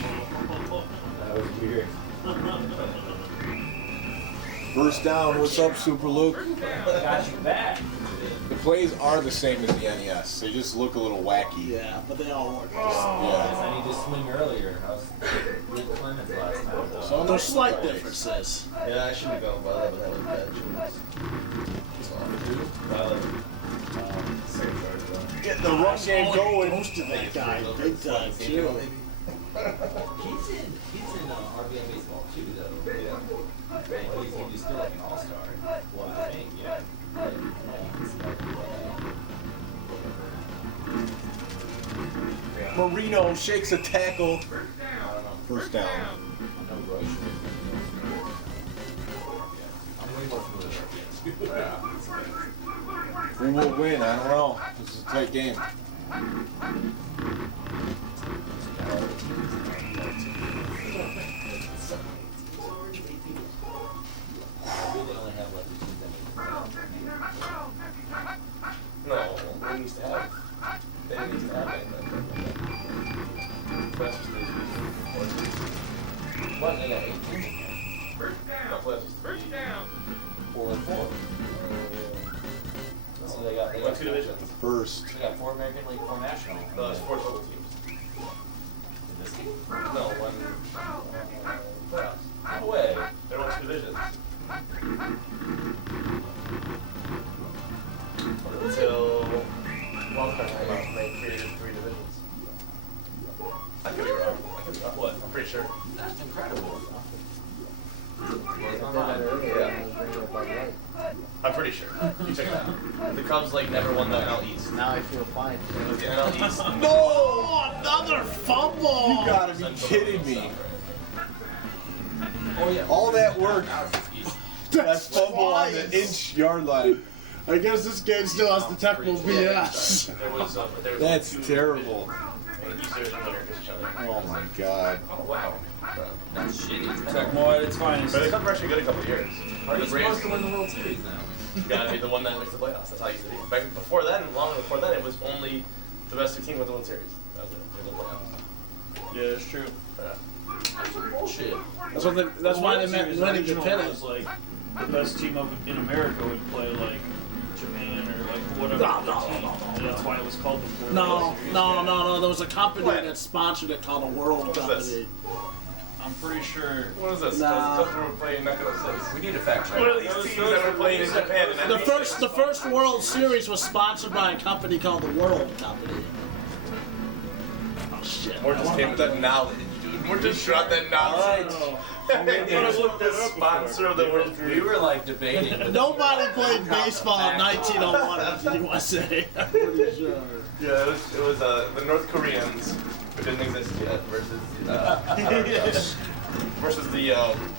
That was weird. First down. What's up, Super Luke? Got you back. The plays are the same as the NES. They just look a little wacky. Yeah, but they all work. Yeah. I need to swing earlier. I was with Clemens last time. Though. So There's slight differences. Yeah, I shouldn't have gone by that, but that was bad. Getting the run game going. Most of that guy, big time too. He's in RBI baseball too, though. Yeah. And he's still like an all-star. Well, I think, yeah. Marino shakes a tackle. First down. No rush. I'm way more familiar with RBI. Who will win? I don't know. This is a tight game. No, they used to have. They didn't used to have it. What? They got 18? First down. 4 and 4. So they got 2 divisions. First. We got 4 American League, 4 National. No, there's 4 total teams. In this game? No, one. Playoffs. No way. They won 2 divisions. Until Wildcard came out and they created 3 divisions. I could be wrong. What? I'm pretty sure. That's incredible. Yeah. I'm pretty sure. You check it out. The Cubs like never won the NL East. Now I feel fine. It was the NL East. No! Another fumble! You gotta be kidding me. Oh, yeah. All that work. That's That fumble on the twice. inch yard line. I guess this game still has the Tecmo BS. There was That's 2 terrible. East Division winners each other. Oh my god. Oh wow. That's shitty. Tecmo at its finest. But the Cubs were actually good a couple of years. Are you The Braves supposed to win the World Series now? gotta be the one that makes the playoffs. That's how it used to be. Back before then, long before then, it was only the best 2 teams with the World Series. That was it. It was the playoffs. Yeah, it's true. Yeah. Bullshit. That's why they World meant Series winning the original pennant. was like the best team in America would play like Japan or like whatever. No, other no, team. no, no, And that's why it was called the World No, Series. no. There was a company What? that sponsored it called a World What is Company. this? I'm pretty sure. What is this? Nah. Cubs were playing Mexico 6. We need a fact check. What are these teams that were playing in Japan? And The first World Series was sponsored by a company called the World Company. Oh shit! We're just getting that knowledge, dude. We're just got that knowledge. The sponsor of the World We Series. were like debating. but Nobody played baseball in 1901 in the USA. I'm pretty sure. Yeah, it was the North Koreans, who didn't exist yet, versus versus the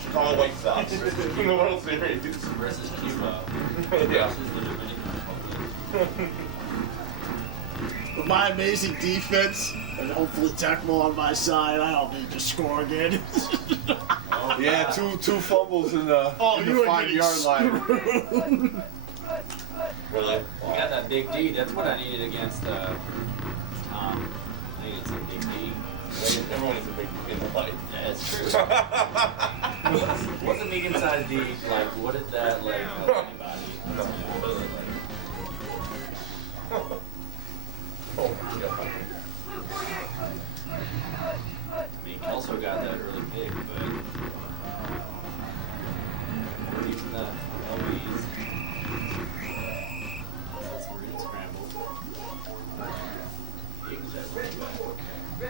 Chicago White Sox in the World Series. versus Cuba. Yeah. Versus the Dominican Republic. With my amazing defense and hopefully Tecmo on my side, I don't need to score again. Yeah, two fumbles in the, in the 5 yard line. Really? We got that big D. That's what I needed against Tom. I needed some big D. Everyone is a big in the life. Yeah, it's true. What's a medium-sized D like? What did that like help anybody? Oh my god. I mean, also got that really big, but we're using the LBs. That's we're in scramble. He was that running back.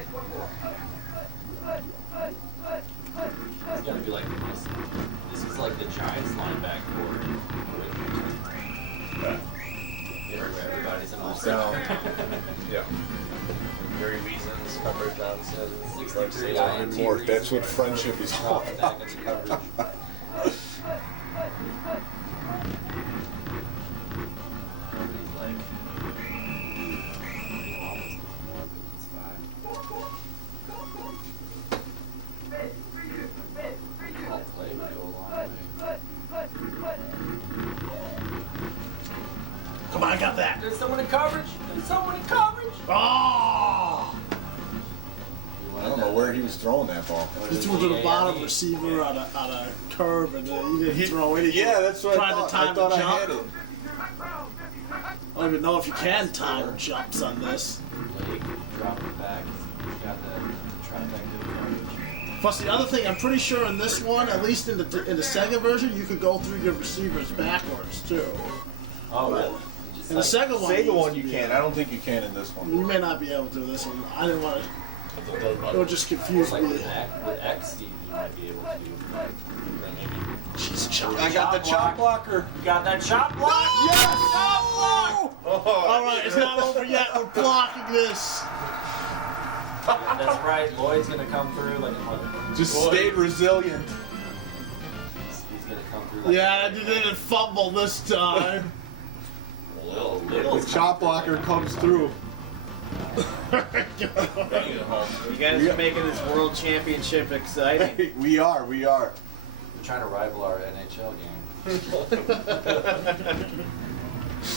Nice and all. Down. Yeah. Gary Weason's cover Johnson. 63 And more. That's what friendship is all about. Come on, I got that. There's someone in coverage. There's someone in coverage. Oh! I don't know where he was throwing that ball. He threw to the bottom receiver on a curve, and he didn't throw anything. Yeah, that's what Trying I thought. to time I thought the I jump. had it. I don't even know if you can time jumps on this. Blake dropped it back. He's got the trifecta coverage. Plus, the other thing, I'm pretty sure in this one, at least in the Sega version, you could go through your receivers backwards too. Oh, really? Just In the Sega one, Sega you one used you to be can. I don't think you can in this one. You may not be able to this one. I didn't want to. It would just confuse like me. with X, you might be able to. Maybe. She's chop. I got the chop blocker. You got that chop block? Yes! Chop block! Oh, All right, it's not over yet. We're blocking this. That's right. Lloyd's gonna come through like a mother. just stayed resilient. He's gonna come through like Yeah, I didn't fumble this time. little. The chop blocker comes through. You guys are making this world championship exciting. We are. We're trying to rival our NHL game.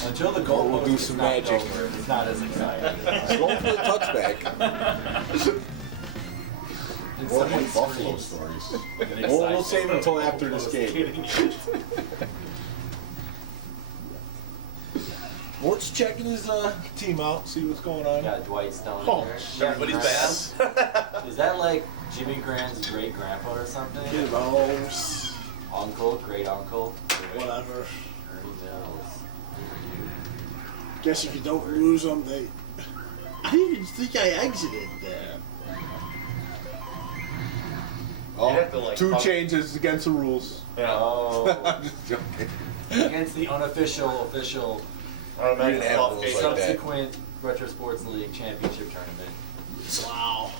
Until the goal We'll do gets some knocked magic. over, it's not as exciting. Going for the touchback. More like Buffalo stories. We'll save until after this game. Mort's checking his team out, see what's going on. Got Dwight Stone Oh, there. Everybody's bad. Is that like Jimmy Grant's great grandpa or something? You know, Uncle, great uncle. whatever. Ernie Mills. Guess if you don't lose them, they. I didn't even think I exited there. Oh, You have to, like, two pump- changes against the rules. Oh, I'm just joking. against the unofficial, official, You didn't have rules like that. subsequent Retro Sports League Championship tournament. Wow.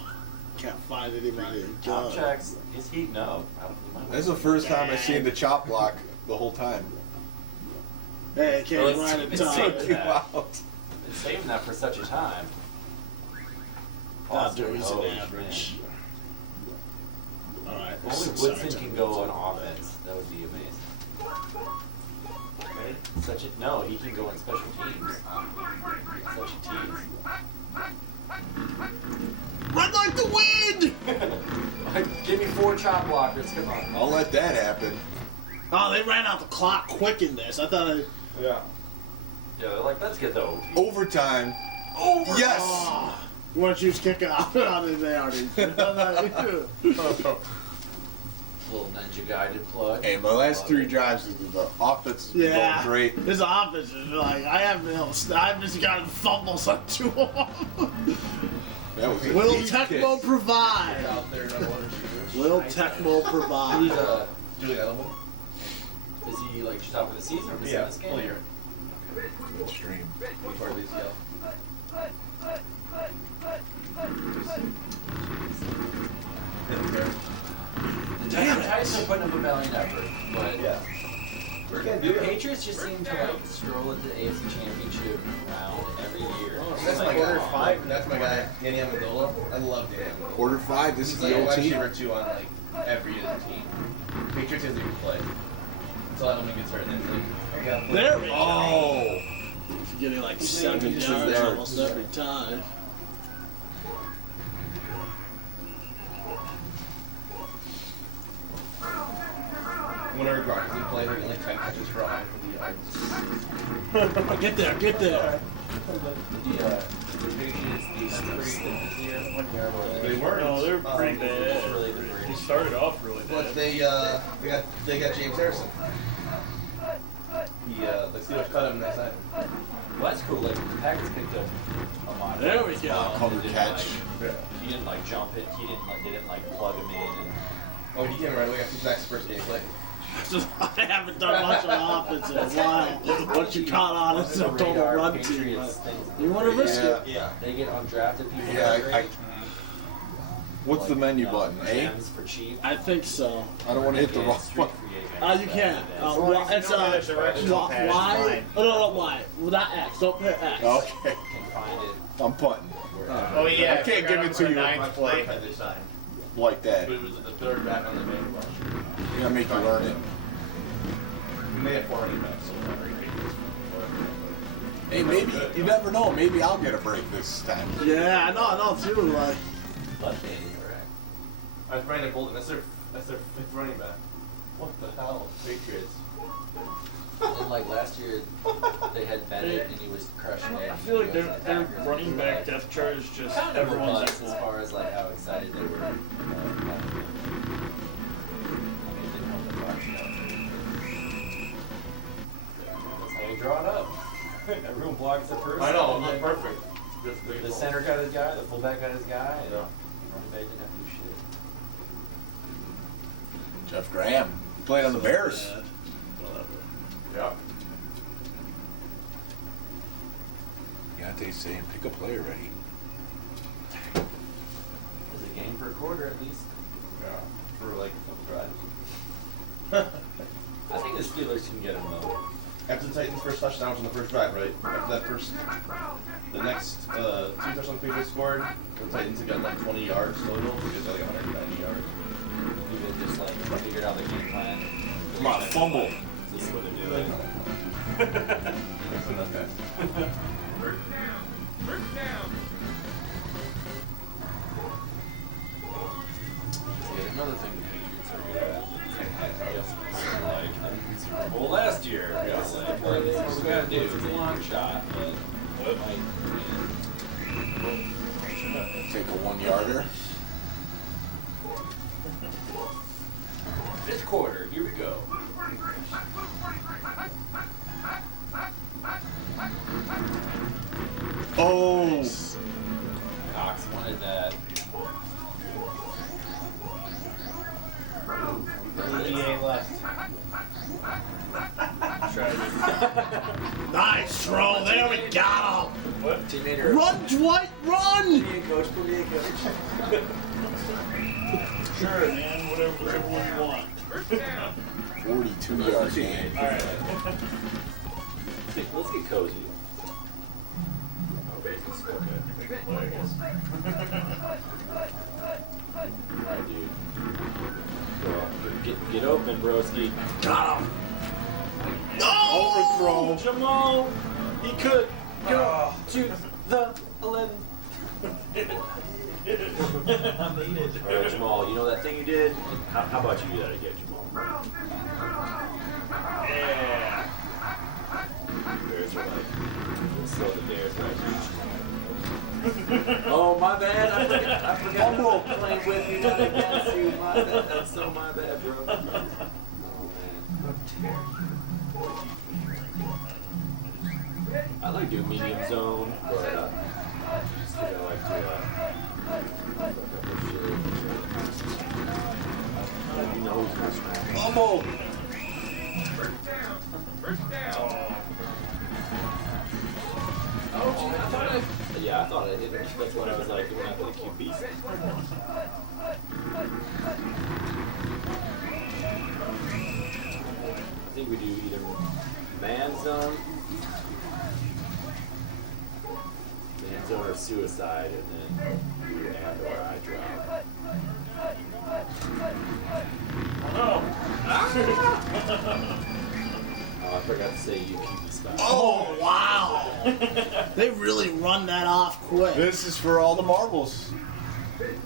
Can't find anybody Top good. checks is heating up. I don't know. That's the first time I've seen the chop block the whole time. Hey, can't Well, run it's in time. safe. Took you out. Been saving that for such a time. Nah, dude, he's an Oh, average. Alright, If only Woodson can go on offense, that would be amazing. Such a no, he can go on special teams. Such a tease. Run like the wind! Give me 4 chop blockers, come on. I'll let that happen. Oh, they ran out the clock quick in this. I thought I. Yeah. Yeah, they're like, let's get the OT. Overtime. Over! Yes! Oh, you want to choose kick out? How did they already? Little ninja guided plug. Hey, my last 3 drives, the offense has been Yeah. going great. His offense is like, I haven't been able to. I've just gotten fumbles on 2 of them. That was a Will deep Tecmo kick. provide? Out there, number one receivers. Will Tecmo Who's provide? Julian Edelman. is he like just out for the season or is he in Yeah, this game? full year. Good stream. He tore his ACL. The Titans are putting up a valiant effort, but Yeah. the Patriots just seem to like stroll into the AFC Championship round every year. That's my Like, quarter 5, and that's my guy, Danny Amendola. I love Danny Amendola. Quarter 5, this is He's the like a wide OT. receiver 2 on like every other team. Patriots doesn't even play. Until Edelman gets hurt, and then it's like, I gotta play. There we go. Oh! He's getting like He's 7 just yards there. almost every time. Whenever Gronk doesn't play, like only 10 catches for 150 yards. Get there, get there. The Patriots, these pretty good this year. They weren't. No, they're pretty It's bad. really the He British. started off really But bad. they got James Harrison. The Steelers cut him and they signed him. Well, that's cool. Like the Packers picked up a lot. There we go. Cover catch. He didn't like jump it. He didn't like. They didn't like plug him in. And Oh, he came right away after Zach's first game play. I haven't done much on offense in a while. What you caught on is a total run team. But you want to risk it? Yeah. They get undrafted people. Yeah, what's the menu button? A? Gems for cheap. I think so. I don't want to hit the wrong one. You can't. It's Y. No, Y. Well, not X. Don't put X. Okay. Can find it. I'm putting. Oh yeah, I can't give it to you ninth play. like that. But it was the third back on the main rush. You gotta make you learn it. We may have 4 running backs, so we're not very big. Hey, maybe, you never know, maybe I'll get a break this time. Yeah, I know too. Like, Left-handed, correct? I was Brandon Bolden. That's their 5th running back. What the hell? Patriots. And then like last year, they had Bennett and he was crushing it. I feel like their running back depth chart is just everyone's As equal. far as like how excited they were. I mean, they didn't want the box out. That's how you draw it up. Everyone blocks the person. I know, not perfect. The center got his guy, the fullback got his guy, and Yeah. running back didn't have to do shit. Jeff Graham, he played on the Bears. Yeah. Yeah, they say pick a player ready. There's a game for a quarter at least. Yeah. For like a couple drives. I think the Steelers can get him though. After the Titans' first touchdown was on the first drive, right? After that the next 2 touchdowns the Patriots scored, the Titans had got like 20 yards total, so they got like 190 yards. Even just like figured out the game plan. Come on, fumble. This is what they're doing. That's enough, guys. Yeah, another thing the Patriots are good at. Like Super Bowl last year. It's like, well, this is what we gotta do. It's a long shot, but like, Take a 1-yarder. 5th quarter, here we go. Oh! Cox wanted that. EA left. nice throw. There we got him. Teammate Run, Dwight, run! coach, put me in, coach. Sure, man. Whatever one you want. 42-yard game. All right. Let's get cozy. Alright, dude. Get open, broski. Got him. Overthrow. Jamal, he could go to the 11. Alright, Jamal, you know that thing you did? How about you do that again, Jamal? Yeah. Bears are like, slow the Bears right. Oh, my bad. I forgot playing with you, not against you. My bad. That's so my bad, bro. Oh, man. I like doing medium zone, but just 'cause I like to fuck up this shit. You know who's gonna scramble. Fumble! Oh, I thought I hit it. That's what I was like going after the QB. I think we do either man zone or suicide, and then do and or I drop. Oh. Oh, I forgot to say you keep the spot. Oh, wow. They really run that off quick. This is for all the marbles.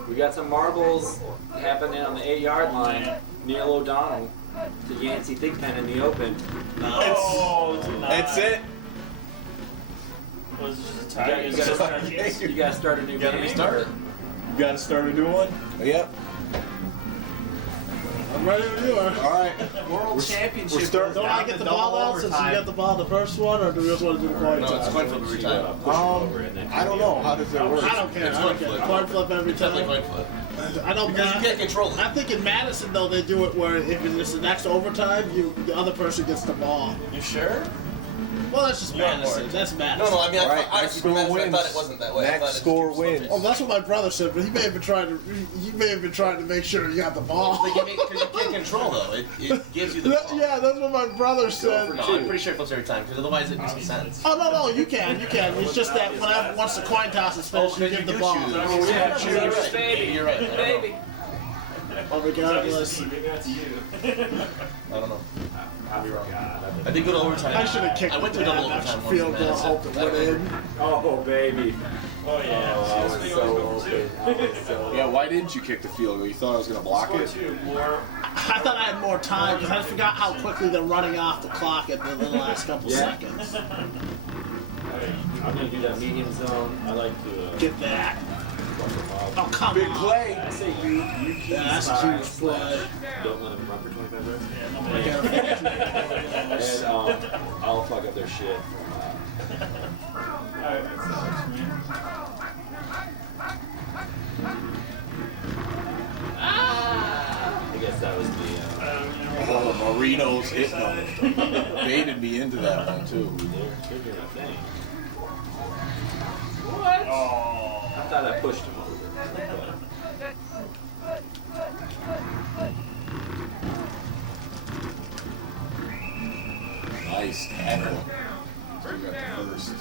We got some marbles happening on the 8-yard line. Neil O'Donnell to Yancey Thigpen in the open. Oh, That's it. Was it just a You tie? gotta start a new game. You gotta start a new one? Yep. I'm ready when you are. All right. World We're Championship. starting- Don't I get the ball out since you got the ball the first one, or do we just want to do the coin No, it's toss? coin flip every time. I don't know. How does that work? I don't care. It's I don't coin care. flip. Coin flip every It's definitely time. coin flip. I know Because you can't control it. I think in Madison though they do it where if it's the next overtime, the other person gets the ball. You sure? Well, that's just You're on Madison. board. That's No, Madison. no, I mean, All right, I next score thought wins. it wasn't that way. I Next thought it score was wins. Oh, that's what my brother said, but he may have been trying to make sure you got the ball. Because you can't control though. It gives you the ball. Yeah, that's what my brother said. No, I'm pretty sure it flips every time because otherwise it makes sense. Oh no, you can. It's just that once the coin toss is finished, you give the ball. Yeah, You're right. baby. You're right. I don't know. Baby. Oh, regardless. Maybe that's you. I don't know. I'll be wrong. I did go to overtime. I should have kicked I went to the double ball. overtime once Field in goal, Madison. hope it went in. Oh, baby. Oh yeah. Oh, I was so open. I was so Yeah, why didn't you kick the field goal? You thought I was going to block it? Two more. I thought I had more time because I forgot how quickly they're running off the clock at the last couple seconds. I'm gonna do that medium zone. I like to. Get that. Oh, come Big on. play. I say you keep Yeah, that's a huge play. Don't let him run for 25 yards. Yeah. And I'll fuck up their shit. Alright, that sucks, man. I guess that was the. Oh, Marino's hitting them. Baited me into that one, too. They're doing a thing. Oh. I thought I pushed him over. Nice tackle. So you got the first.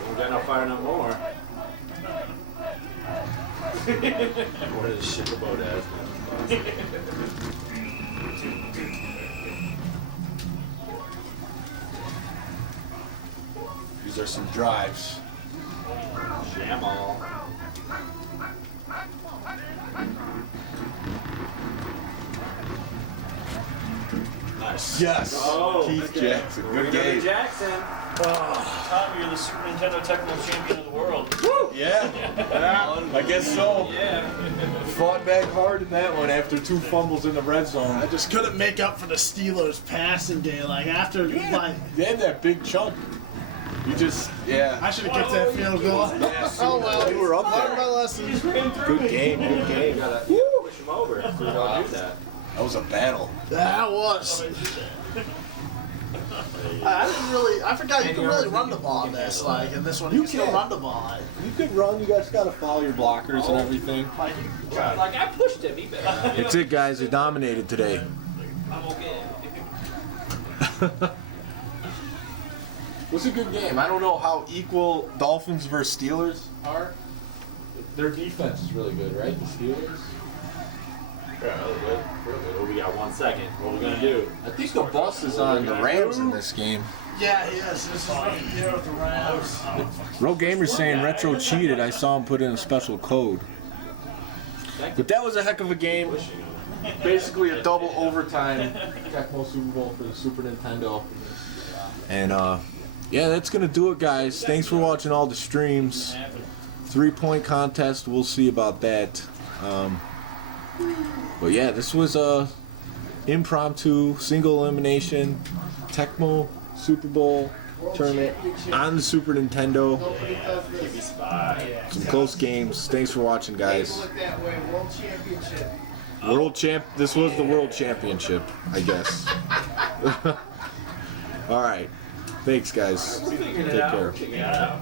Don't got no fire no more. What is shit the boat as? These are some drives. Jamal. Nice. Yes. Oh, Keith Jackson. Good Another game. Jackson. Tom, you're the Super Nintendo Tecmo champion of the world. Yeah. I guess so. Yeah. Fought back hard in that one after 2 fumbles in the red zone. I just couldn't make up for the Steelers passing day. Like after They had that big chunk. You just, yeah. I should have kicked that field goal. Oh well. You were up Learned there. my lesson. Good game, good You game. gotta push him over. So don't do that. That was a battle. That was. I didn't really. I forgot you can really run the ball in this. Like in this one, you can still run the ball. You could run, you guys gotta follow your blockers and everything. Like, Like I pushed him. He better. That's it, guys. They dominated today. I'm okay. It was a good game. I don't know how equal Dolphins versus Steelers are. Their defense is really good, right? The Steelers? Yeah, really good. Really good. We got 1 second. What are we gonna do? I think the bus is on the Rams in this game. yeah, he is. This is right here with the Rams. Real Gamer's saying Retro cheated. I saw him put in a special code. But that was a heck of a game. Basically a double overtime Tecmo Super Bowl for the Super Nintendo. And yeah, that's gonna do it, guys. Thanks for watching all the streams. 3-point contest. We'll see about that. But yeah, this was a impromptu single elimination Tecmo Super Bowl tournament on the Super Nintendo. Some close games. Thanks for watching, guys. Look that way. World Championship. World champ. This was the World Championship, I guess. All right. Thanks, guys. Figuring Take it out. care. Figuring it out.